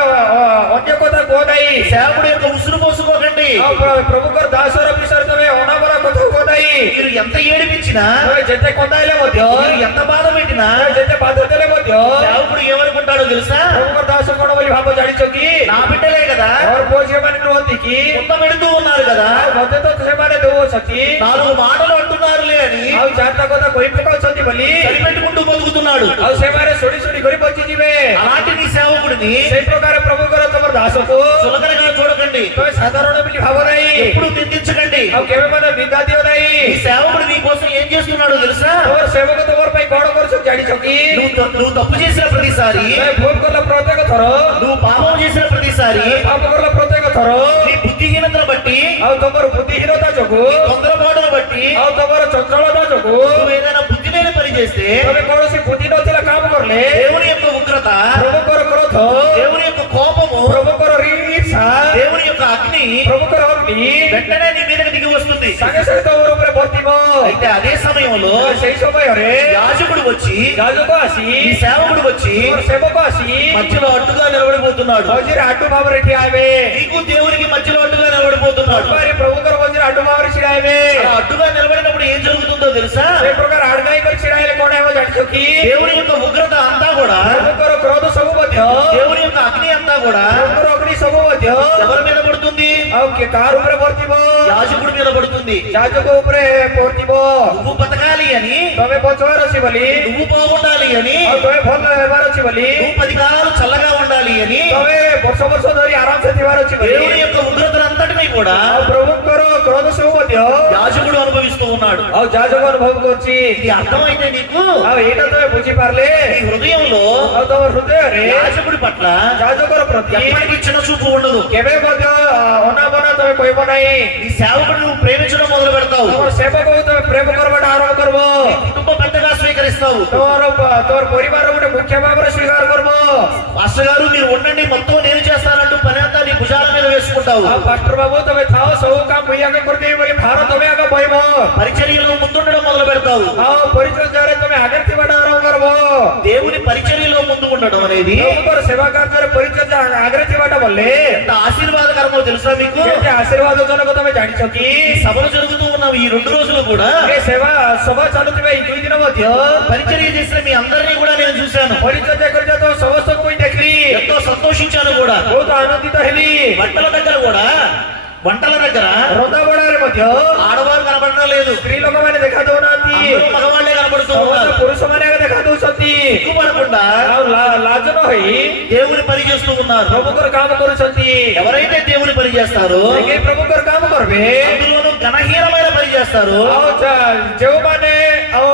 ଅନ୍ୟ କଥା କୁହ ନାହିଁ సేవకుడి యొక్క ఉసురు పోసుకోకండి. ଆଉ ପ୍ରଭୁଙ୍କର ଦାସର ବିଷୟରେ ତମେ ଅନାବରା କଥା କୁହ ନାହିଁ మీరు ఎంత ఏడిపించినా, ତମେ ଯେତେ କନ୍ଦାଇଲେ ମଧ୍ୟ మీరు ఎంత బాధ పెట్టినా ତମେ ଯେତେ ବାଧ ଦେଲେ ମଧ୍ୟ సేవకుడు ఏమనుకుంటాడో తెలుసా? ପ୍ରଭୁଙ୍କର ଦାସ କଣ ବୋଲି ଭାବ ଜାଣିଛ କି నా బిడ్డలే కదా, ମୋର ପୁଅ ଝିଅମାନେ ନୁହନ୍ତି କି ఎంత పెడుతూ ఉన్నారు కదా, ଆଉ ମତେ ତ ସେମାନେ ଦେଉଅଛନ୍ତି 4 మాటలు అంటున్నారులే అని ଆଉ ଚାରିଟା କଥା କହି ପକାଉଛନ୍ତି ବୋଲି సరిపెట్టుకుంటూ బతుకుతున్నాడు. ଆଉ ସେମାନେ ଶୁଣି ଶୁଣି କରି ବଞ୍ଚିଯିବେ అలాంటి నీ సేవకుడిని ସେଇ ପ୍ରକାର ପ୍ରଭୁଙ୍କର ତମର ଦାସକୁ సులకనగా చూడకండి, ତମେ ସାଧାରଣ ବୋଲି ଭାବ ନାହିଁ ఎప్పుడు నిందించకండి. ଆଉ କେବେ ମାନେ ନିନ୍ଦା ଦିଅ ନାହିଁ ఈ సేవకుడు నీ కోసం ఏం చేస్తున్నాడో తెలుసా? ତମର ସେବକ ତମର ପାଇଁ କଣ କରୁଛନ୍ତି ଜାଣିଛ କି నువ్వు తప్పు చేసిన ప్రతిసారి, ତମେ ଭୁଲ କଲ ପ୍ରତ୍ୟେକ ଥର నువ్వు పాపం చేసిన ప్రతిసారి, ପାପ କଲ ପ୍ରତ୍ୟେକ ଥର నీ బుద్ధిహీనతను బట్టి, ଆଉ ତମର ବୁଦ୍ଧିହୀନତା ଯୋଗୁ తొందరపాటును బట్టి, ଆଉ ତମର ଚଞ୍ଚଳତା ଯୋଗୁ నువ్వు ఏదైనా బుద్ధి లేని పని చేస్తే ତମେ କୌଣସି ବୁଦ୍ଧି ନଥିଲା କାମ କଲେ దేవుని యొక్క ఉగ్రత, ପ୍ରଭୁଙ୍କର କ୍ରୋଧ దేవుని యొక్క కోపము, ପ୍ରଭୁଙ୍କର ଈର୍ଷା దేవుని యొక్క అగ్ని ପ୍ରଭୁଙ୍କର ଅଗ୍ନି వెంటనే నీ మీదకి దిగి వస్తుంది. ସାଙ୍ଗେ ସାଙ୍ଗେ ତମ ଉପରେ ବର୍ତ୍ତିବ అయితే అదే సమయంలో ସେଇ ସମୟରେ యాజకుడు వచ్చి, ଯାଜକ ଆସି ఈ సేవకుడు వచ్చి ତମର ସେବକ ଆସି మధ్యలో అడ్డుగా నిలబడిపోతున్నాడు. ମଝିରେ ଆଡୁ ଭାବରେ ଠିଆ ହେବେ నీకు దేవునికి మధ్యలో అడ్డుగా నిలబడిపోతున్నాడు. మరి ପ୍ରଭୁଙ୍କର ମଝିରେ ଆଡୁ ଭାବରେ ଛିଡା ହେବେ అలా అడ్డుగా నిలబడినప్పుడు ఏం జరుగుతుందో తెలుసా? ସେ ପ୍ରକାର ଆଡଗାଇ କରି ଛିଡା ହେଲେ କଣ ହେବ ଜାଣିଛ କି దేవుని యొక్క ఉగ్రత అంతా కూడా, ପ୍ରଭୁଙ୍କର କ୍ରୋଧ ସବୁ ମଧ୍ୟ దేవుని యొక్క అగ్ని అంతా కూడా ପ୍ରଭୁଙ୍କର ଅଗ୍ନି ସବୁ ମଧ୍ୟ ఎవరి మీద పడుతుంది? ଆଉ କାହାର ଉପରେ ବର୍ତ୍ତିବ యాజకుడి మీద పడుతుంది. ଯାଜକ ଉପରେ ବର୍ତ୍ତିବ నువ్వు బతకాలి అని, ତମେ ବଞ୍ଚବାର ଅଛି ବୋଲି నువ్వు బాగుండాలి అని, ଆଉ ତମେ ଭଲ ହେବାର ଅଛି ବୋଲି నువ్వు 10 కాలాలు చల్లగా ఉండాలి అని, ତମେ ବର୍ଷ ବର୍ଷ ଧରି ଆରାମସେ ଥିବାର ଅଛି ବୋଲି దేవుని యొక్క ఉగ్రతనంతటినీ కూడా ଆଉ ପ୍ରଭୁଙ୍କର କ୍ରୋଧ ସବୁ ମଧ୍ୟ యాజకుడు అనుభవిస్తూ ఉన్నాడు. ଆଉ ଯାଜକ ଅନୁଭବ କରୁଛି ఇది అర్థమైతే నీకు ଆଉ ଏଇଟା ତମେ ବୁଝିପାରିଲେ నీ హృదయంలో ଆଉ ତମ ହୃଦୟରେ యాజకుడి పట్ల ଯାଜକର ପ୍ରତି ఎప్పటికీ చిన్న చూపు ఉండదు. କେବେ ମଧ୍ୟ ଅନାବନା ତମେ କହିବ ନାହିଁ నీ సేవకుడు నువ్వు ప్రేమించడం మొదలు పెడతావు, ତମର ସେବକକୁ ତମେ ପ୍ରେମ କରବାଟା ଆରମ୍ଭ କରିବ కుటుంబ పెద్దగా స్వీకరిస్తావు. ତମର ପରିବାର ଗୋଟେ ମୁଖ୍ୟ ଭାବରେ ସ୍ୱୀକାର କରିବ మాస్టర్ గారు మీరు ఉండండి, మొత్తం నేను చేస్తానంటూ పని అంతా నీ భుజాల మీద వేసుకుంటావు. ଆଉ ପାଷ୍ଟର ବାବୁ ତମେ ଥାଅ ସବୁ କାମ ମୁଇଁ ଆଗ କରିଦେବି ବୋଲି ଭାର ତମେ ଆଗ ବହିବ పరిచర్యలో ముందుండడం మొదలు పెడతావు. ଆଉ ପରିଚର୍ଯାରେ ତମେ ଆଗରେ ଥିବାଟା ଆରମ୍ଭ କରିବ దేవుని పరిచర్యలో ముందు ఉండడం అనేది ପ୍ରଭୁଙ୍କର ସେବା କାର୍ଯ୍ୟରେ ପରିଚର୍ଯା ଆଗରେ ଥିବାଟା ବୋଲେ ఎంత ఆశీర్వాదకరమో తెలుసా మీకు? କେତେ ଆଶୀର୍ବାଦଜନକ ତମେ ଜାଣିଛ କି? ఈ సభలు జరుగుతూ ఉన్న ఈ 2 రోజులు కూడా ଏ ସେବା ସଭା ଚାଲୁଥିବା ଏଇ 2 ଦିନ ମଧ୍ୟ పరిచర్య చేసిన మీ అందరినీ కూడా నేను చూశాను. ପରିଚର୍ଯା କରିଥିବା ତମ ସମସ୍ତଙ୍କୁ ମୁଁ ଦେଖିଲି, ఎంతో సంతోషించాను కూడా. ବହୁତ ଆନନ୍ଦିତ ହେଲି। వంటల దగ్గర కూడా, వంటల దగ్గర ରନ୍ଧାବଢ଼ାରେ ମଧ୍ୟ ఆడవారు కనబడడం లేదు, ସ୍ତ୍ରୀ ଲୋକମାନେ ଦେଖା ଦଉନାହାନ୍ତି, అందరూ మగవాళ్లే కనబడుతూ ସମସ୍ତ ఉన్నారు. ପୁରୁଷମାନେ ଦେଖା ଦଉଛନ୍ତି। సిగ్గుపడకుండా ଆଉ ଲାଜ ନ ହୋଇ దేవుని పని చేస్తూ ఉన్నారు. ପ୍ରଭୁଙ୍କର କାମ କରୁଛନ୍ତି। ఎవరైతే దేవుని పని చేస్తారో ଯିଏ ପ୍ରଭୁଙ୍କର କାମ କରିବେ, అందులోనూ ఘనహీనమైన పని చేస్తారు, ଆଉ ଯେଉଁମାନେ ଆଉ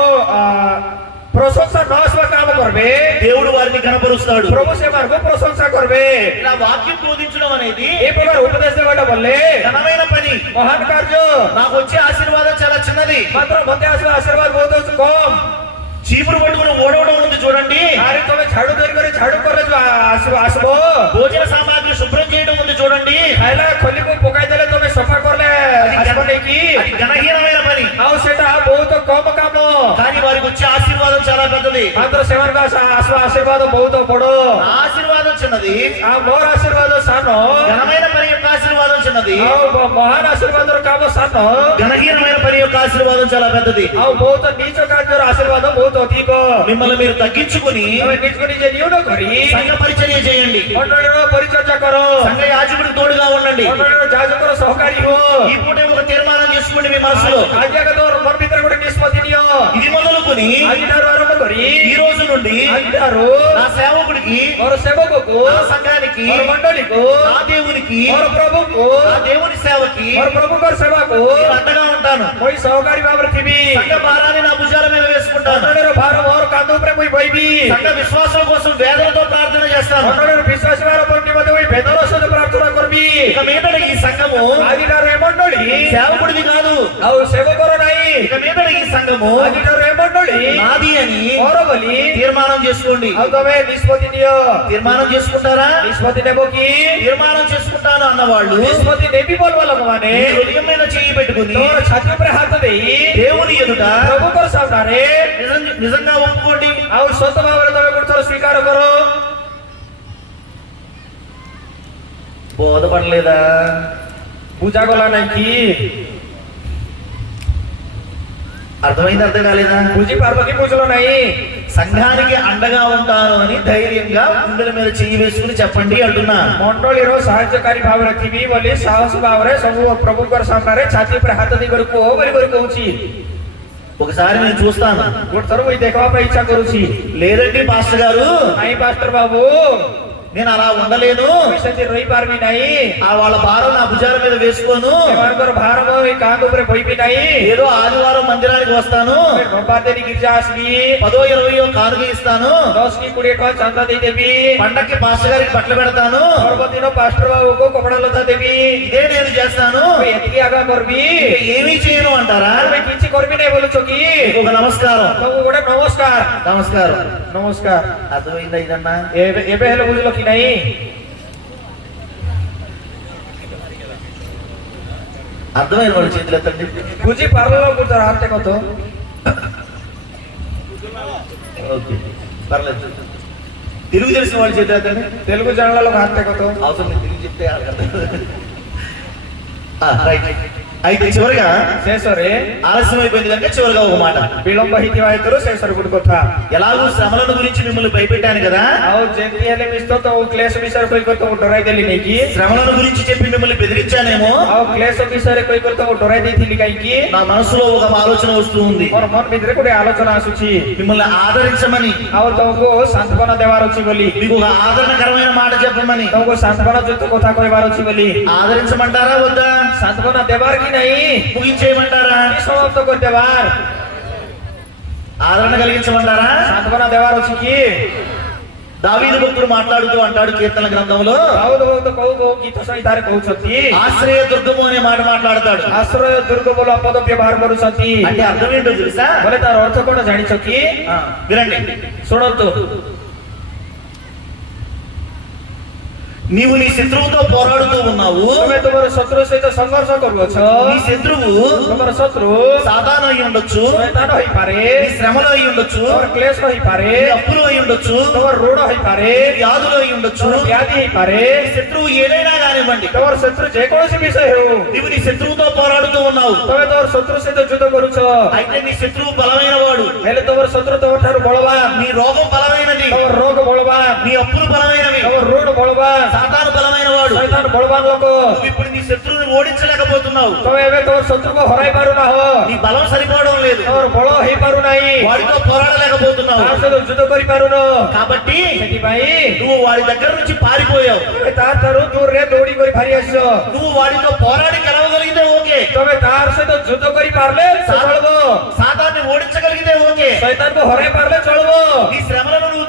ପ୍ରଶଂସା ନ ଆସିବା କାମ କରିବେ, దేవుడు వారిని ఘనపరుస్తాడు. ପ୍ରଭୁ ସେମାନଙ୍କୁ ପ୍ରଶଂସା କରିବେ। ఇలా వాక్యం బోధించడం అనేది ଏ ପ୍ରକାର ଉପଦେଶ ଦେବାଟା ବୋଲେ ఘనమైన పని. ମହାନ କାର୍ଯ୍ୟ, నాకు వచ్చే ఆశీర్వాదం చాలా చిన్నది. ମାତ୍ର ମତେ ଆସିବା ଆଶୀର୍ବାଦ ବହୁତ କମ୍। చీపురు పట్టుకుని ఓడవడం ఉంది చూడండి, ଆରେ ତମେ ଝାଡୁ ଧରି କରି ଝାଡୁ କଲେ ଯୋଉ ଆସିବ, భోజన సామాగ్రి శుభ్రం చేయడం ఉంది చూడండి, ଖାଇଲା ଖୋଲିକୁ ପକାଇ ଦେଲେ ତମେ ସଫା କଲେ ଆସିବ ନେଇକି, అది ఘనహీనమైన పని. ଆଉ ସେଟା ବହୁତ କମ କାମ। కానీ వారికి వచ్చే ఆశీర్వాదం చాలా పెద్దది. ମାତ୍ର ସେମାନଙ୍କ ଆସିବା ଆଶୀର୍ବାଦ ବହୁତ ବଡ। నా ఆశీర్వాదం చిన్నది, ଆଉ ମୋର ଆଶୀର୍ବାଦ ସାନ, ఘనమైన పని యొక్క ఆశీర్వాదం చిన్నది, ଆଉ ମହାନ ଆଶୀର୍ବାଦର କାମ ସାନ, ఘనహీనమైన పని యొక్క ఆశీర్వాదం చాలా పెద్దది. ଆଉ ବହୁତ నీଚ କାର୍ଯ୍ୟର ଆଶୀର୍ବାଦ ବହୁତ ଅଧିକ। మిమ్మల్ని మీరు తగ్గించుకుని ତମେ ନିଜକୁ ନିଜେ ନ୍ୟୁନ କରି సంఘ పరిచర్య చేయండి. ମଣ୍ଡଳୀର ପରିଚର୍ଯା କର, సంఘ యాజకుడికి తోడుగా ఉండండి. ମଣ୍ଡଳୀର ଯାଜକର ସହକାରୀ ହୁଅ। ఈ పూట ఒక తీర్మానం చేసుకోండి మీ మనసులో. ଆଜି ଆଗ ତୋର ମନ ଭିତରେ ଗୋଟେ ନିଷ୍ପତ୍ତି ନିଅ। ఇది మొదలుకొని ଆଜିଠାରୁ ଆରମ୍ଭ କରି ఈ రోజు నుండి ଆଜିଠାରୁ నా సేవకుడికి, ମୋର ସେବକକୁ, నా సంఘానికి, ମୋର ମଣ୍ଡଳୀକୁ, నా దేవునికి, ମୋର ପ୍ରଭୁକୁ, నా దేవుని సేవకి ମୋର ପ୍ରଭୁଙ୍କର ସେବାକୁ నేను అండగా ఉంటాను. ମୁଁ ସହକାରୀ ଭାବରେ ଥିବି। సంఘ భారాన్ని నా భుజాల మీద వేసుకుంటాను. ମଣ୍ଡଳୀର ଭାର ମୋର କାନ୍ଧ ଉପରେ ମୁଁ ବହିବି। సంఘ విశ్వాసం కోసం వేదనతో ప్రార్థన చేస్తాను. ମଣ୍ଡଳୀର ବିଶ୍ୱାସ ଭାର ନିମନ୍ତେ ମୁଁ ବେଦର ସହିତ ପ୍ରାର୍ଥନା କରିବି। ఇక మీదట ఈ సంఘము ଆଜିଠାରୁ ଏ ମଣ୍ଡଳୀ సేవకుడిది కాదు, ଆଉ ସେବକର ନାହିଁ। ఇక మీదట ఈ సంఘము ଆଜିଠାରୁ ଏ ମଣ୍ଡଳୀ నాది అని ମୋର ବୋଲି తీర్మానం చేసుకోండి. ଆଉ ତମେ ନିଷ୍ପତ୍ତି ନିଅ। తీర్మానం చేసుకుంటారా? ନିଷ୍ପତ୍ତି ନେବ କି? తీర్మానం చేసుకుంటాను అన్నవాళ్ళు ନିଷ୍ପତ୍ତି ନେବି ବୋଲବା ଲୋକମାନେ మీ హృదయం మీద చేయి పెట్టుకుని ତମର ଛାତି ଉପରେ ହାତ ଦେଇ దేవుని ఎదుట ପ୍ରଭୁଙ୍କର ସାମ୍ନାରେ నిజంగా ఒప్పుకోండి. ଆଉ ସତ ଭାବରେ ତମେ ଗୋଟେ ଥର ସ୍ୱୀକାର କର। బోధపడలేదా? ବୁଝାଗଲା ନାହିଁ କି? అర్థమైంది, అర్థం కాలేదా? ବୁଝିପାରିବ କି ବୁଝିଲ ନାହିଁ? సంఘానికి అండగా ఉంటాను అని ధైర్యంగా గుండెల మీద చెయ్యి వేసుకుని చెప్పండి అంటున్నా. ମଣ୍ଡଳୀର ସାହାଯ୍ୟକାରୀ ଭାବରେ ଥିବି ବୋଲି ସାହସ ଭାବରେ ସବୁ ପ୍ରଭୁଙ୍କର ସାମ୍ନାରେ ଛାତି ଉପରେ ହାତ ଦେଇ କରି କୁହ ବୋଲି କରି କହୁଛି। ఒకసారి నేను చూస్తాను. ଗୋଟେ ଥର ମୁଁ ଦେଖିବା ପାଇଁ ଇଚ୍ଛା କରୁଛି। లేదండి పాస్టర్ గారు, ନାଇଁ ପାଷ୍ଟର ବାବୁ, నేను అలా ఉండలేను, ମୁଁ ସେଠି ରହିପାରିବି ନାହିଁ। ఆ వాళ్ళ భారం నా భుజాల మీద వేసుకోను, ସେମାନଙ୍କର ଭାର ମୋ ଏଇ କାନ୍ଧ ଉପରେ ବୋହିବି ନାହିଁ। ఏదో ఆదివారం మందిరానికి వస్తాను, ରବିବାର ଦିନ ଗିର୍ଜା ଆସିବି, 10-20 కానుక ఇస్తాను, 10 କି 20 ଟଙ୍କା ଚାନ୍ଦା ଦେଇଦେବି, పండక్కి పాస్టర్ గారికి బట్టలు పెడతాను, ପର୍ବଦିନ ପାଷ୍ଟର ବାବୁକୁ କପଡ଼ା ଲତା ଦେବି, ఇదే నేను చేస్తాను, ମୁଁ ଏତିକି ଆଗା କରିବି। ఇక ఏమీ చేయను అంటారా? ତମେ କିଛି କରିବି ନାହିଁ ବୋଲୁଛ କି? ఒక నమస్కారం. ତମକୁ ଗୋଟେ ନମସ୍କାର। నమస్కారం. ନମସ୍କାର। అర్థమైందా ఇదన్నా? ଏବେ ହେଲେ ବୁଝିଲ କି ନାହିଁ? అర్థమైన వాళ్ళు చేతులు ఎత్తండి. ବୁଝିପାରିଲ ଗୋଟେ ହାତ କତ? ఓకే, పర్లేదు. తెలుగు తెలిసిన వాళ్ళు చేతులు ఎత్తండి. తెలుగు జనాల ହାତ కత? అవసరం లేదు, తెలుగు చెప్తే రైట్. అయితే చివరిగా ଶେଷରେ ఆలస్యం అయిపోయింది కనుక చివరిగా ఒక మాట. ବିଳମ୍ବ ହେଇଥିବା ହେତୁରୁ ଶେଷରେ ଗୋଟେ କଥା। ఎలాగో శ్రమలను గురించి మిమ్మల్ని భయపెట్టాను కదా, ଆଉ ଯେମିତି ହେଲେ ମିଶ ତ କ୍ଲେଶ ବିଷୟରେ କହି କରି ତମକୁ ଡରାଇ ଦେଲି ନେଇକି। శ్రమలను గురించి చెప్పి మిమ్మల్ని బెదిరించానేమో. ଆଉ କ୍ଲେଶ ବିଷୟରେ କହି କରି ତମକୁ ଡରାଇ ଦେଇଥିଲି କାହିଁକି? నా మనసులో ఒక ఆలోచన వస్తూ ఉంది, ମୋର ମନ ଭିତରେ ଗୋଟେ ଆଲୋଚନା ଆସୁଛି। మిమ్మల్ని ఆదరించమని, ଆଉ ତମକୁ ସାନ୍ତ୍ୱନା ଦେବାର ଅଛି ବୋଲି, మీకు ఒక ఆదరణకరమైన మాట చెప్పమని. ତମକୁ ସାନ୍ତ୍ୱନା ଯୁକ୍ତ କଥା କହିବାର ଅଛି ବୋଲି। ఆదరించమంటారా వద్దా? ସାନ୍ତ୍ୱନା ଦେବାର କି ନାହିଁ? ముగించేయమంటారా? କି ସମାପ୍ତ କରିଦେବାର? ఆదరణ కలిగించమంటారా? ସାନ୍ତ୍ୱନା ଦେବାର ଅଛି କି? దావీదు భక్తుడు మాట్లాడుతూ అంటాడు కీర్తన గ్రంథంలో, ଦାଉଦ ଭକ୍ତ କୋଉ କୋଉ ଗୀତ ସଂହିତାରେ କହୁଛନ୍ତି ఆశ్రయ దుర్గము అనే మాట మాట్లాడతాడు. ଆଶ୍ରୟ ଦୁର୍ଗ ବୋଲ ପଦ ବ୍ୟବହାର କରୁଛନ୍ତି। అంటే అర్థం ఏంటో తెలుసా? ବୋଲେ ତାର ଅର୍ଥ କଣ ଜାଣିଛ କି? వినండి. ଶୁଣନ୍ତୁ, నీవు నీ శత్రువుతో పోరాడుతూ ఉన్నావు. ତମେ ତୁମର ଶତ୍ରୁ ସହିତ ସଂଘର୍ଷ କରୁଅଛ। నీ శత్రువు ତୁମର ଶତ୍ରୁ సాతాను అయి ఉండొచ్చు, ଶୈତାନ ହେଇପାରେ, నీ శ్రమలు అయి ఉండొచ్చు, ତୁମର କ୍ଲେଶ ହେଇପାରେ, నీ అప్పులు అయి ఉండొచ్చు, ତୁମର ଋଣ ହେଇପାରେ, వ్యాధులు అయి ఉండొచ్చు. ତୁମର ବ୍ୟାଧି ହେଇପାରେ। నీ శత్రువు ఏదైనా కానివ్వండి, ତୁମର ଶତ୍ରୁ ଯେକୌଣସି ବିଷୟ ହେଉ, నీవు నీ శత్రువుతో పోరాడుతూ ఉన్నావు. ତମେ ତୁମର ଶତ୍ରୁ ସହିତ ଯୁଦ୍ଧ କରୁଛ। అయితే నీ శత్రువు బలమైన వాడు, ହେଲେ ତୁମର ଶତ୍ରୁ ତୁମ ଠାରୁ ବଳବାନ, నీ రోగం బలమైనది, ତୁମର ରୋଗ ବଳବାନ, నీ అప్పులు బలమైనవి, ତୁମର ଋଣ ବଳବାନ, సాతాను బలమైన వాడు. ଶୈତାନ ବଳବାନ ଲୋକ। నువ్వు ఇప్పుడు నీ శత్రువుని ఓడించలేకపోతున్నావు. ତମେ ଏବେ ତୁମର ଶତ୍ରୁକୁ ହରାଇ ପାରୁନାହ, నీ బలం సరిపోవడం లేదు, ତୁମର ବଳ ହେଇପାରୁନାହିଁ, వాడితో పోరాడలేకపోతున్నావు. ତା ସହିତ ଯୁଦ୍ଧ କରିପାରୁନ। కాబట్టి ସେଥିପାଇଁ నువ్వు వాడి దగ్గర నుంచి పారిపోయావు. ତମେ ତା ଠାରୁ ଦୂରରେ ଦୌଡ଼ି କରି ବାହାରି ଆସିଛ। నువ్వు వాడితో పోరాడి గెలవగలిగితే ఓకే, ତମେ ତାର ସହିତ ଯୁଦ୍ଧ କରିପାରିଲେ ସେ ଚଳିବ, సాతాన్ని ఓడించగలిగితే ఓకే, ଶୈତାନକୁ ହରାଇ ପାରିଲେ ଚଳିବ, నీ శ్రమలను నువ్వు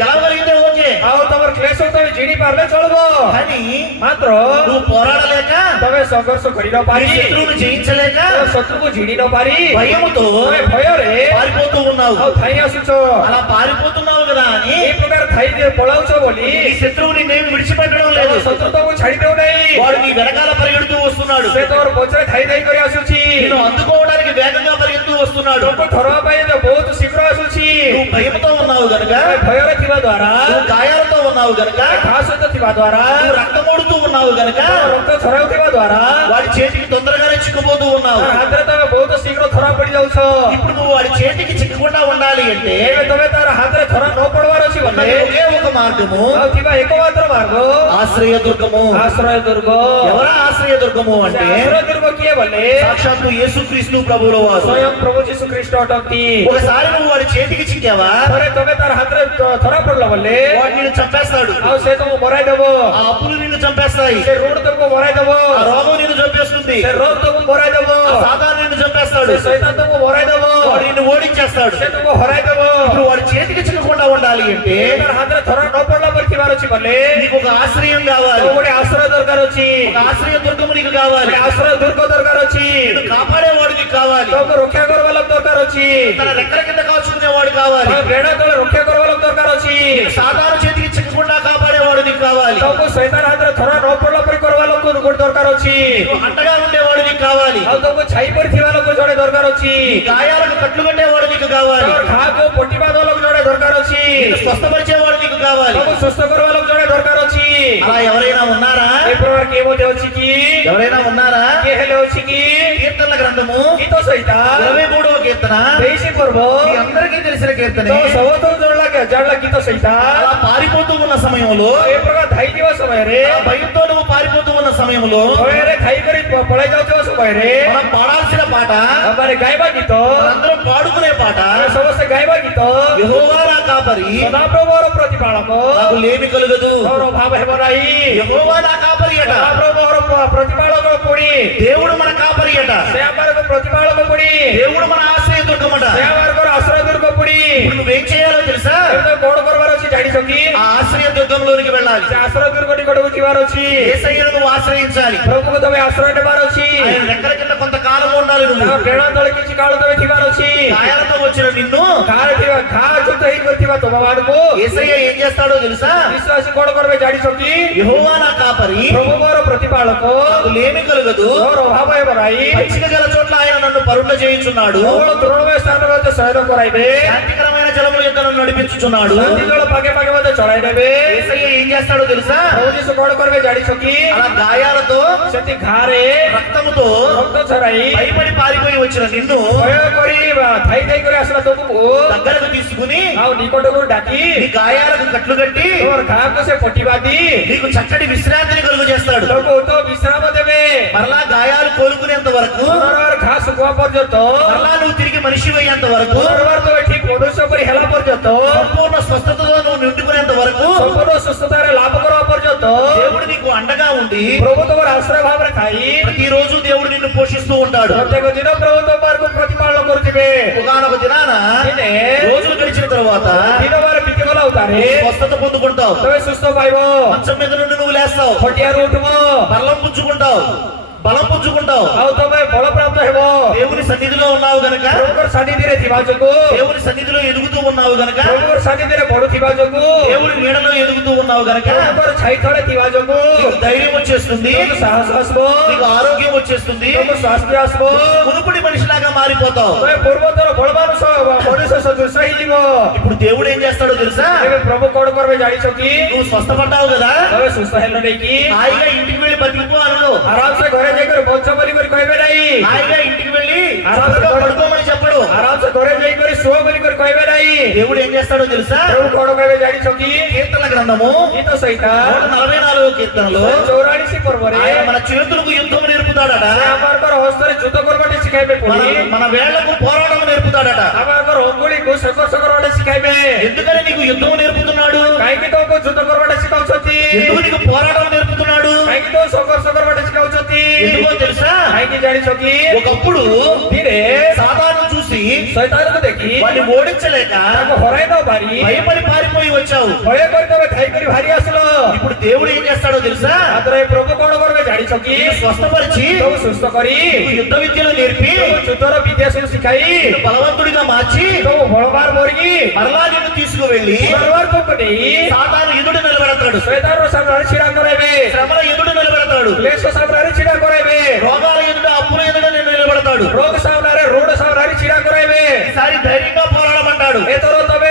గెలవగలిగితే ఓకే. ଆଉ ତମର କ୍ଲେଶକୁ ତମେ ଜିଣି ପାରିଲେ ଚଳିବ। కానీ ମାତ୍ର నువ్వు పోరాడలేక, ତମେ ସଂଘର୍ଷ କରି ନ నీ ପାରି, శత్రువును జయించలేక, ତମ ଶତ୍ରୁକୁ ଜିଣି ନ ପାରି, భయముతో ତମେ ଭୟରେ పారిపోతూ ఉన్నావు. ଆଉ ଥାଇ ଆସୁଛ। అలా పారిపోతున్నావు కదా అని এই ପ୍ରକାର ଥାଇ ପଳାଉଛ ବୋଲି నీ శత్రువు నిన్నేమి విడిచిపెట్టడం ତମ లేదు. ଶତ୍ରୁ ତମକୁ ଛାଡି ଦେଉନାହିଁ, వాడు నీ వెనకాల పరిగెడుతూ వస్తున్నాడు. ସେ ତମର ପଛରେ ଥାଇ ଥାଇ କରି ଆସୁଛି, నిన్ను అందుకోవడానికి వేగంగా పరిగెడుతూ వస్తున్నాడు. ତମକୁ ଥରବା ପାଇଁ ବହୁତ ଶୀଘ୍ର ଆସୁଛି। నువ్వు భయంతో ఉన్నావు గనుక, ତମେ ଭୟରେ ଥିବା ଦ୍ୱାରା, నువ్వు గాయాలతో ఉన్నావు గనుక, ତା ସହିତ ଥିବା ଦ୍ୱାରା, నువ్వు రక్తమోడుతూ ఉన్నావు గనుక, ତମ ରକ୍ତ ଥରାଉଥିବା ଦ୍ୱାରା, వాడి చేతికి తొందరగానే చిక్కుపోతూ ఉన్నావు. ତା ହାତରେ ତମେ ବହୁତ ଶୀଘ୍ର ଥରା ପଡିଯାଉଛ। ఇప్పుడు నువ్వు వాడి చేతికి చిక్కకుండా ఉండాలి అంటే ଏବେ ତମେ ତାର ହାତରେ ଥରା ନ ପଡବାର ଅଛି ବୋଲେ, ఉన్నది ఒకే ఒక మార్గము, ଆଉ ଥିବା ଏକମାତ୍ର ମାର୍ଗ ఆశ్రయ దుర్గము. ఆశ్రయ దుర్ଗ। ఎవరా ఆశ్రయ దుర్గము ସେ అంటే ఆశ్రయ దుర్ଗ କିଏ ବୋଲେ సాక్షాత్తు యేసుక్రీస్తు ప్రభువుల వారు. ସ୍ୱୟଂ ପ୍ରଭୁ ଯୀଶୁ ଖ୍ରୀଷ୍ଟ ଅଟନ୍ତି। ఒకసారి నువ్వు వాడి చేతికి చిక్కావా, ଥରେ ତମେ ତାର ହାତରେ ଥରା ପଡିଲ ବୋଲେ వాడు నిన్ను చంపేస్తాడు. ଆଉ ସେ ତମକୁ ମରାଇ ଦେବ, ఆ అప్పులు నిన్ను చంపేస్తాయి, ସେ ଋଣ ତମକୁ ମରାଇ ଦେବ, ఆ రోగం నిన్ను చంపేస్తుంది, ସେ ରୋଗ ତମକୁ ମରାଇ ଦେବ, ఆ సాతాను నిన్ను చంపేస్తాడు, ସେ ଶୈତାନ ତମକୁ ମରାଇ ଦେବ, వాడు నిన్ను ఓడించేస్తాడు. ସେ ତମକୁ ହରାଇ ଦେବ। ఇప్పుడు వాడి చేతికి చిక్కకుండా ఉండాలి అంటే ତାର ହାତରେ ଥରା ନ ପଡିଲା ପରି ଥିବାର ଅଛି ବୋଲେ నీకు ఒక ఆశ్రయం కావాలి, ତମକୁ ଗୋଟେ ఆశ్రୟ ଦରକାର ଅଛି, ఒక ఆశ్రయ దుర్గము నీకు కావాలి, ଗୋଟେ ఆశ్రୟ దుర్ଗ ଦରକାର ଅଛି, నిన్ను కాపాడేవాడు నీకు కావాలి, ତମକୁ ରକ୍ଷା କରିବା ଲୋକ ଦରକାର ଅଛି, తన రెక్కల కింద కాచుకునేవాడు కావాలి, ତମ ବେଣା ତଳେ ରକ୍ଷା କରିବା ଲୋକ ଦରକାର ଅଛି, సాతాను చేతికి చిక్కకుండా కాపాడేవాడు నీకు కావాలి, ତମକୁ ଶୈତାନ ହାତରେ ଥରା ନ ପଡିଲା ପରି କରିବା ଲୋକ ଗୋଟେ ଦରକାର ଅଛି, నీకు అండగా ఉండేవాడు నీకు కావాలి, ଆଉ ତମକୁ ଛାଇ ପରି ଥିବା ଲୋକ ଜଣେ ଦରକାର ଅଛି, గాయాలకు కట్లు కట్టేవాడు నీకు కావాలి, ତମର ଘାକୁ ପଟି ବାନ୍ଧିବା ଲୋକ ଜଣେ ଦରକାର ଅଛି, నిన్ను స్వస్థపరిచేవాడు నీకు కావాలి. ତମକୁ ସୁସ୍ଥ କରିବା ଲୋକ ଜଣେ ଦରକାର ଅଛି। అలా ఎవరైనా ఉన్నారా? ଏ ପ୍ରକାର କିଏ ମଧ୍ୟ ଅଛି କି? ఎవరైనా ఉన్నారా? କିଏ ହେଲେ ଅଛି କି? కీర్తనల గ్రంథము ଗୀତ ସହିତ 23వ కీర్తన 23 ପର୍ବ మీ అందరికీ తెలిసిన కీర్తనే. ତମ ସମସ୍ତଙ୍କୁ ଜାଣିଲା ଗୀତ ସହିତ అలా పారిపోతూ ఉన్న సమయంలో, ଏ ପ୍ରକାର ଧାଇ ଥିବା ସମୟରେ, ఆ భయంతో నువ్వు పారిపోతూ ఉన్న సమయంలో ଭୟରେ ଧାଇ କରି ପଳାଇ ଯାଉଥିବା ସମୟରେ మనం పాడాల్సిన పాట, ମାନେ ଗାଇବା ଗୀତ, మనందరం పాడుకునే పాట, ଆମେ ସମସ୍ତେ ଗାଇବା గୀତ, యెహోవా నా కాపరి ସଦାପ୍ରଭୁର ପ୍ରତିପାଳକ, నాకు లేమి కలుగదు, ତୋର ଅଭାବ ହେବ ନାହିଁ, యెహోవా నా కాపరి అట, ସଦାପ୍ରଭୁର ପ୍ରତିପାଳକ ପୁଣି దేవుడు మన కాపరి అట, ସେ ଆମର ପ୍ରତିପାଳକ ପୁଣି దేవుడు మన ఆశ్రయ దుర్గమట. ସେ ଆମର ଆଶ୍ରୟ ଦୁର୍ଗ ପୁଣି। ఇప్పుడు నువ్వేం చేయాలో తెలుసా? ଏବେ କଣ କରିବାର ଅଛି ଜାଣିଛ କି? ఆ ఆశ్రయ దుర్గంలోనికి వెళ్ళాలి. ସେ ଆଶ୍ରୟ ଦୁର୍ଗ ନିକଟକୁ ଯିବାର ଅଛି, యేసయ్యను నువ్వు ఆశ్రయించాలి. ପ୍ରଭୁକୁ ତମେ ଆଶ୍ରୟ ନେବାର ଅଛି, ఆయన రెక్కల కింద కొంతకాలం ఉండాలి. నువ్వు ତାଙ୍କ ବେଣା ତଳେ କିଛି କାଳ ତମେ ଥିବାର ଅଛି, గాయాలతో వచ్చిన నిన్ను ଘାରେ ଥିବା ଘା ଯୁକ୍ତ ହେଇଥିବା ତୁମମାନଙ୍କୁ యేసయ్య ఏం చేస్తాడో తెలుసా? ବିଶ୍ୱାସୀ କଣ କରିବେ ଜାଣିଛ କି? యెహోవా నా కాపరి ପ୍ରଭୁ ମୋର ପ୍ରତିପାଳକ, నాకు లేమి కలుగదు, ମୋର ଅଭାବ ହେବ ନାହିଁ, పచ్చిక గల చోట్ల ఆయన నన్ను పరుండ చేయించున్నాడు, କେବଳ ତୃଣମୟ ସ୍ଥାନରେ ମଧ୍ୟ ଶୟନ କରାଇବେ, శాంతికరమైన జలముల యొద్ద నన్ను నడిపించుచున్నాడు. ଶାନ୍ତି ଜଳ ପାଖେ ପାଖେ ମଧ୍ୟ ଚଳାଇ ଦେବେ। యేసయ్య ఏం చేస్తాడో తెలుసా? ପ୍ରଭୁ ଯୀଶୁ କଣ କରିବେ ଜାଣିଛ କି? అలా గాయాలతో, ସେଠି ଘାରେ రక్తముతో ରକ୍ତ ଛରାଇ భయపడి పారిపోయి వచ్చిన నిన్ను ଭୟ କରି ଥାଇ ଥାଇ କରି ଆସିଲା ତୁମକୁ దగ్గరకు తీసుకుని ଆଉ ନିକଟକୁ ଡାକି నీ గాయాలకు కట్లు కట్టి ତମର ଘାକୁ ସେ ପଟି ବାନ୍ଧି నీకు చక్కటి విశ్రాంతిని కలుగు చేస్తాడు. ତମକୁ ଉତ୍ତମ ବିଶ୍ରାମ ଦେବେ। మరలా గాయాలు కోలుకునేంత వరకు, ପୁନର୍ବାର ଘା ଶୁଖିବା ପର୍ଯ୍ୟନ୍ତ, మరలా నువ్వు తిరిగి మనిషి అయ్యేంత వరకు, ପୁନର୍ବାର ତମେ ଠିକ ମନୁଷ୍ୟ ପରି ହେଲା ପର୍ଯ୍ୟନ୍ତ, సంపూర్ణ స్వస్థతతో నువ్వు నిండుకునేంత వరకు ସମ୍ପୂର୍ଣ୍ଣ ସୁସ୍ଥତାରେ ଲାଭ କରିବା పର୍ଯ୍ୟନ୍ତ దేవుడు నీకు అండగా ఉండి ପ୍ରଭୁ ତମର ଆଶ୍ରୟ ଭାବରେ ଥାଇ ప్రతిరోజు దేవుడు నిన్ను పోషిస్తూ ఉంటాడు. ପ୍ରତ୍ୟେକ ଦିନ ପ୍ରଭୁ ତମକୁ ପ୍ରତିପାଳନ କରୁଥିବେ। ఒకనొక దినాన ଦିନେ రోజులు గడిచిన తర్వాత ଦିନ ବାର ବିତିଗଲା ଉତାରେ స్వస్థత పొందుకుంటావు, ତମେ ସୁସ୍ଥ ପାଇବ, మంచం మీద నుండి నువ్వు లేస్తావు, ଖଟିଆରୁ ଉଠିବ, బల్లం పుచ్చుకుంటావు, బలం పుంజుకుంటావు. ଆଉ ତମେ ବଳ ପ୍ରାପ୍ତ ହେବ దేవుని సన్నిధిలో ఉన్నావు గనక, ପ୍ରଭୁଙ୍କର ସାନ୍ନିଧ୍ୟରେ ଥିବା ଯୋଗୁ, దేవుని సన్నిధిలో ఎదుగుతూ ఉన్నావు గనక, ପ୍ରଭୁଙ୍କର ସାନ୍ନିଧ୍ୟରେ ବଢୁଥିବା ଯୋଗୁ, దేవుని నీడలో ఎదుగుతూ ఉన్నావు గనక ପ୍ରଭୁଙ୍କର ଛାଇ ତଳେ ଥିବା ଯୋଗୁ నీకు ధైర్యం వచ్చేస్తుంది, ତମକୁ ସାହସ ଆସିବ, నీకు ఆరోగ్యం వచ్చేస్తుంది, ତମକୁ ସ୍ୱାସ୍ଥ୍ୟ ଆସିବ, మునుపటి మనిషిలాగా మారిపోతావు. ତମେ ପୂର୍ବତର ବଳବାନ ମଣିଷ ସଦୃଶ ହେଇଯିବ। ఇప్పుడు దేవుడు ఏం చేస్తాడో తెలుసా? ଏବେ ପ୍ରଭୁ କଣ କରିବେ ଜାଣିଛ କି? నువ్వు స్వస్థపడ్డావు కదా, ତମେ ସୁସ୍ଥ ହେଲ ନେଇକି హాయిగా ఇంటికి వెళ్ళి బతికిపో అనడు. ଆରାମସେ ଘରେ ଯାଇକରି ବଞ୍ଚ ବୋଲି କରି କହିବେ ନାହିଁ, హాయిగా ఇంటికి వెళ్ళి చక్కగా పడుకోమని చెప్పడు. ଆରାମସେ ଘରେ ଯାଇକରି ଶୁଅ ବୋଲି କରି କହିବେ ନାହିଁ। దేవుడు ఏం చేస్తాడో తెలుసా? ପ୍ରଭୁ କଣ କହିବେ ଜାଣିଛ କି? కీర్తన గ్రంథము ଗୀତ ସହିତ 144 కీర్తనలో 144 ପର୍ବରେ ఆయన మన చేతులకు యుద్ధం నేర్పుతాడట, ଆମଙ୍କର ହସ୍ତରେ ଯୁଦ୍ଧ କରବାଟେ ଶିଖାଇବେ, మన వేళ్లకు పోరాటం నేర్పుతాడట. ଆମଙ୍କର ଅଙ୍ଗୁଳିକୁ ସଂଘର୍ଷ କରବାଟେ ଶିଖାଇବେ। ఎందుకని నీకు యుద్ధం నేర్పుతున్నాడు? କାହିଁକି ତମକୁ ଯୁଦ୍ଧ କରବାଟେ ଶିଖାଉଛନ୍ତି? ఎందుకు నీకు పోరాటం నేర్పుతున్నాడు? କାହିଁକି ତମକୁ ସଂଘର୍ଷ କରବାଟେ ଶିଖାଉଛନ୍ତି? ఎందుకో తెలుసా? କାହିଁକି ଜାଣିଛ କି? ఒకప్పుడు ଦିନେ సాతాను చూసి ଶୈତାନକୁ ଦେଖି వాడిని ఓడించలేక ତାକୁ ହରାଇ ନ ପାରି భయపడి పారిపోయి వచ్చావు. ଭୟ କରି ତମେ ଥାଇ କରି ବାହାରି ଆସିଲ। ఇప్పుడు దేవుడు ఏం చేస్తాడో తెలుసా? ମାତ୍ର ଏ ପ୍ରଭୁ କଣ କରିବେ ଜାଣିଛ କି? నిన్ను స్వస్థపరిచి ତମକୁ ସୁସ୍ଥ କରି నీకు యుద్ధ విద్యలు నేర్పి ତମକୁ ଯୁଦ୍ଧର ବିଦ୍ୟା ସବୁ ଶିଖାଇ నిన్ను బలవంతుడిగా మార్చి ତମକୁ ବଳବାନ କରିକି మరలా నిన్ను తీసుకువెళ్ళి ବଳବାନ ତମକୁ ନେଇ సాతాను ఎదుట నిలబెడతాడు, ଶୈତାନର ସାମ୍ନାରେ ଛିଡ଼ା କରାଇବେ, శ్రమల ఎదుట నిలబెడతాడు, କ୍ଲେଶ ସାମ୍ନାରେ ଛିଡ଼ା କରାଇବେ, రోగాల ఎదుట అప్పుల ఎదుట నిన్ను నిలబెడతాడు. ରୋଗ ସାମ୍ନାରେ ରୋଡ଼ ସାମ୍ନାରେ ଛିଡ଼ା କରାଇବେ। ఈసారి ధైర్యంగా పోరాడమంటాడు. ଏଥର ତମେ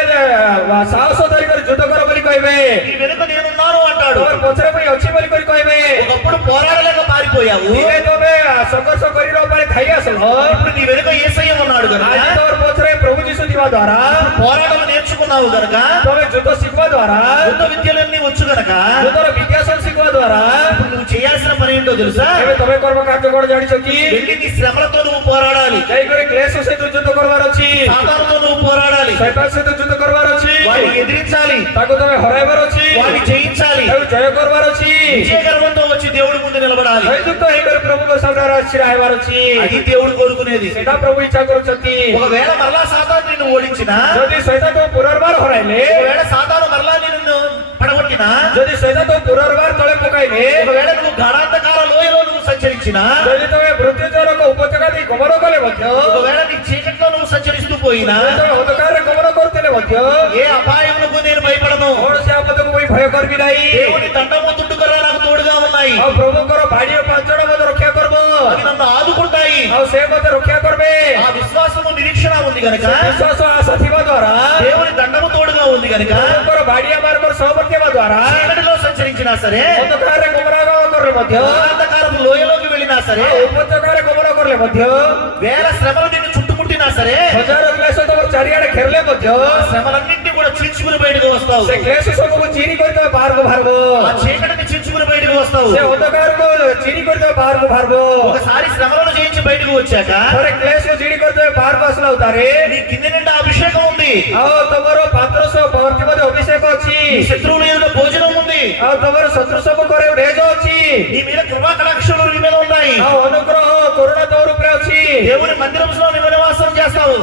ସାହସ ଧରିକରି ଯୁଦ୍ଧ କର ବୋଲି କହିବେ, నీ వెనుక నేనున్నాను అంటాడు. ତମର ପଛରେ ପାଇଁ ଅଛି ବୋଲି କରି କହିବେ। ఒకప్పుడు పోరాడలేక పారిపోయావు, ଦିନେ ତମେ ସଂଘର୍ଷ କରି ନ ପାରି ଥାଇ ଆସିଲ, ఇప్పుడు నీ వెనుక యేసయ్య ఉన్నాడు కనుక, ଆଜି ତମର ପଛରେ ପ୍ରଭୁ ଯୀଶୁ ଥିବା ଦ୍ୱାରା పోరాటం నేర్చుకున్నావు గనక, ତମେ ଯୁଦ୍ଧ ଶିଖିବା ଦ୍ୱାରା, యుద్ధ విద్యలన్నీ వచ్చు గనక, ଯୁଦ୍ଧର ବିଦ୍ୟା ସବୁ ଶିଖିବା ଦ୍ୱାରା ఇప్పుడు నువ్వు చేయాల్సిన పని ఏంటో తెలుసా? ଏବେ ତମେ କର୍ମ କାର୍ଯ୍ୟ କଣ ଜାଣିଛ କି? వెళ్ళి నీ శ్రమలతో నువ్వు పోరాడాలి, ଯାଇକରି କ୍ଲେଶ ସହିତ ଯୁଦ୍ଧ କରିବାର ଅଛି, సాతానుతో నువ్వు పోరాడాలి, ଶୈତାନ ସହିତ ଯୁଦ୍ଧ କରିବାର ଅଛି, వాడిని ఎదిరించాలి, ତାକୁ ତମେ ହରାଇବାର ଅଛି, వాడిని జయించాలి, ତାକୁ ଜୟ କରିବାର ଅଛି, విజయ గర్వంతో వచ్చి దేవుడి ముందు నిలబడాలి. ଜୟଯୁକ୍ତ ହେଇକରି ପ୍ରଭୁଙ୍କ ସାମ୍ନାରେ ଛିଡ଼ା ହେବାର ଅଛି। అది దేవుడు కోరుకునేది. ସେଟା ପ୍ରଭୁ ଇଚ୍ଛା କରୁଛନ୍ତି। ఒకవేళ మరలా సాతాను నిన్ను ఓడించినా, ଯଦି ଶୈତାନ ପୁନର୍ବାର ହରାଇଲେ, ఒకవేళ సాతాను మరలా నిన్ను పడగొట్టినా, ଯଦି ଶୈତାନ ପୁନର୍ବାର ତଳେ ପକାଇଲେ, ఒకవేళ నువ్వు గాఢాంధకార లోయలో నువ్వు సంచరించినా, ଯଦି ତମେ ମୃତ୍ୟୁଜନକ ଉପତ୍ୟକା ଦେଇ ଗମନ କଲେ ମଧ୍ୟ, ఒకవేళ నీ చీకట్లో నువ్వు సంచరిస్తూ పోయినా, ଯଦି ତମେ ଅନ୍ଧକାରରେ ଗମନ କରୁଥିଲେ ମଧ୍ୟ, ఏ అపాయములకు నేను భయపడను. କୌଣସି ଆପଦକୁ ମୁଁ ଭୟ କରିବି ନାହିଁ। దేవుని దండము తుండుకర నాకు తోడుగా ఉన్నాయి, ଆଉ ପ୍ରଭୁଙ୍କର ବାଡ଼ି ଓ ପାଞ୍ଚଣ ମଧ୍ୟ ରକ୍ଷା କରିବ, అవి నన్ను ఆదుకుంటాయి. ଆଉ ସେ ମଧ୍ୟ రక్షా କରିବେ। ఆ విశ్వాసము నిరీక్షణ ఉంది గనక, ବିଶ୍ୱାସ ଆଶା ଥିବା ଦ୍ୱାରା, దేవుని దండము తోడుగా ఉంది గనక, ପ୍ରଭୁଙ୍କର ବାଡ଼ି ଆମମାନଙ୍କର ସହମତି ହେବା ଦ୍ୱାରା, చీకటిలో సంచరించినా సరే, ଅନ୍ଧକାରରେ ଗମନାଗମନ କଲେ ମଧ୍ୟ, గాఢాంధకారపు లోయలోకి వెళ్ళినా సరే, ଆଉ ଉପତ୍ୟକାରେ ଗମନ କଲେ ମଧ୍ୟ, వేల శ్రమలు నిన్ను చుట్టుముట్టినా సరే, ହଜାର କ୍ଲେଶ ତମର ଚାରିଆଡେ ଘେରିଲେ ମଧ୍ୟ, ఆ శ్రమలన్నింటినీ కూడా చీల్చుకుని బయటకు వస్తావు. ସେ କ୍ଲେଶ ସବୁକୁ ଚିରି କରି ତମେ ବାହାରକୁ ବାହାରିବ, ఆ చీకటిని చీల్చుకుని బయటకు వస్తావు. ସେ ଅନ୍ଧକାରକୁ ଚିରି କରି ତମେ ବାହାରକୁ ବାହାରିବ। ఒకసారి శ్రమలను జయించి బయటకు వచ్చాక ଥରେ କ୍ଲେଶକୁ ଚିରି କରି ତମେ ବାହାରକୁ ଆସିଲା ଉତାରେ, నీ కింది నిండా అభిషేకం ఉంది, ଆଉ ତମର ପାତ୍ର ସହ ଭର୍ତ୍ତି ମଧ୍ୟ ଅଭିଷେକ ଅଛି, నీ శత్రువుల ఎదుట భోజనం ఉంది, ଆଉ ତମର ଶତ୍ରୁ ସମ୍ମୁଖରେ ଢେଜ ଅଛି, నీ మీద కృపా కటాక్షలు నీ మీద ఉన్నాయి. ଆଉ ଅନୁଗ୍ରହ କରୁଣା ତୋର ଉପରେ ଅଛି। దేవుని మందిరంలో నువ్వు నివాసం చేస్తావు,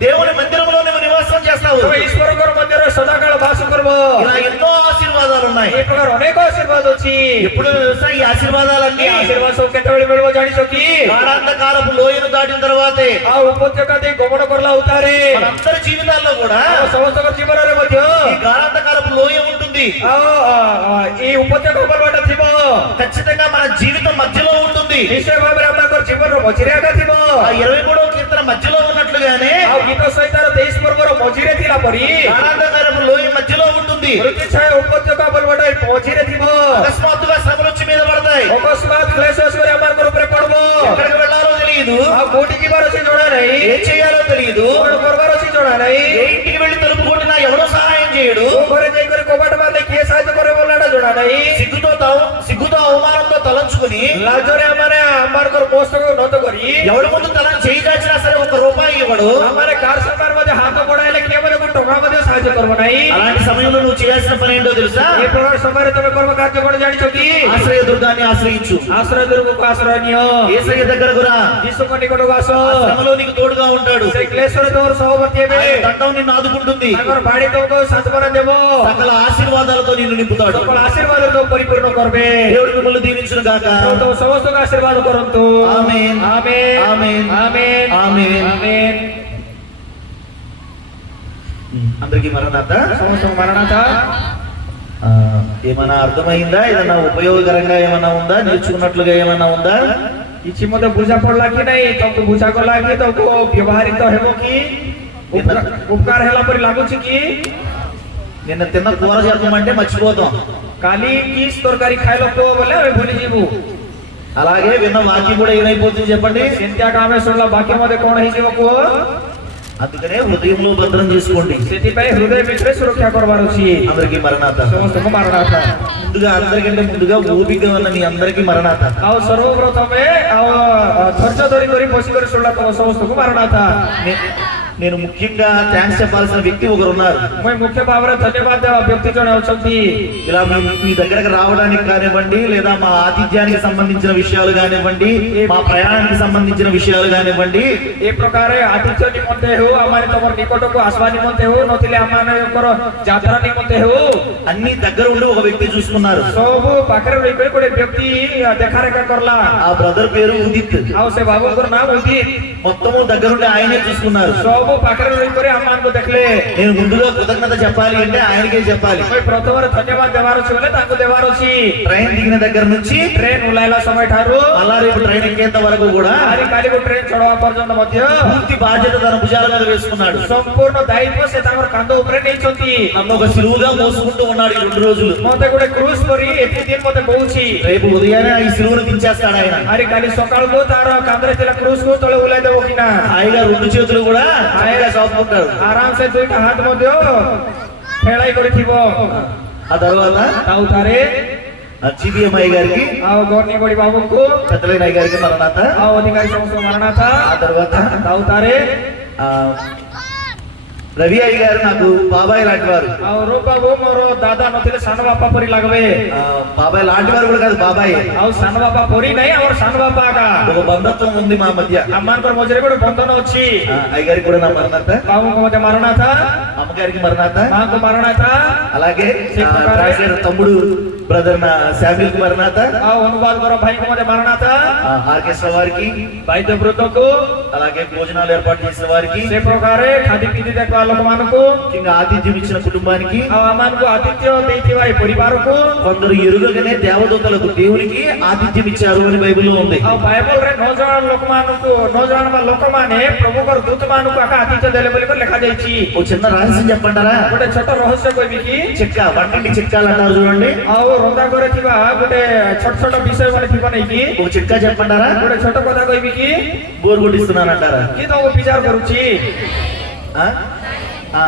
దేవుని మందిరంలో నువ్వు నివాసం చేస్తావు. ତମେ ଈଶ୍ୱରଙ୍କର ମଧ୍ୟରେ ସଦାକାଳ ବାସ କରିବ। ఇలా ఎన్నో ఆశీర్వాదాలు ఉన్నాయి. ଏ ପ୍ରକାର ଅନେକ ଆଶୀର୍ବାଦ ଅଛି। ఎప్పుడు తెలుసా ఈ ఆశీర్వాదాలన్నీ? ଏ ଆଶୀର୍ବାଦ ସବୁ କେତେବେଳେ ମିଳିବ ଜାଣିଛ କି? గాఢాంధకారపు లోయను దాటిన తర్వాతే. ଆଉ ଉପତ୍ୟକା ଦେଇ ଗମନ କରିଲା ଉତାରେ మనందరి జీవితాల్లో కూడా ଆଉ ସମସ୍ତଙ୍କ ଜୀବନରେ ମଧ୍ୟ ఈ గాఢాంధకారపు లోయ ఉంటుంది. ଆଉ ఈ ଉପତ୍ୟକା ପର୍ବଟା ଥିବ, ఖచ్చితంగా మన జీవితం మధ్యలో ఉంటుంది. ନିଶ୍ଚୟ ଭାବରେ ଆପଣଙ୍କର ଜୀବନର ମଝିରେ ଆକା ଥିବ। ఆ 23వ కీర్తన మధ్యలో ఉన్నట్లుగానే ଆଉ ଗୀତ ସହିତାର 23 ପର୍ବର ମଝିରେ ଥିଲା ପରି గాఢాంధకారపు లోయ మధ్యలో ఉంటుంది. ମୃତ୍ୟୁଛାୟା ଉପତ୍ୟକା ପର୍ବଟା ମଝିରେ ଥିବ। అకస్మాత్తుగా శ్రమలు వచ్చి మీద పడతాయి. ଅକସ୍ମାତ୍ କ୍ଲେଶ ଆସିବାରେ ଆମମାନଙ୍କର ଉପରେ ପଡିବ। ఎక్కడికి వెళ్ళాలో తెలియదు, ଆଉ କୋଉଠି ଯିବାର ଅଛି ଜଣା ନାହିଁ, ఏం చేయాలో తెలియదు, କଣ କରିବାର ଅଛି ଜଣା ନାହିଁ, ఏ ఇంటికి వెళ్ళి తలుపు కొట్టినా ఎవరో సహాయం చేయడు, କୋଉ ଘରେ ଯାଇକରି କବାଟ ମାରିଲେ କିଏ ସାହାଯ୍ୟ କରିବ ବୋଲାଟା ଜଣା ନାହିଁ। సిగ్గుతో అవమానంతో తలంచుకుని ଲାଜରେ ଆମମାନେ ଆମମାନଙ୍କର ପୋଷକ ନତ କରି ఎవరి ముందు తల చేయి చాచినా సరే 1 రూపాయి ఇవ్వడు, ଆମମାନେ କାହାର ସାମ୍ନାରେ ମଧ୍ୟ ହାତ ବଢାଇଲେ କିଏ ମଧ୍ୟ 1 ଟଙ୍କା ମଧ୍ୟ ସାହାଯ୍ୟ କାର୍ଯ୍ୟ କରିବ ନାହିଁ। అలాంటి సమయంలో నువ్వు చేయాల్సిన పని ఏంటో తెలుసా? ଏ ପ୍ରକାର ସମୟରେ ତମେ କର୍ମ କାର୍ଯ୍ୟ କଣ ଜାଣିଛ କି? ఆశ్రయ దుర్గాన్ని ఆశ్రయించు. ଆଶ୍ରୟ ଦୁର୍ଗକୁ ଆଶ୍ରୟ ନିଅ। యేసయ్య దగ్గరకు రా. ଯୀଶୁଙ୍କ ନିକଟକୁ ଆସ। ఆ శ్రమలో నీకు తోడుగా ఉంటాడు. ସେ କ୍ଲେଶରେ ତମର ସହବର୍ତ୍ତୀ ହେବେ। ఆయన దండం నిన్ను ఆదుకుంటుంది. ତାଙ୍କର ବାଡ଼ି ତମକୁ ସାନ୍ତ୍ୱନା ଦେବ। సకల ఆశీర్వాదాలతో నిన్ను నింపుతాడు. ସକଳ ଆଶୀର୍ବାଦ ତମକୁ ପରିପୂର୍ଣ୍ଣ କରିବେ। దేవుడు మిమ్మల్ని దీవించును గాక. ତ ସମସ୍ତଙ୍କୁ ଆଶୀର୍ବାଦ କରନ୍ତୁ। ఆమేన్. ఆమేన్ ఆమేన్. ఆమేన్ ఆమేన్. ఆమేన్। అందరికీ మరణాత. ସମସ୍ତଙ୍କୁ ମାରଣାଥ। ఏమైనా అర్థమైందా? ఏదైనా ఉపయోగకరంగా ఏమైనా ఉందా? నేర్చుకున్నట్లుగా ఏమైనా ఉందా? କିଛି ମତେ ବୁଝା ପଡିଲା କି ନାଇଁ? ତମକୁ ବୁଝା ଗଲା କି? ତମକୁ ବ୍ୟବହାରିତ ହେବ କି? ଉପକାର ହେଲା ପରି ଲାଗୁଛି କି? నిన్న తిన్న కూర చెప్పమంటే మర్చిపోతాం. କାଲି କି ତରକାରୀ ଖାଇଲ କୁହ ବୋଲେ ଆମେ ଭୁଲିଯିବୁ। అలాగే విన్న వాక్యం కూడా ఏమైపోతుంది చెప్పండి? ସେମିତିଆଟା ଆମେ ଶୁଣିଲା ବାକ୍ୟ ମତେ କଣ ହେଇଯିବ କୁହ? అందుకనే హృదయంలో భద్రం చేసుకోండి. ସେଥିପାଇଁ ହୃଦୟ ଭିତରେ ସୁରକ୍ଷା କରିବାର ଅଛି। అందరికీ మరణాత. ସମସ୍ତଙ୍କୁ ମାରଣାଥ। ముందుగా అందరికంటే ముందుగా ఓపికగా ఉన్న మీ అందరికీ మరణాత. ଆଉ ସର୍ବପ୍ରଥମେ ଆଉ ଧୈର୍ଯ୍ୟ ଧରି କରି ବସି କରି ଶୁଣିଲା ତମ ସମସ୍ତଙ୍କୁ ମାରଣାଥ। నేను ముఖ్యంగా థ్యాంక్స్ చెప్పాల్సిన వ్యక్తి ఒకరు ఉన్నారు. ମୁଁ ମୁଖ୍ୟ ଭାବରେ ଧନ୍ୟବାଦ ଦେବା ବ୍ୟକ୍ତି ଜଣେ ଅଛନ୍ତି। ఇలా మీ దగ్గరకు రావడానికి కానివ్వండి, లేదా మా ఆతిథ్యానికి సంబంధించిన విషయాలు కానివ్వండి, మా ప్రయాణానికి సంబంధించిన విషయాలు కానివ్వండి, ଏ ପ୍ରକାର ଆତିଥ୍ୟ ନିମନ୍ତେ ହେଉ, ଆମମାନେ ତମର ନିକଟକୁ ଆସିବା ନିମନ୍ତେ ହେଉ, ନଥିଲେ ଆମମାନଙ୍କର ଯାତ୍ରା ନିମନ୍ତେ ହେଉ, అన్ని దగ్గర ఉండి ఒక వ్యక్తి చూసుకున్నారు. ସବୁ ପାଖରେ ରହିକରି ଗୋଟେ ବ୍ୟକ୍ତି ଦେଖାରେଖା କରଲା। ఆ బ్రదర్ పేరు ఉదిత్. ଆଉ ସେ ବାବୁଙ୍କର ନାମ ଉଦିତ। మొత్తము దగ్గరుండి ఆయనే చూసుకున్నారు. ସବୁ ପାଖରେ ରହିକରି ଆମମାନଙ୍କୁ ଦେଖିଲେ। నేను ముందుగా కృతజ్ఞత చెప్పాలి అంటే ఆయనకే చెప్పాలి. ପ୍ରଥମରେ ଧନ୍ୟବାଦ ଦେବାର ଅଛି ବୋଲେ ତାଙ୍କୁ ଦେବାର ଅଛି। ట్రైన్ దిగిన దగ్గర నుంచి ଟ୍ରେନ ଓହ୍ଲାଇଲା ସମୟ ଠାରୁ మళ్ళా రేపు ట్రైన్ ఎక్కేంత వరకు కూడా ଆଜି କାଲିକୁ ଟ୍ରେନ ଚଢବା ପର୍ଯ୍ୟନ୍ତ ମଧ୍ୟ పూర్తి బాధ్యత తన భుజాల మీద వేసుకున్నాడు. ସମ୍ପୂର୍ଣ୍ଣ ଦାୟିତ୍ୱ ସେ ତାଙ୍କର କାନ୍ଧ ଉପରେ ନେଇଛନ୍ତି। నన్ను ఒక సిలువుగా మోసుకుంటూ ఉన్నాడు ఈ 2 రోజులు. ମତେ ଗୋଟେ କ୍ରୁଜ କରି ଏତେ ଦିନ ମତେ କହୁଛି। రేపు ఉదయాన్నే ఈ సిలువును దించేస్తాడు ఆయన. ଆରେ କାଲି ସକାଳକୁ ତାର କାନ୍ଧରେ ଥିଲା କ୍ରୁଜକୁ ତଳେ ଓହ୍ଲାଇ ଦେବ କି ନା? హాయిగా 2 చేతులు కూడా హాయిగా చాపుకుంటాడు. ଆରାମ ସେ ଦୁଇଟା ହାତ ମଧ୍ୟ ଫେଳାଇ କରିଥିବ। ఆ తర్వాత ତାଉତାରେ జీబీఎంఐ గారికి, ଆଉ ଗର୍ଣ୍ଣି ବଡି ବାବୁଙ୍କୁ, పెద్దలైన గారికి మరణాత. ଆଉ ଅଧିକାରୀ ସମସ୍ତଙ୍କୁ ମାରଣାଥ। ఆ తర్వాత ତାଉତାରେ ఆ, రవి అయ్య గారు నాకు బాబాయ్ లాంటి వారు. ଆଉ ରୂପ ବାବୁ ମୋର ଦାଦା ନଥିଲେ ସାନ ବାପା ପରି ଲାଗବେ। బాబాయ్ లాంటి వారు కూడా కాదు, బాబాయ్. ଆଉ ସାନ ବାପା ପରି ନାହିଁ, ଆମର ସାନ ବାପା ଆକା। ఒక బంధత్వం ఉంది మా మధ్య. ଆମମାନଙ୍କର ମଝିରେ ଗୋଟେ ବନ୍ଧନ ଅଛି। అయ్యగారికి కూడా నా మరణాత. ବାବୁଙ୍କୁ ମତେ ମାରଣାଥ, అమ్మగారికి మరణాత. ମାଙ୍କୁ ମାରଣାଥ, అలాగే ట్రాన్స్లేటర్ తమ్ముడు బ్రదర్ నా శామ్యుల్ కు మరణాత. ଆଉ ଅନୁବାଦ କର ଭାଇଙ୍କୁ ମତେ ମାରଣାଥ, ఆర్కెస్ట్రా వారికి, ବାଦ୍ୟ ବୃନ୍ଦକୁ, అలాగే భోజనాలు ఏర్పాటు చేసిన వారికి, ସେ ପ୍ରକାରେ ଖାଦି ପିନ୍ଧି ଦେଖୁଥିବା ଲୋକମାନଙ୍କୁ, ముఖ్యంగా ఆతిథ్యం ఇచ్చిన కుటుంబానికి, ଆଉ ଆମମାନଙ୍କୁ ଆତିଥ୍ୟ ଦେଇଥିବା ଏ ପରିବାରକୁ, కొందరు ఎరుగగానే దేవదూతలకు దేవునికి ఆతిథ్యం ఇచ్చారు అని బైబిల్లో ఉంది. ଆଉ ବାଇବଲରେ ନ ଜଣା ଲୋକମାନଙ୍କୁ, ନ ଜଣା ଲୋକମାନେ ପ୍ରଭୁଙ୍କର ଦୂତମାନଙ୍କୁ ଆକା ଆତିଥ୍ୟ ଦେଲେ ବୋଲି ଲେଖାଯାଇଛି। ఓ చిన్న రహస్యం చెప్పంటారా? ଗୋଟେ ଛୋଟ రహస్ୟ କହିବି କି? చెక్క వంటండి చిట్కాలు అంటారు చూడండి. ଆଉ ରନ୍ଧା ଘରେ ଥିବା ଗୋଟେ ଛୋଟ ଛୋଟ ବିଷୟ ମାନେ ଥିବ ନାଇଁ କି? ఒక చిట్కా చెప్పంటారా? ଗୋଟେ ଛୋଟ କଥା କହିବି କି? బోర్ కొట్టిస్తున్నానంటారా? କି ତମକୁ ବିଚାର କରୁଛି? ఆ? ఆ.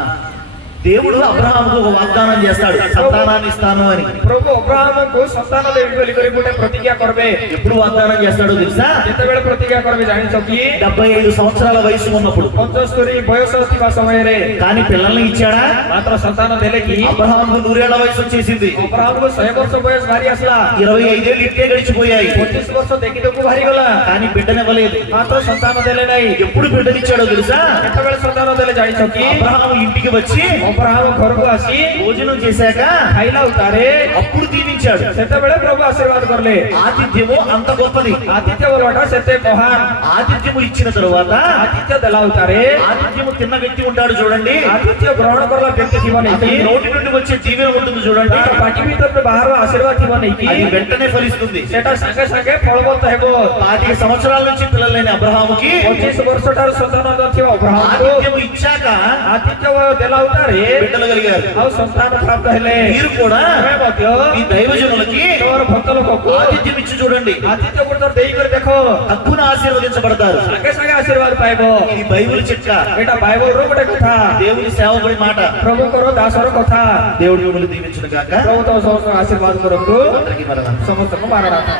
దేవుడు అబ్రహాముకు ఒక వాగ్దానం చేస్తాడు, సంతానాన్ని ఇస్తాను అని. ପ୍ରଭୁ ଅବ୍ରାହ୍ମଙ୍କୁ ସନ୍ତାନ ଦେବି ବୋଲି କରି ଗୋଟେ ପ୍ରତିଜ୍ଞା କରିବେ। ఎప్పుడు వాగ్దానం చేస్తాడో తెలుసా? ଯେତେବେଳେ ପ୍ରତିଜ୍ଞା କରିବେ ଜାଣିଛ କି? 75 సంవత్సరాల వయసు ఉన్నప్పుడు. 75 ବୟସ ଥିବା ସମୟରେ। కానీ పిల్లల్ని ఇచ్చాడా? ମାତ୍ର ସନ୍ତାନ ଦେଲେ କି? అబ్రహాముకు 100 ఏళ్ల వయసు వచ్చేసింది. ଅବ୍ରାହ୍ମଙ୍କୁ 100 ବର୍ଷ ବୟସ ବାହାରି ଆସିଲା। 25 ఏళ్ళు ఇట్టే గడిచిపోయాయి. 25 ବର୍ଷ ଦେଖିବାକୁ ବାହାରିଗଲା। కానీ బిడ్డనివ్వలేదు. ମାତ୍ର ସନ୍ତାନ ଦେଲେ ନାହିଁ। ఎప్పుడు బిడ్డనిచ్చాడో తెలుసా? କେତେବେଳେ ସନ୍ତାନ ଦେଲେ ଜାଣିଛ କି? అబ్రహాము ఇంటికి వచ్చి ଅବ୍ରାହ୍ମ ଘରକୁ ଆସି భోజనం చేశాక ଖାଇଲା ଉତାରେ అప్పుడు దీవించాడు. ସେତେବେଳେ ପ୍ରଭୁ ଆଶୀର୍ବାଦ କଲେ। ఆతిథ్యము అంత గొప్పది. ଆତିଥ୍ୟ ବଲଟା ସେତେ ମହାନ। ఆతిథ్యము ఇచ్చిన తరువాత ଆତିଥ୍ୟ ଦେଲା ଉତାରେ ఆతిథ్యము తిన్న వ్యక్తి ఉంటాడు చూడండి. ଆତିଥ୍ୟ ଗ୍ରହଣ କଲା ବ୍ୟକ୍ତି ଥିବ ନାଇଁ అతని କି? నోటి నుండి వచ్చే దీవెన ఉంటుంది చూడండి. ତାର ପାଟି ଭିତରୁ ବାହାର ଆଶୀର୍ବାଦ ଥିବ ନାଇଁ କି? అది వెంటనే ఫలిస్తుంది. ସେଟା ସାଙ୍ଗେ ସାଙ୍ଗେ ଫଳବନ୍ତ ହେବ। 25 సంవత్సరాల నుంచి పిల్లలు లేని అబ్రహాముకి 25 ବର୍ଷ ଠାରୁ ସନ୍ତାନ ନଥିବ ଅବ୍ରାହ୍ମଙ୍କୁ ఆతిథ్యము ఇచ్చాక ଆତିଥ୍ୟ ଦେଲା ଉତାରେ బిడ్డలు కలిగారు. ଆଉ ସନ୍ତାନ ପ୍ରାପ୍ତ ହେଲେ। మీరు కూడా ତମେ ମଧ୍ୟ ఈ దైవజనులకి ତମର ଭକ୍ତ ଲୋକକୁ ఆతిథ్యం ఇచ్చి చూడండి. ଆତିଥ୍ୟ ଗୁଡିକ ଦେଇକରି ଦେଖ, తక్కువ ఆశీర్వదించబడతారు. ସାଙ୍ଗେ ସାଙ୍ଗେ ଆଶୀର୍ବାଦ ପାଇବ। ఇది బైబిల్ చిట్కా, ଏଟା ବାଇବଲର ଗୋଟେ କଥା, దేవుని సేవకుడి మాట. ପ୍ରଭୁଙ୍କର ଦାସର କଥା। దేవుడు మిమ్మల్ని దీవించును గాక. ପ୍ରଭୁ ତମ ସମସ୍ତଙ୍କୁ ଆଶୀର୍ବାଦ କରନ୍ତୁ। అందరికీ మరణాత. ସମସ୍ତଙ୍କୁ ମାରଣାଥ।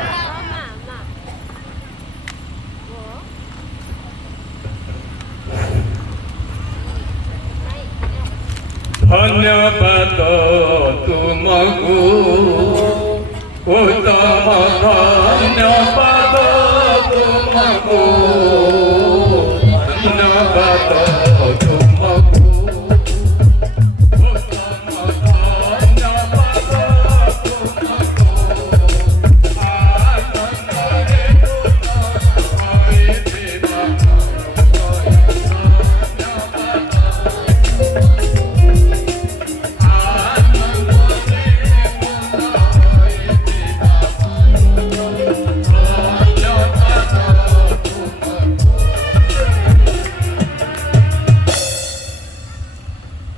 ଧନ୍ୟବାଦ ତୁମକୁ ଉତ୍ତମ ଧନ୍ୟବାଦ ତୁମକୁ ଧନ୍ୟବାଦ ତୁମକୁ ଉତ୍ତମ ଧନ୍ୟବାଦ ତୁମକୁ ଆନନ୍ଦରେ ହୋଇଥିବା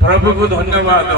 ପ୍ରଭୁକୁ ଧନ୍ୟବାଦ।